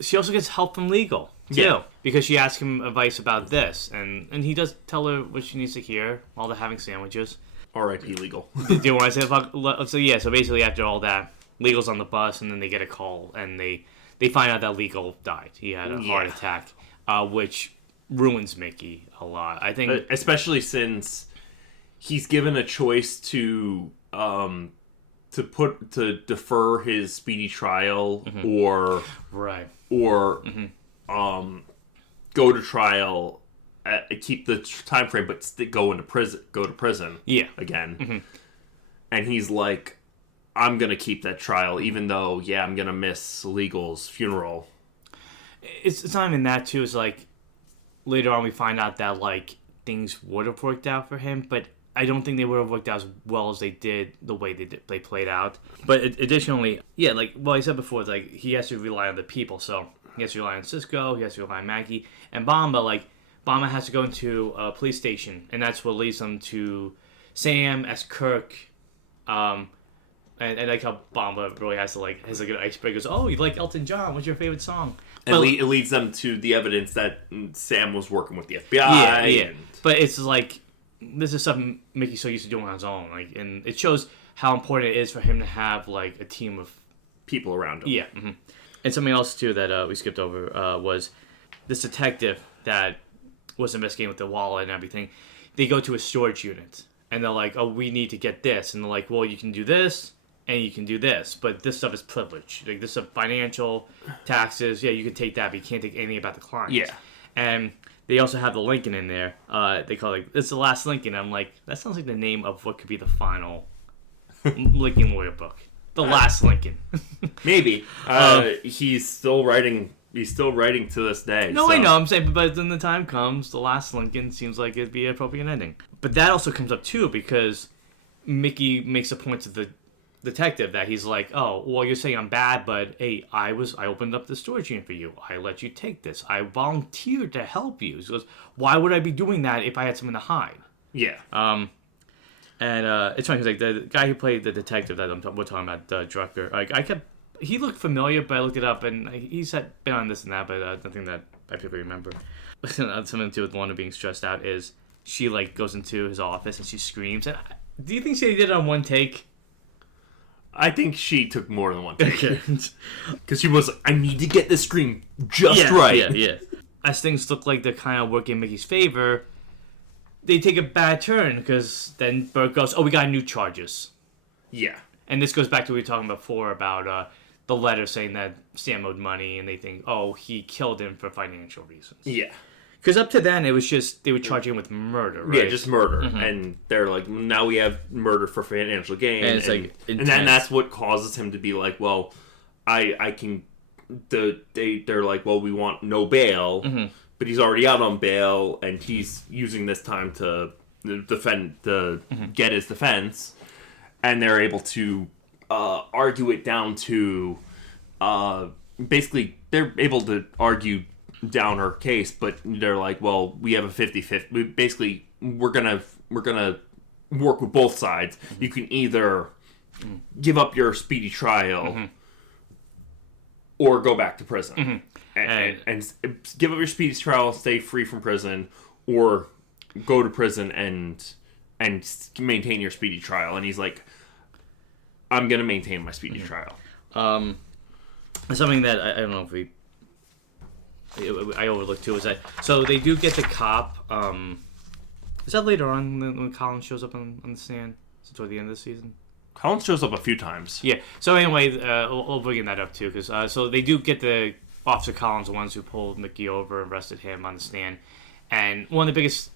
she also gets help from legal too, because she asks him advice about this, and he does tell her what she needs to hear while they're having sandwiches. R.I.P. legal. Do you want to say about so basically after all that, legal's on the bus, and then they get a call, and they find out that legal died. He had a heart attack, which ruins Mickey a lot. I think, especially since he's given a choice to defer his speedy trial or go to trial, keep the time frame, but go to prison. Again. Mm-hmm. And he's like, I'm gonna keep that trial, even though I'm gonna miss Legal's funeral. It's not even that too. It's like later on we find out that like things would have worked out for him, but I don't think they would have worked out as well as they did the way they played out. But additionally, like I said before, it's like he has to rely on the people. So he has to rely on Cisco, he has to rely on Maggie, and Bomba. Like Bomba has to go into a police station, and that's what leads them to Sam as Kirk. And like how Bomba really has a good icebreaker. Goes, oh, you like Elton John? What's your favorite song? And it leads them to the evidence that Sam was working with the FBI. Yeah. But it's like, this is something Mickey's so used to doing on his own. Like, and it shows how important it is for him to have like a team of people around him. Yeah. Mm-hmm. And something else too that we skipped over was this detective that was investigating with the wallet and everything. They go to a storage unit and they're like, "Oh, we need to get this," and they're like, "Well, you can do this." And you can do this, but this stuff is privilege. Like this stuff, financial, taxes. Yeah, you can take that, but you can't take anything about the client. Yeah. And they also have the Lincoln in there. They call it, it's the last Lincoln. I'm like, that sounds like the name of what could be the final Lincoln lawyer book. The last Lincoln. Maybe. He's still writing. He's still writing to this day. No, I know. I'm saying, but then the time comes, the last Lincoln seems like it'd be an appropriate ending. But that also comes up too because Mickey makes a point to the detective that he's like, oh, well, you're saying I'm bad, but hey, I opened up the storage unit for you. I let you take this. I volunteered to help you. He goes, why would I be doing that if I had something to hide? Yeah. And it's funny because like the guy who played the detective that we're talking about, Drucker, like he looked familiar, but I looked it up and he's been on this and that, but nothing that I particularly remember. Something to do with Wanda being stressed out is she like goes into his office and she screams. And do you think she did it on one take? I think she took more than one take. Because she was like, I need to get this scream just right. Yeah. As things look like they're kind of working in Mickey's favor, they take a bad turn because then Bert goes, oh, we got new charges. Yeah. And this goes back to what we were talking before about the letter saying that Sam owed money, and they think, oh, he killed him for financial reasons. Yeah. Because up to then, it was just, they would charge him with murder, right? Yeah, just murder. And they're like, now we have murder for financial gain. And it's like, and then that's what causes him to be like, well, I can... They're like, well, we want no bail, but he's already out on bail, and he's using this time to get his defense, and they're able to argue it down to basically they're able to argue down her case, but they're like, well, we have a 50-50. Basically, we're gonna work with both sides. You can either give up your speedy trial or go back to prison and give up your speedy trial, stay free from prison, or go to prison and maintain your speedy trial. And he's like, I'm gonna maintain my speedy trial. Something that I don't know if I overlooked too is that, so they do get the cop. Is that later on when Colin shows up on the stand? Is it toward the end of the season? Colin shows up a few times. Yeah. So anyway, we'll bring that up too, because so they do get the Officer Collins, the ones who pulled Mickey over and arrested him on the stand, and one of the biggest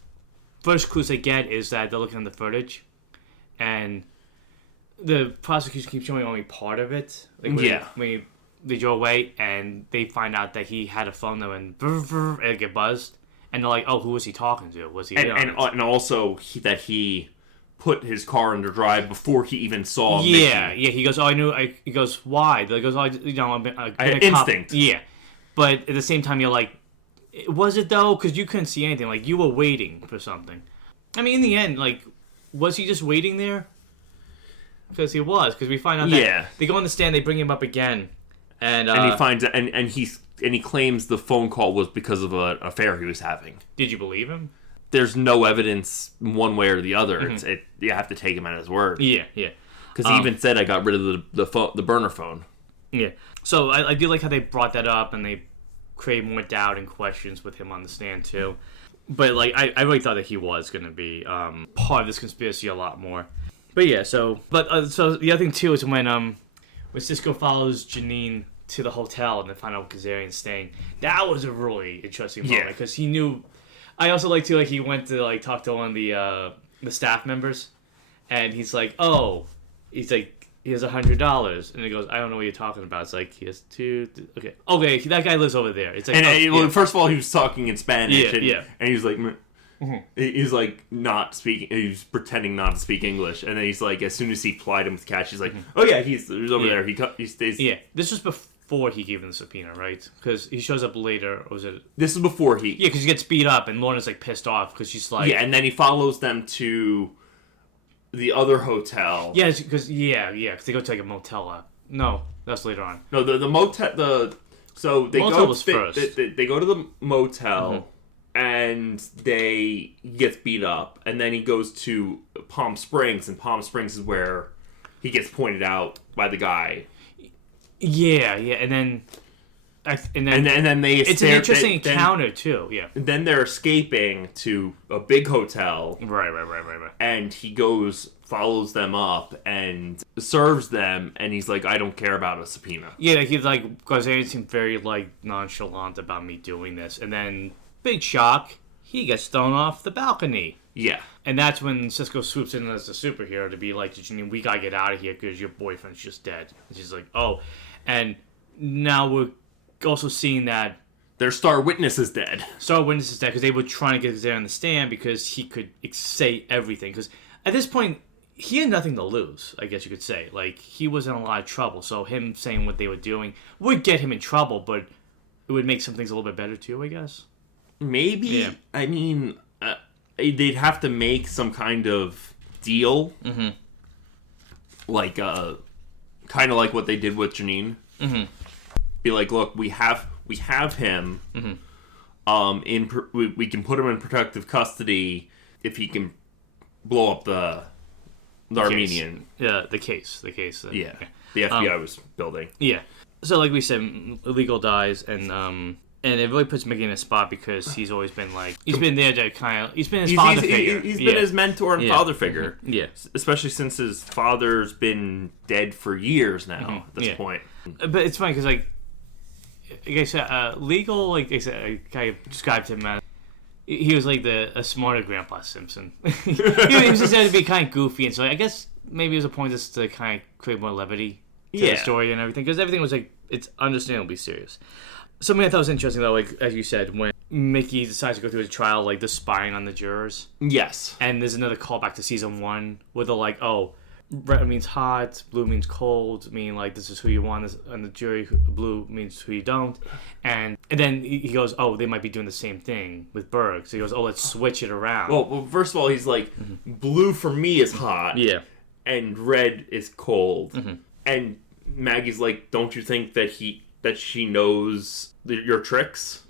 first clues they get is that they're looking at the footage, and the prosecution keeps showing only part of it. Like when they go away and they find out that he had a phone that went and it get buzzed, and they're like, "Oh, who was he talking to? Was he?" And also that he put his car under drive before he even saw Mickey. Yeah. He goes, "Oh, I knew." He goes, "Why?" He goes, "Oh, I had instinct." Yeah, but at the same time, you're like, "Was it though?" Because you couldn't see anything. Like you were waiting for something. I mean, in the end, like, was he just waiting there? Because he was. Because we find out that they go on the stand, they bring him up again, and he finds and he claims the phone call was because of an affair he was having. Did you believe him? There's no evidence one way or the other. You have to take him at his word. Yeah. Because he even said, "I got rid of the burner phone." Yeah. So I do like how they brought that up and they create more doubt and questions with him on the stand too. But like I really thought that he was going to be part of this conspiracy a lot more. But yeah. So the other thing too is when Cisco follows Janine to the hotel and then find out Kazarian's staying. That was a really interesting moment because he knew. I also like to he went to talk to one of the staff members, and he's like, "Oh," he's like, "He has $100," and he goes, "I don't know what you're talking about." It's like he has two. Okay, that guy lives over there. It's like, well, first of all, he was talking in Spanish, and he was like, he's like not speaking. He's pretending not to speak English, and then he's like, as soon as he plied him with cash, he's like, "Oh yeah, he's over there. He stays." Yeah, this was before he gave him the subpoena, right? Because he shows up later, or was it? This is before he. Yeah, because he gets beat up, and Lorna's pissed off because she's like. Yeah, and then he follows them to the other hotel. Yeah, because they go to a motel. No, that's later on. No, the motel. So they motel go. Was first. They go to the motel, and he gets beat up, and then he goes to Palm Springs, and Palm Springs is where he gets pointed out by the guy. Yeah, and then they. It's an interesting encounter too. Yeah. Then they're escaping to a big hotel. Right. And he follows them up, and serves them, and he's like, "I don't care about a subpoena." Yeah, he's like, Kazarian seemed very nonchalant about me doing this, and then big shock, he gets thrown off the balcony. Yeah. And that's when Cisco swoops in as a superhero to be like, Janine, we gotta get out of here because your boyfriend's just dead. And she's like, oh. And now we're also seeing that their star witness is dead. Star witness is dead because they were trying to get Kazarian on the stand because he could say everything. Because at this point, he had nothing to lose, I guess you could say. He was in a lot of trouble. So him saying what they were doing would get him in trouble, but it would make some things a little bit better too, I guess. Maybe. Yeah. I mean, they'd have to make some kind of deal. Mm-hmm. Kind of like what they did with Janine. Mm-hmm. Be like, look, we have him. Mm-hmm. We can put him in protective custody if he can blow up the Armenian. Yeah, the case. The FBI was building. Yeah. So like we said, Illegal dies, and And it really puts Mickey in a spot because he's always been like... He's been there to kind of... He's been his father figure. He's been his mentor and father figure. Yeah. Especially since his father's been dead for years now at this point. But it's funny because, like I said, Legal, like I said, I kind of described him as... He was like a smarter Grandpa Simpson. he was just there to be kind of goofy. And so I guess maybe it was a point just to kind of create more levity to the story and everything. Because everything was like... It's understandably serious. Something I thought was interesting, though, like, as you said, when Mickey decides to go through his trial, like, the spying on the jurors. Yes. And there's another callback to season 1 where they're like, oh, red means hot, blue means cold, meaning, like, this is who you want on the jury, blue means who you don't. And then he goes, oh, they might be doing the same thing with Berg. So he goes, oh, let's switch it around. Well first of all, he's like, blue for me is hot. Yeah. And red is cold. And Maggie's like, don't you think that she knows your tricks?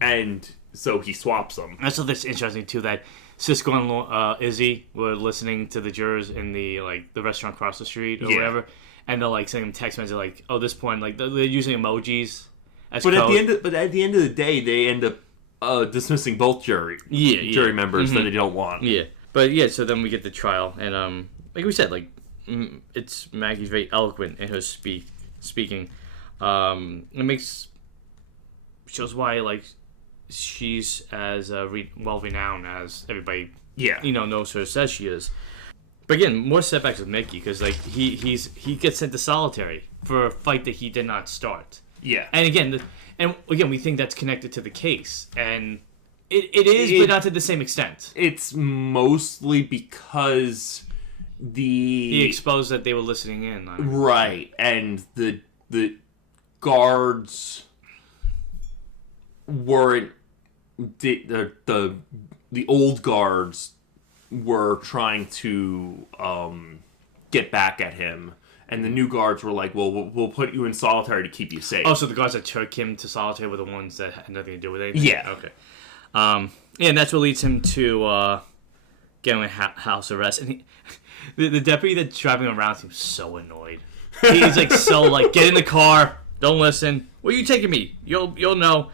And so he swaps them. That's what's interesting too, that Cisco and Izzy were listening to the jurors in the restaurant across the street or whatever, and they're like sending them text messages like, oh, this point, like they're using emojis as code. At the end of the day, they end up dismissing both jury members that they don't want. Yeah, but yeah, so then we get the trial, and like we said, like it's Maggie's very eloquent in her speaking. It shows why, like, she's as well renowned as everybody knows her, says she is. But again, more setbacks with Mickey because like he gets sent to solitary for a fight that he did not start. Yeah, and again we think that's connected to the case, and it is, but not to the same extent. It's mostly because he exposed that they were listening in, right, and the guards weren't the old guards were trying to get back at him, and the new guards were like, well, we'll put you in solitary to keep you safe. Oh, so the guards that took him to solitary were the ones that had nothing to do with anything? Yeah. Okay. And that's what leads him to getting a house arrest. And the deputy that's driving around seems so annoyed. He's like, so like, get in the car, don't listen. Where are you taking me? You'll know.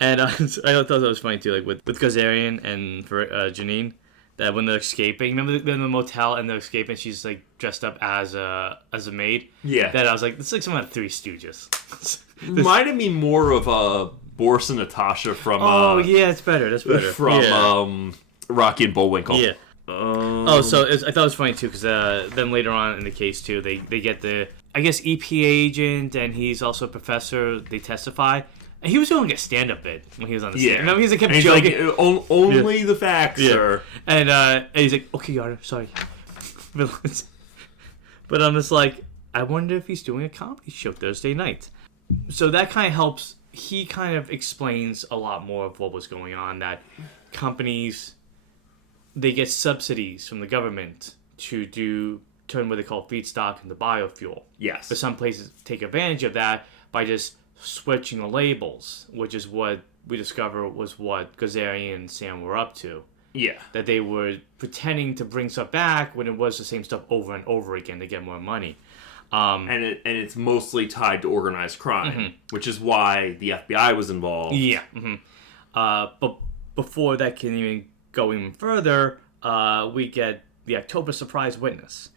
And I thought that was funny too, like with Kazarian and for Janine, that when they're escaping, remember they're in the motel and they're escaping, she's like dressed up as a maid. Yeah. That I was like, this is like some of the Three Stooges. Reminded me more of Boris and Natasha from. Oh yeah, it's better. That's better. From Rocky and Bullwinkle. Yeah. I thought it was funny too because then later on in the case too, they get the EPA agent and he's also a professor. They testify. And he was doing a stand-up bit when he was on the stand. Remember, he kept joking. Like, only the facts, sir. And he's like, okay, Your Honor, sorry. But I'm just like, I wonder if he's doing a comedy show Thursday night. So that kind of helps. He kind of explains a lot more of what was going on, that companies, they get subsidies from the government to turn what they call feedstock into biofuel. Yes. But some places take advantage of that by just switching the labels, which is what we discovered was what Kazarian and Sam were up to. Yeah. That they were pretending to bring stuff back when it was the same stuff over and over again to get more money. And it's mostly tied to organized crime, which is why the FBI was involved. Yeah. But before that can even go even further, we get the October surprise witness.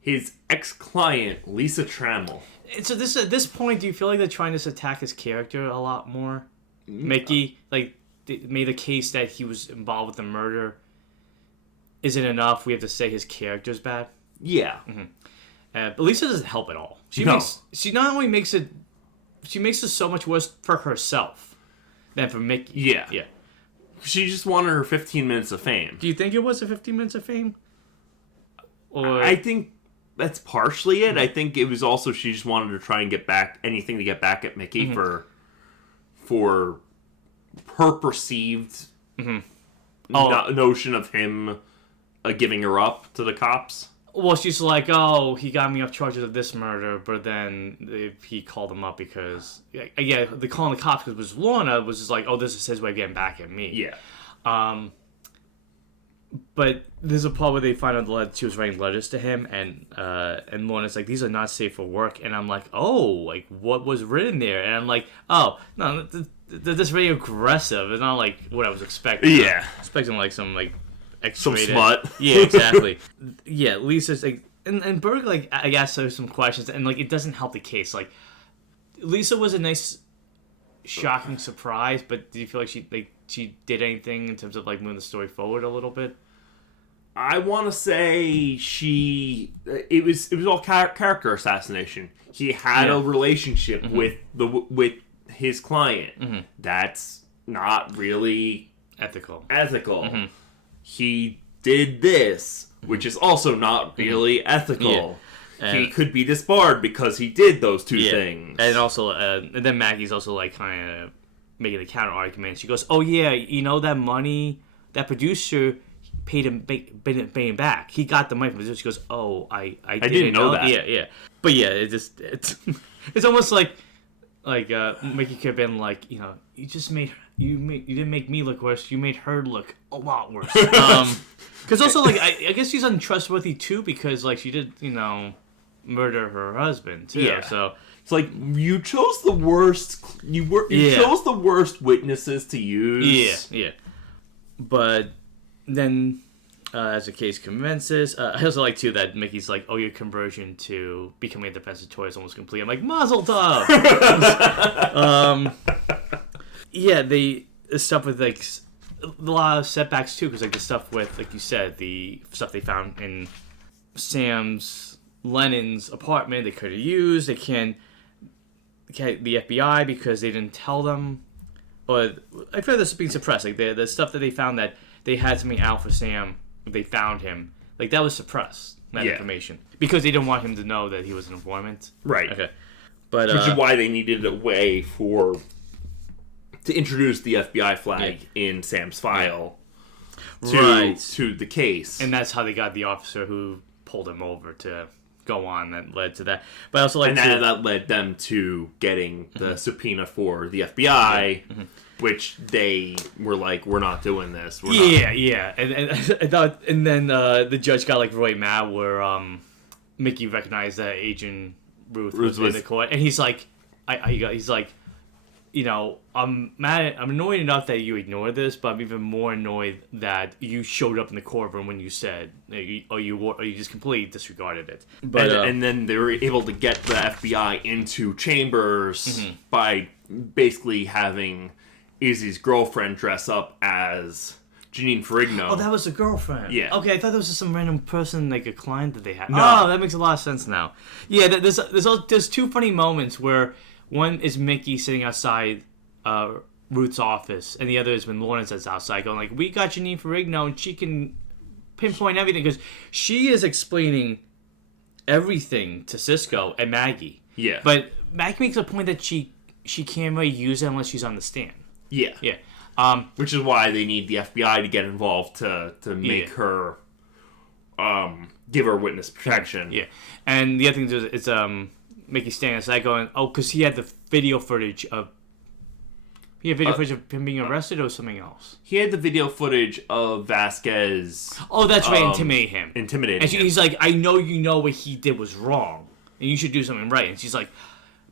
His ex-client, Lisa Trammell. So at this point, do you feel like they're trying to attack his character a lot more? Mickey, like, they made the case that he was involved with the murder. Is it enough? We have to say his character's bad? Yeah. But Lisa doesn't help at all. She not only makes it so much worse for herself than for Mickey. Yeah. Yeah. She just wanted her 15 minutes of fame. Do you think it was a 15 minutes of fame? Or I think that's partially it. I think it was also she just wanted to try and get back anything to get back at Mickey for her perceived notion of him giving her up to the cops. Well, she's like, oh, he got me off charges of this murder, but then he called him up because, the calling the cops because Lorna was just like, oh, this is his way of getting back at me. Yeah. But there's a part where they find out that she was writing letters to him, and Lorna's like, these are not safe for work, and I'm like, oh, like, what was written there? And I'm like, oh, no, they're just very aggressive. It's not like what I was expecting. Yeah. I was expecting like some like Some X-rated. smut. Yeah, exactly. Yeah, Lisa's like, and Berg, like, I asked her some questions, and like, it doesn't help the case. Like, Lisa was a nice, shocking surprise, but do you feel like she did anything in terms of like moving the story forward a little bit? I want to say it was all character assassination. He had a relationship with his client. Mm-hmm. That's not really ethical. Mm-hmm. He did this, which is also not really ethical. Yeah. He could be disbarred because he did those two things. And also, and then Maggie's also like kind of making the counter argument. She goes, "Oh yeah, you know that money that producer paid him back. He got the money from the producer." She goes, "Oh, I didn't know that." Yeah. But yeah, it's it's almost like Mickey could have been like, you know, you didn't make me look worse. You made her look a lot worse. Because also like I guess she's untrustworthy too because like she did, you know, murder her husband too. Yeah. So it's like you chose the worst. You chose the worst witnesses to use. Yeah. But then, as the case commences, I also like too that Mickey's like, "Oh, your conversion to becoming a defensive toy is almost complete." I'm like, "Mazel tov." Yeah, the stuff with like a lot of setbacks too, because like the stuff with, like you said, the stuff they found in Lennon's apartment they could have used. They can't get the FBI because they didn't tell them, or I feel this is being suppressed. Like the stuff that they found that they had something out for Sam, they found him, like that was suppressed, that information, because they didn't want him to know that he was an informant. Right. Okay. But which is why they needed a way to introduce the FBI flag in Sam's file to the case. And that's how they got the officer who pulled him over to go on. That led to that. But I also like that led them to getting the subpoena for the FBI, which they were like, "We're not doing this." Yeah. And I thought, and then the judge got like really mad where Mickey recognized that Agent Ruth was in the court, and he's like, he's like, you know, I'm annoyed enough that you ignored this, but I'm even more annoyed that you showed up in the courtroom when you said, or you just completely disregarded it. But and then they were able to get the FBI into chambers by basically having Izzy's girlfriend dress up as Janine Ferrigno. Oh, that was a girlfriend. Yeah. Okay, I thought that was just some random person, like a client that they had. No. Oh, that makes a lot of sense now. Yeah, there's two funny moments where one is Mickey sitting outside Ruth's office, and the other is when Lawrence is outside going like, "We got Janine Ferrigno, and she can pinpoint everything," because she is explaining everything to Cisco and Maggie. Yeah. But Maggie makes a point that she can't really use it unless she's on the stand. Yeah. Yeah. Which is why they need the FBI to get involved to make her give her witness protection. Yeah. And the other thing is Mickey standing outside going, "Oh, because he had the video footage of." He had video footage of him being arrested or something else? He had the video footage of Vasquez. Oh, that's right, intimidate him. Intimidating and him. He's like, "I know you know what he did was wrong, and you should do something right." And she's like,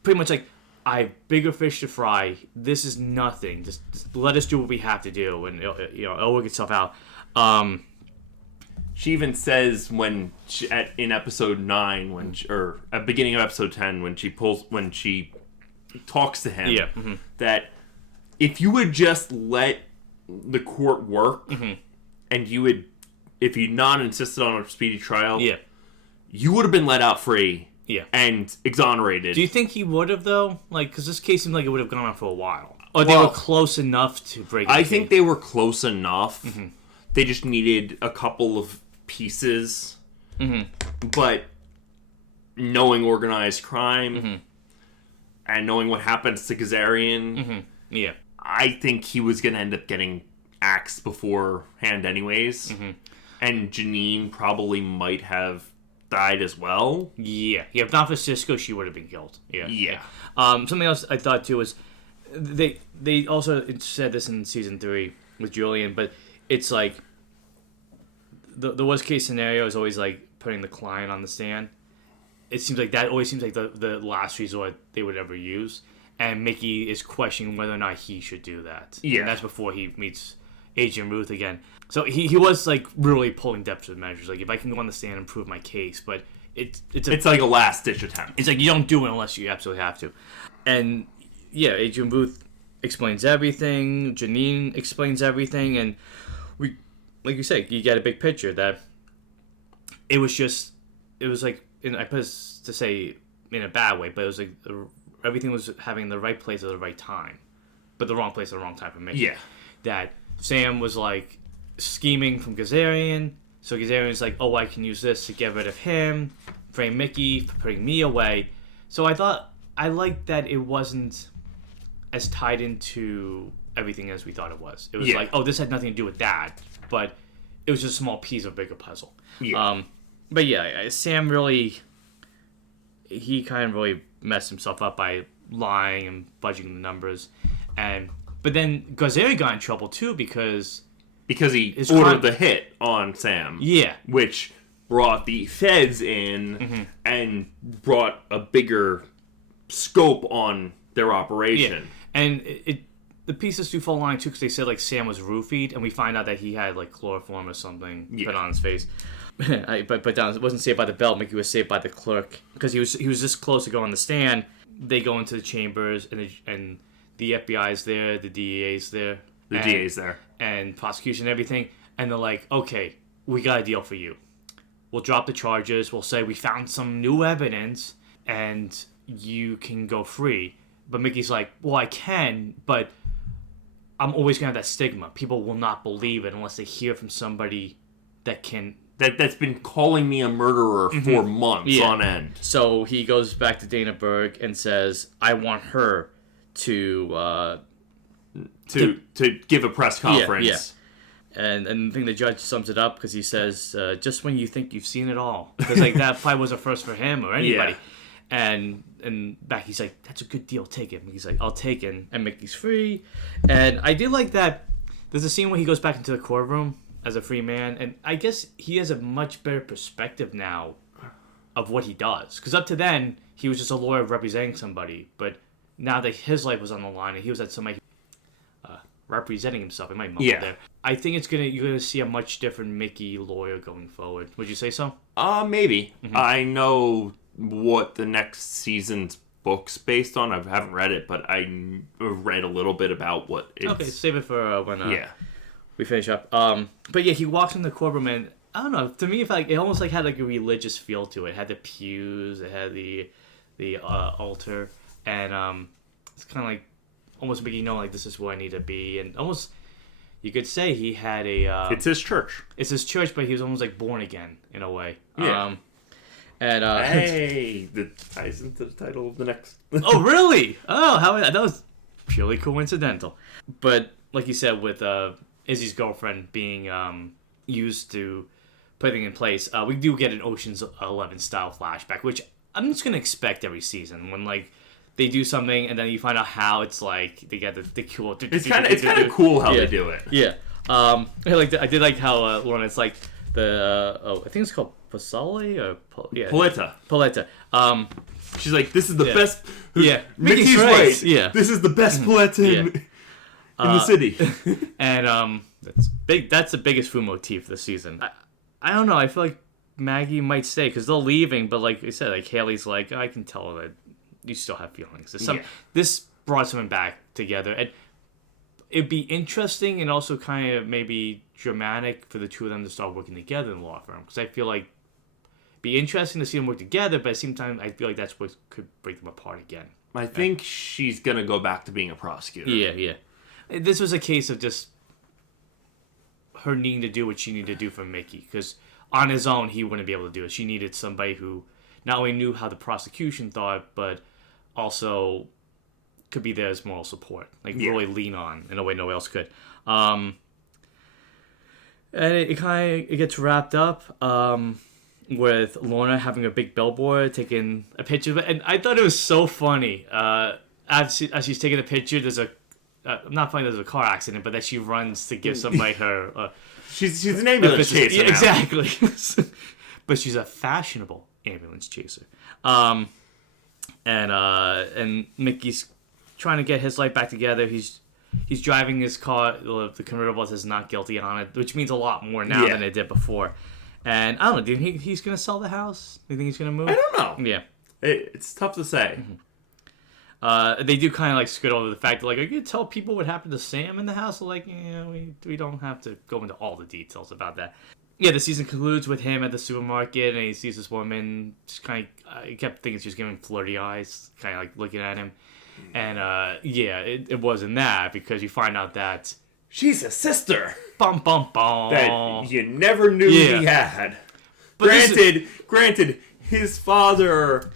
pretty much like, "I have bigger fish to fry. This is nothing. Just let us do what we have to do, and it'll work itself out." She even says in episode 9 or at the beginning of episode 10 when she talks to him that if you would just let the court work and if you'd not insisted on a speedy trial, you would have been let out free and exonerated. Do you think he would have though? Like, because this case seemed like it would have gone on for a while, or they were close enough to break. I think they were close enough. They just needed a couple of pieces, but knowing organized crime and knowing what happens to Kazarian, I think he was going to end up getting axed beforehand anyways, and Janine probably might have died as well. Yeah, if not for Cisco, she would have been killed. Something else I thought too was they also said this in season 3 with Julian, but it's like the worst case scenario is always like putting the client on the stand. It seems like that always seems like the last resort they would ever use. And Mickey is questioning whether or not he should do that. Yeah. And that's before he meets Agent Ruth again. So he was like really pulling desperate measures. Like, if I can go on the stand and prove my case, but it's like a last ditch attempt. It's like you don't do it unless you absolutely have to. And yeah, Agent Ruth explains everything. Janine explains everything, and we, like you said, you get a big picture that it was like, I put this to say in a bad way, but it was like everything was having the right place at the right time, but the wrong place at the wrong time for Mickey. Yeah. That Sam was like scheming from Gazarian, so Gazarian's like, oh, I can use this to get rid of him, frame Mickey for putting me away. So I liked that it wasn't as tied into everything as we thought it was. It was like, oh, this had nothing to do with that, but it was just a small piece of a bigger puzzle. Yeah. But yeah, Sam really, he kind of really messed himself up by lying and fudging the numbers, but then Gazarian got in trouble too because he ordered the hit on Sam. Yeah, which brought the feds in and brought a bigger scope on their operation. Yeah. And the pieces do fall along too, because they said like Sam was roofied, and we find out that he had like chloroform or something put on his face. But down, it wasn't saved by the belt. Mickey was saved by the clerk, because he was this close to go on the stand. They go into the chambers, and the FBI's there, the DEA's there, DA's there, and prosecution and everything. And they're like, okay, we got a deal for you. We'll drop the charges. We'll say we found some new evidence, and you can go free. But Mickey's like, well, I can, but I'm always gonna have that stigma. People will not believe it unless they hear from somebody that can. That's been calling me a murderer for months on end. So he goes back to Dana Berg and says, I want her to give a press conference. Yeah. And I think the judge sums it up, because he says, just when you think you've seen it all. Because like that probably was a first for him or anybody. Yeah. And back he's like, that's a good deal, take it. He's like, I'll take it. And Mickey's free. And I did like that. There's a scene where he goes back into the courtroom as a free man, and I guess he has a much better perspective now of what he does. Because up to then, he was just a lawyer representing somebody, but now that his life was on the line and he was at somebody representing himself, I might mumble there. I think you're gonna see a much different Mickey lawyer going forward. Would you say so? Maybe. I know what the next season's book's based on. I haven't read it, but I read a little bit about what it's... Okay, save it for when we finish up. But yeah, he walks in the courtroom, and I don't know, to me it almost like had like a religious feel to it. It had the pews, it had the altar, and it's kind of like almost making you know, like, this is where I need to be. And almost you could say he had a it's his church, but he was almost like born again in a way. And hey, that ties into the title of the next. Oh, really? Oh, that was purely coincidental. But like you said, with Izzy's girlfriend being used to putting in place, we do get an Ocean's 11 style flashback, which I'm just gonna expect every season when like they do something and then you find out how it's like they get the cool. It's kind of cool how they do it. Yeah. I did like how Lauren, it's like the I think it's called Pasale or Poletta. She's like, this is the best. Yeah, Mickey's right. Yeah, this is the best Poletta in the city. And that's big. That's the biggest food motif this season. I don't know. I feel like Maggie might stay because they're leaving, but like I said, like Haley's like, I can tell that you still have feelings. This brought something back together, and it'd be interesting and also kind of maybe dramatic for the two of them to start working together in the law firm, because I feel like it'd be interesting to see them work together, but at the same time, I feel like that's what could break them apart again. I think she's gonna go back to being a prosecutor. Yeah. This was a case of just her needing to do what she needed to do for Mickey, because on his own, he wouldn't be able to do it. She needed somebody who not only knew how the prosecution thought, but also could be there as moral support, really lean on in a way nobody else could. And it gets wrapped up with Lorna having a big billboard, taking a picture of it, and I thought it was so funny. As she's taking a picture, there's a not finding there's a car accident, but that she runs to give somebody her. She's an ambulance chaser. Yeah, exactly. But she's a fashionable ambulance chaser. And Mickey's trying to get his life back together. He's driving his car, the convertible says not guilty on it, which means a lot more now than it did before. And I don't know, do you think he's going to sell the house? Do you think he's going to move? I don't know. Yeah. It's tough to say. They do kind of like skirt over the fact that, like, are you going to tell people what happened to Sam in the house? Like, we don't have to go into all the details about that. Yeah, the season concludes with him at the supermarket, and he sees this woman, just kind of, I kept thinking she was giving flirty eyes, kind of like looking at him. And, it wasn't that, because you find out that she's a sister. Bum, bum, bum. That you never knew he had. But granted, his father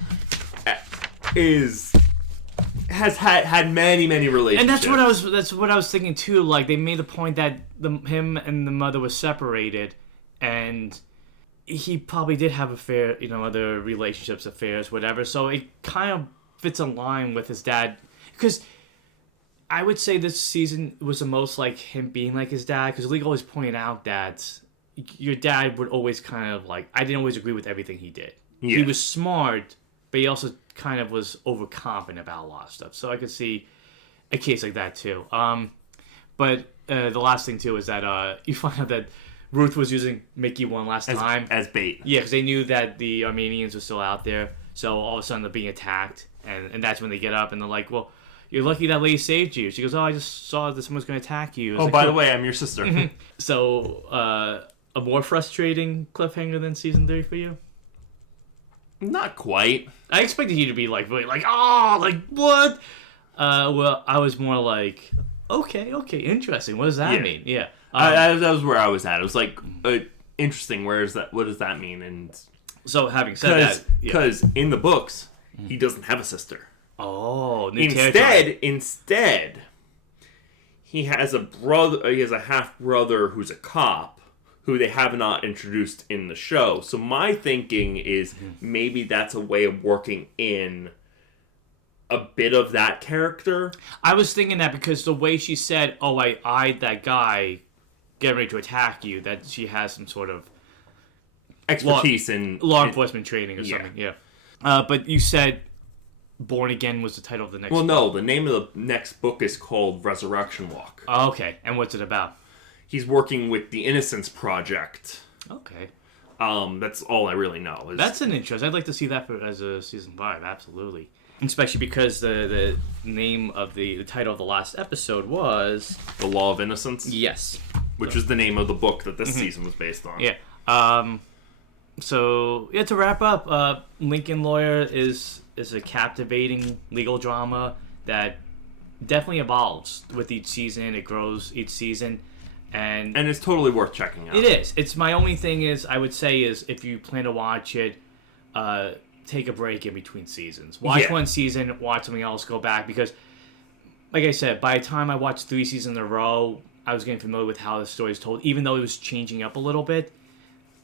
has had many relationships. And that's what I was thinking too. Like, they made the point that him and the mother were separated, and he probably did have other relationships, affairs, whatever. So it kind of fits in line with his dad, because I would say this season was the most like him being like his dad, because Lee always pointed out that your dad would always kind of like, I didn't always agree with everything he did. Yeah. He was smart, but he also kind of was overconfident about a lot of stuff. So I could see a case like that too. But the last thing too is that you find out that Ruth was using Mickey one last time as bait. Yeah, because they knew that the Armenians were still out there. So all of a sudden they're being attacked, and that's when they get up and they're like, well, you're lucky that lady saved you. She goes, oh, I just saw that someone's going to attack you. Oh, by the way, I'm your sister. Mm-hmm. So, a more frustrating cliffhanger than season 3 for you? Not quite. I expected you to be like, really like, oh, like, what? Well, I was more like, okay, interesting. What does that mean? Yeah. That was where I was at. It was like, interesting, what does that mean? And so, having said that... Because in the books, he doesn't have a sister. Oh, new Instead, he has a brother. He has a half brother who's a cop, who they have not introduced in the show. So my thinking is maybe that's a way of working in a bit of that character. I was thinking that because the way she said, "Oh, I eyed that guy getting ready to attack you," that she has some sort of expertise in law enforcement training or something. Yeah. But you said Born Again was the title of the next book. No, the name of the next book is called Resurrection Walk. Oh, okay. And what's it about? He's working with the Innocence Project. Okay. That's all I really know. That's an interest. I'd like to see that as a season 5, absolutely. Especially because the name of the title of the last episode was... The Law of Innocence? Yes. Which is the name of the book that this season was based on. Yeah. So, to wrap up, Lincoln Lawyer is a captivating legal drama that definitely evolves with each season. It grows each season. And it's totally worth checking out. It is. It's my only thing is, I would say, is if you plan to watch it, take a break in between seasons. Watch one season, watch something else, go back. Because, like I said, by the time I watched 3 seasons in a row, I was getting familiar with how the story is told, even though it was changing up a little bit.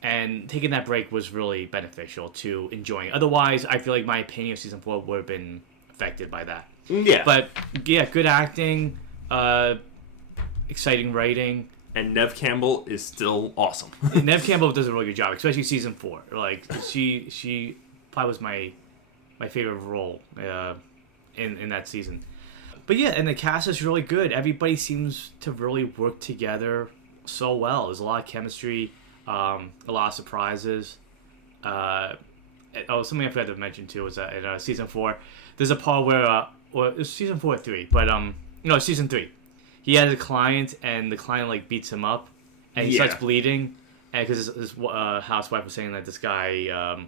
And taking that break was really beneficial to enjoying it. Otherwise, I feel like my opinion of season 4 would have been affected by that. Yeah. But, yeah, good acting, exciting writing. And Neve Campbell is still awesome. Neve Campbell does a really good job, especially season 4. Like, she probably was my favorite role in that season. But, yeah, and the cast is really good. Everybody seems to really work together so well. There's a lot of chemistry. A lot of surprises. Something I forgot to mention too was that in season 4, there's a part where, it was season 4 or 3, but no, season 3. He has a client, and the client like beats him up, and he starts bleeding, and because his housewife was saying that this guy,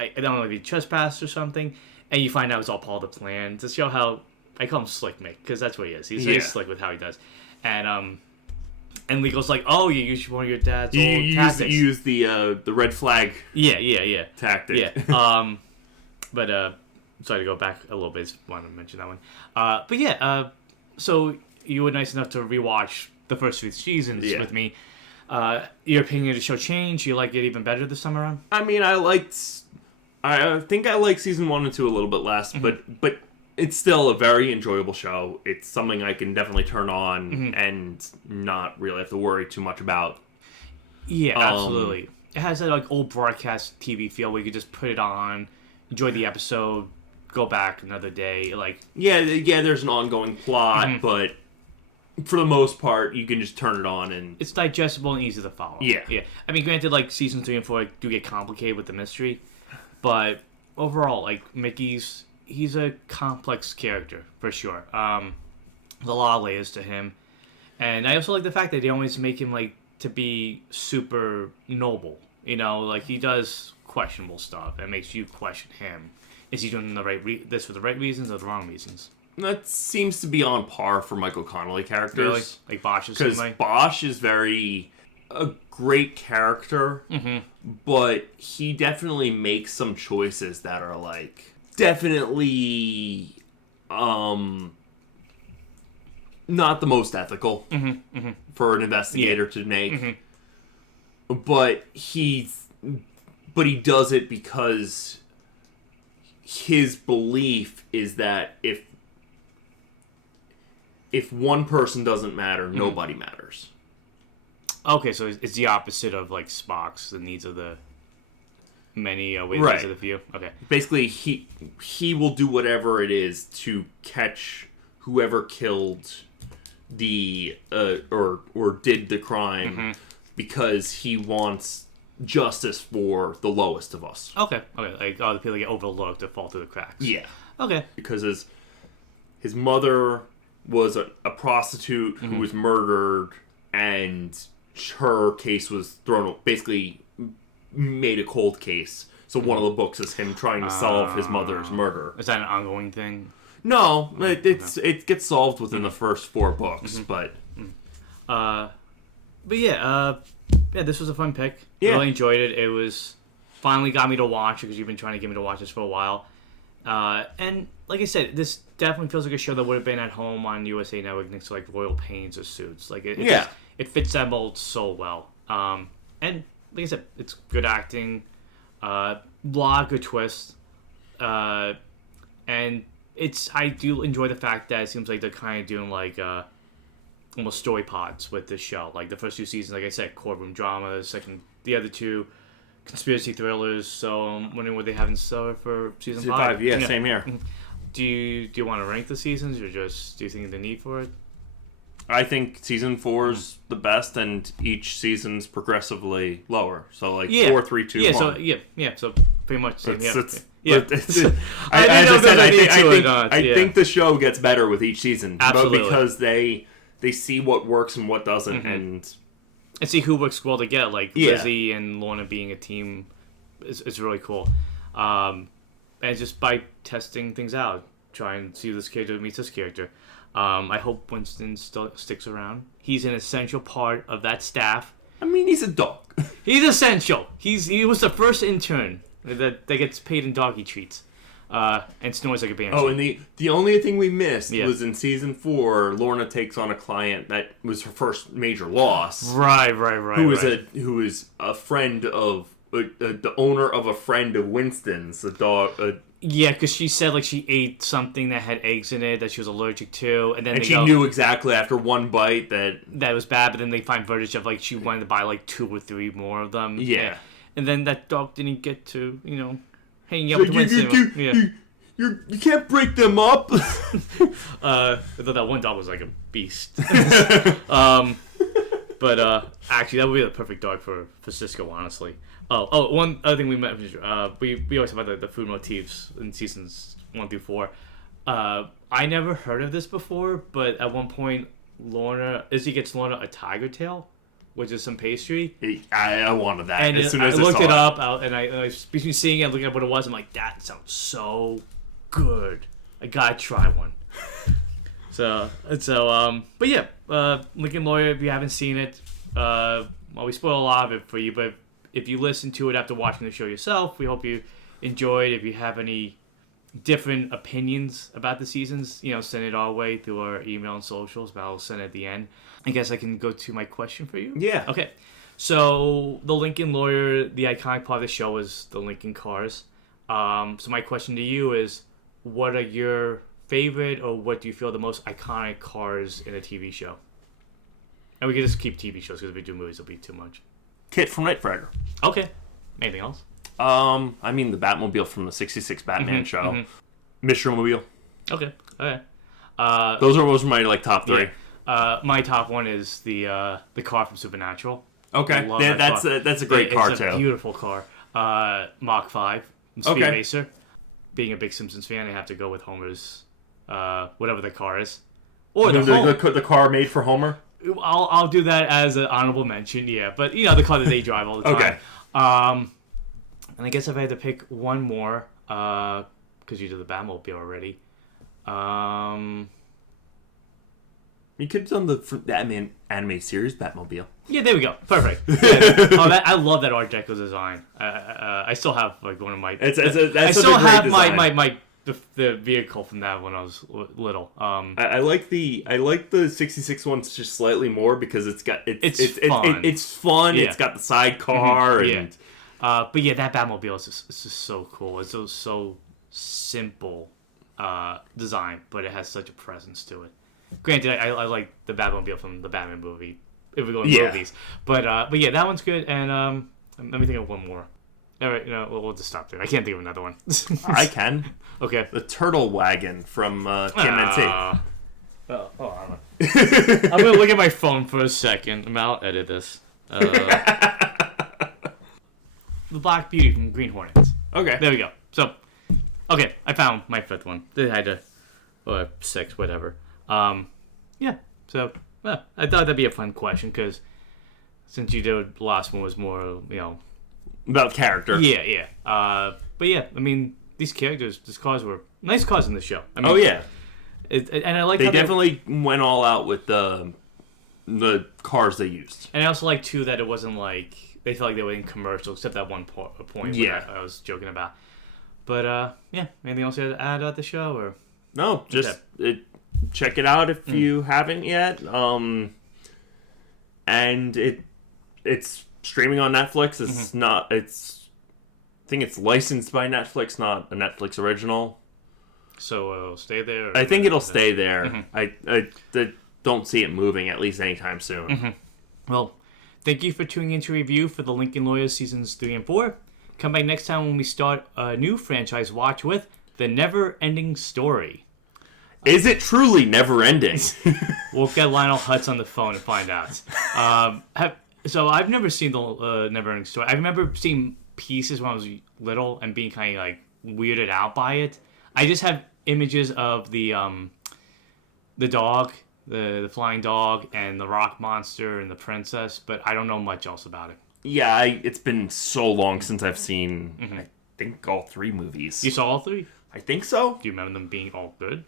I don't know if he trespassed or something, and you find out it's all part of the plan to show how I call him Slick Mick, because that's what he is. He's very slick with how he does, and Legal's like, oh, you use one of your dad's old tactics. You use the red flag tactic. Yeah. But, sorry to go back a little bit. Just wanted to mention that one. But yeah, so you were nice enough to rewatch the first 3 seasons with me. Your opinion of the show changed? You like it even better this time around? I mean, I think I liked season 1 and 2 a little bit less, but it's still a very enjoyable show. It's something I can definitely turn on and not really have to worry too much about. Yeah, absolutely. It has that like old broadcast TV feel where you could just put it on, enjoy the episode, go back another day. Like yeah, there's an ongoing plot, but for the most part, you can just turn it on and it's digestible and easy to follow. Yeah. I mean, granted, like seasons 3 and 4 do get complicated with the mystery, but overall, like he's a complex character for sure. There's a lot of layers to him, and I also like the fact that they always make him like to be super noble. You know, like he does questionable stuff and makes you question him. Is he doing this for the right reasons or the wrong reasons? that seems to be on par for Michael Connelly characters. Really? Like Bosch is because Bosch is a great character, but he definitely makes some choices that are like definitely not the most ethical for an investigator to make. But he does it because his belief is that if one person doesn't matter, nobody matters. Okay, so it's the opposite of like Spock's, the needs of the many outweigh the needs of the few. Okay. Basically, he will do whatever it is to catch whoever killed the or did the crime because he wants justice for the lowest of us. Okay. Like all the people that get overlooked that fall through the cracks. Yeah. Okay. Because his mother was a prostitute who was murdered, and her case was basically made a cold case. So one of the books is him trying to solve his mother's murder. Is that an ongoing thing? No, it gets solved within the first 4 books, but yeah, this was a fun pick. Yeah. Really enjoyed it. It was finally got me to watch because you've been trying to get me to watch this for a while. And like I said, this definitely feels like a show that would have been at home on USA Network next to like Royal Pains or Suits. Like it fits that mold so well. And like I said, it's good acting, lot of good twists, and I do enjoy the fact that it seems like they're kind of doing like almost story pods with this show. Like the first 2 seasons, like I said, courtroom drama. The other 2 conspiracy thrillers. So I'm wondering what they have in store for season 5. Yeah, same here. Do you want to rank the seasons, or just do you think the need for it? I think season 4's the best, and each season's progressively lower. So 4, 3, 2, 1. So pretty much same. I think the show gets better with each season, absolutely, because they see what works and what doesn't, and see who works well together. Like Lizzie and Lorna being a team is really cool. And just by testing things out, try and see this character meets this character. I hope Winston still sticks around. He's an essential part of that staff. I mean, he's a dog. He's essential. He was the first intern that gets paid in doggy treats. And snores like a banshee. Oh, and the only thing we missed was in season 4, Lorna takes on a client that was her first major loss. Right. Who is a friend of the owner of a friend of Winston's, the dog. Yeah, because she said like she ate something that had eggs in it that she was allergic to, and she knew exactly after one bite that was bad. But then they find footage of like she wanted to buy like 2 or 3 more of them. Yeah, and then that dog didn't get to hanging out with Winston. You can't break them up. I thought that one dog was like a beast. But actually, that would be the perfect dog for Cisco, honestly. Oh, one other thing we mentioned, we always talk about the food motifs in seasons 1 through 4. I never heard of this before, but at one point, Izzy gets Lorna a tiger tail, which is some pastry. I wanted that. And as soon as I looked it up, and I between seeing it and looking at what it was, I'm like, that sounds so good. I gotta try one. But yeah, Lincoln Lawyer, if you haven't seen it, we spoil a lot of it for you, but if you listen to it after watching the show yourself, we hope you enjoyed. If you have any different opinions about the seasons, send it our way through our email and socials, but I'll send it at the end. I guess I can go to my question for you? Yeah. Okay. So, the Lincoln Lawyer, the iconic part of the show is the Lincoln cars. So my question to you is, what are your favorite, or what do you feel the most iconic cars in a TV show? And we can just keep TV shows, because if we do movies, it'll be too much. Kit from Knight Rider. Okay. Anything else? I mean, the Batmobile from the 66 Batman show. Mystery Mobile. Okay. Those are my like top three. Yeah. My top one is the car from Supernatural. Okay, that's a great car too. It's a beautiful car. Mach 5, Speed Racer. Being a big Simpsons fan, I have to go with Homer's, whatever the car is, or the car made for Homer. I'll do that as an honorable mention, yeah. But the car that they drive all the time. Okay. And I guess if I had to pick one more, because you did the Batmobile already. You could have done the Batman animated series Batmobile. Yeah, there we go. Perfect. Yeah. I love that Art Deco design. I still have like one of my. I still have the vehicle from that when I was little. I like the 66 ones just slightly more because it's fun. It's fun. Yeah. It's got the sidecar and. But yeah, that Batmobile is just so cool. It's so simple design, but it has such a presence to it. Granted, I like the Batmobile from the Batman movie, if we go in movies. But yeah, that one's good. And let me think of one more. All right, we'll just stop there. I can't think of another one. I can. Okay. The Turtle Wagon from TMNT. Oh, hold on. I'm going to look at my phone for a second. I'll edit this. The Black Beauty from Green Hornets. Okay. There we go. So, okay, I found my fifth one. They had to, or six, whatever. Yeah. So, I thought that'd be a fun question because since you did the last one was more, about character. Yeah. But yeah, I mean, these cars were nice cars in the show. I mean, oh yeah. And I like they definitely went all out with the cars they used. And I also like too that it wasn't like they felt like they were in commercials, except that one point where I was joking about. But yeah, anything else you had to add about the show or? No, just check it out if you haven't yet. And it's streaming on Netflix. It's not. I think it's licensed by Netflix, not a Netflix original. So it'll stay there? I think it'll stay there. I don't see it moving, at least anytime soon. Well, thank you for tuning in to review for the Lincoln Lawyers Seasons 3 and 4. Come back next time when we start a new franchise watch with The Never Ending Story. Is it truly never ending? We'll get Lionel Hutz on the phone and find out. So I've never seen the Never Ending Story. I remember seeing pieces when I was little and being kind of like weirded out by it. I just have images of the dog, the flying dog, and the rock monster and the princess, but I don't know much else about it. Yeah, it's been so long since I've seen, I think, all three movies. You saw all three? I think so. Do you remember them being all good?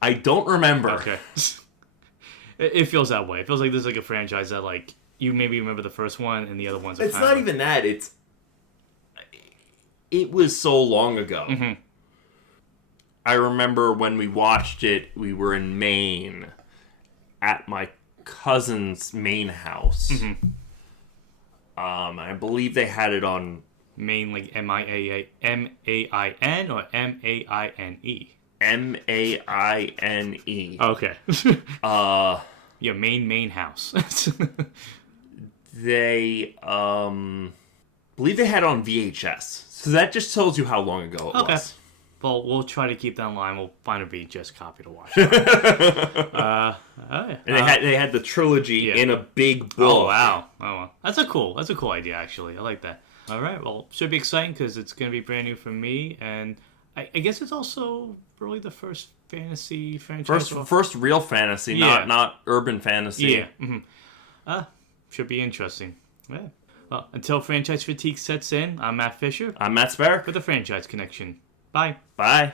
I don't remember. Okay. It feels that way. It feels like there's like a franchise that like you maybe remember the first one and the other ones are It's not even that. It was so long ago. I remember when we watched it, we were in Maine at my cousin's Maine house. I believe they had it on Maine, like M-A-I-N or M-A-I-N-E? M-A-I-N-E. Okay. Yeah, Maine house. They, believe they had it on VHS. So that just tells you how long ago it was. Well, we'll try to keep that in line. We'll find a VHS copy to watch. And they had the trilogy in a big book. Oh wow! That's a cool idea actually. I like that. All right, well, should be exciting because it's going to be brand new for me, and I guess it's also really the first fantasy franchise. First real fantasy, not urban fantasy. Yeah. Should be interesting. Yeah. Well, until franchise fatigue sets in, I'm Matt Fisher. I'm Matt Sparrow. For the Franchise Connection. Bye. Bye.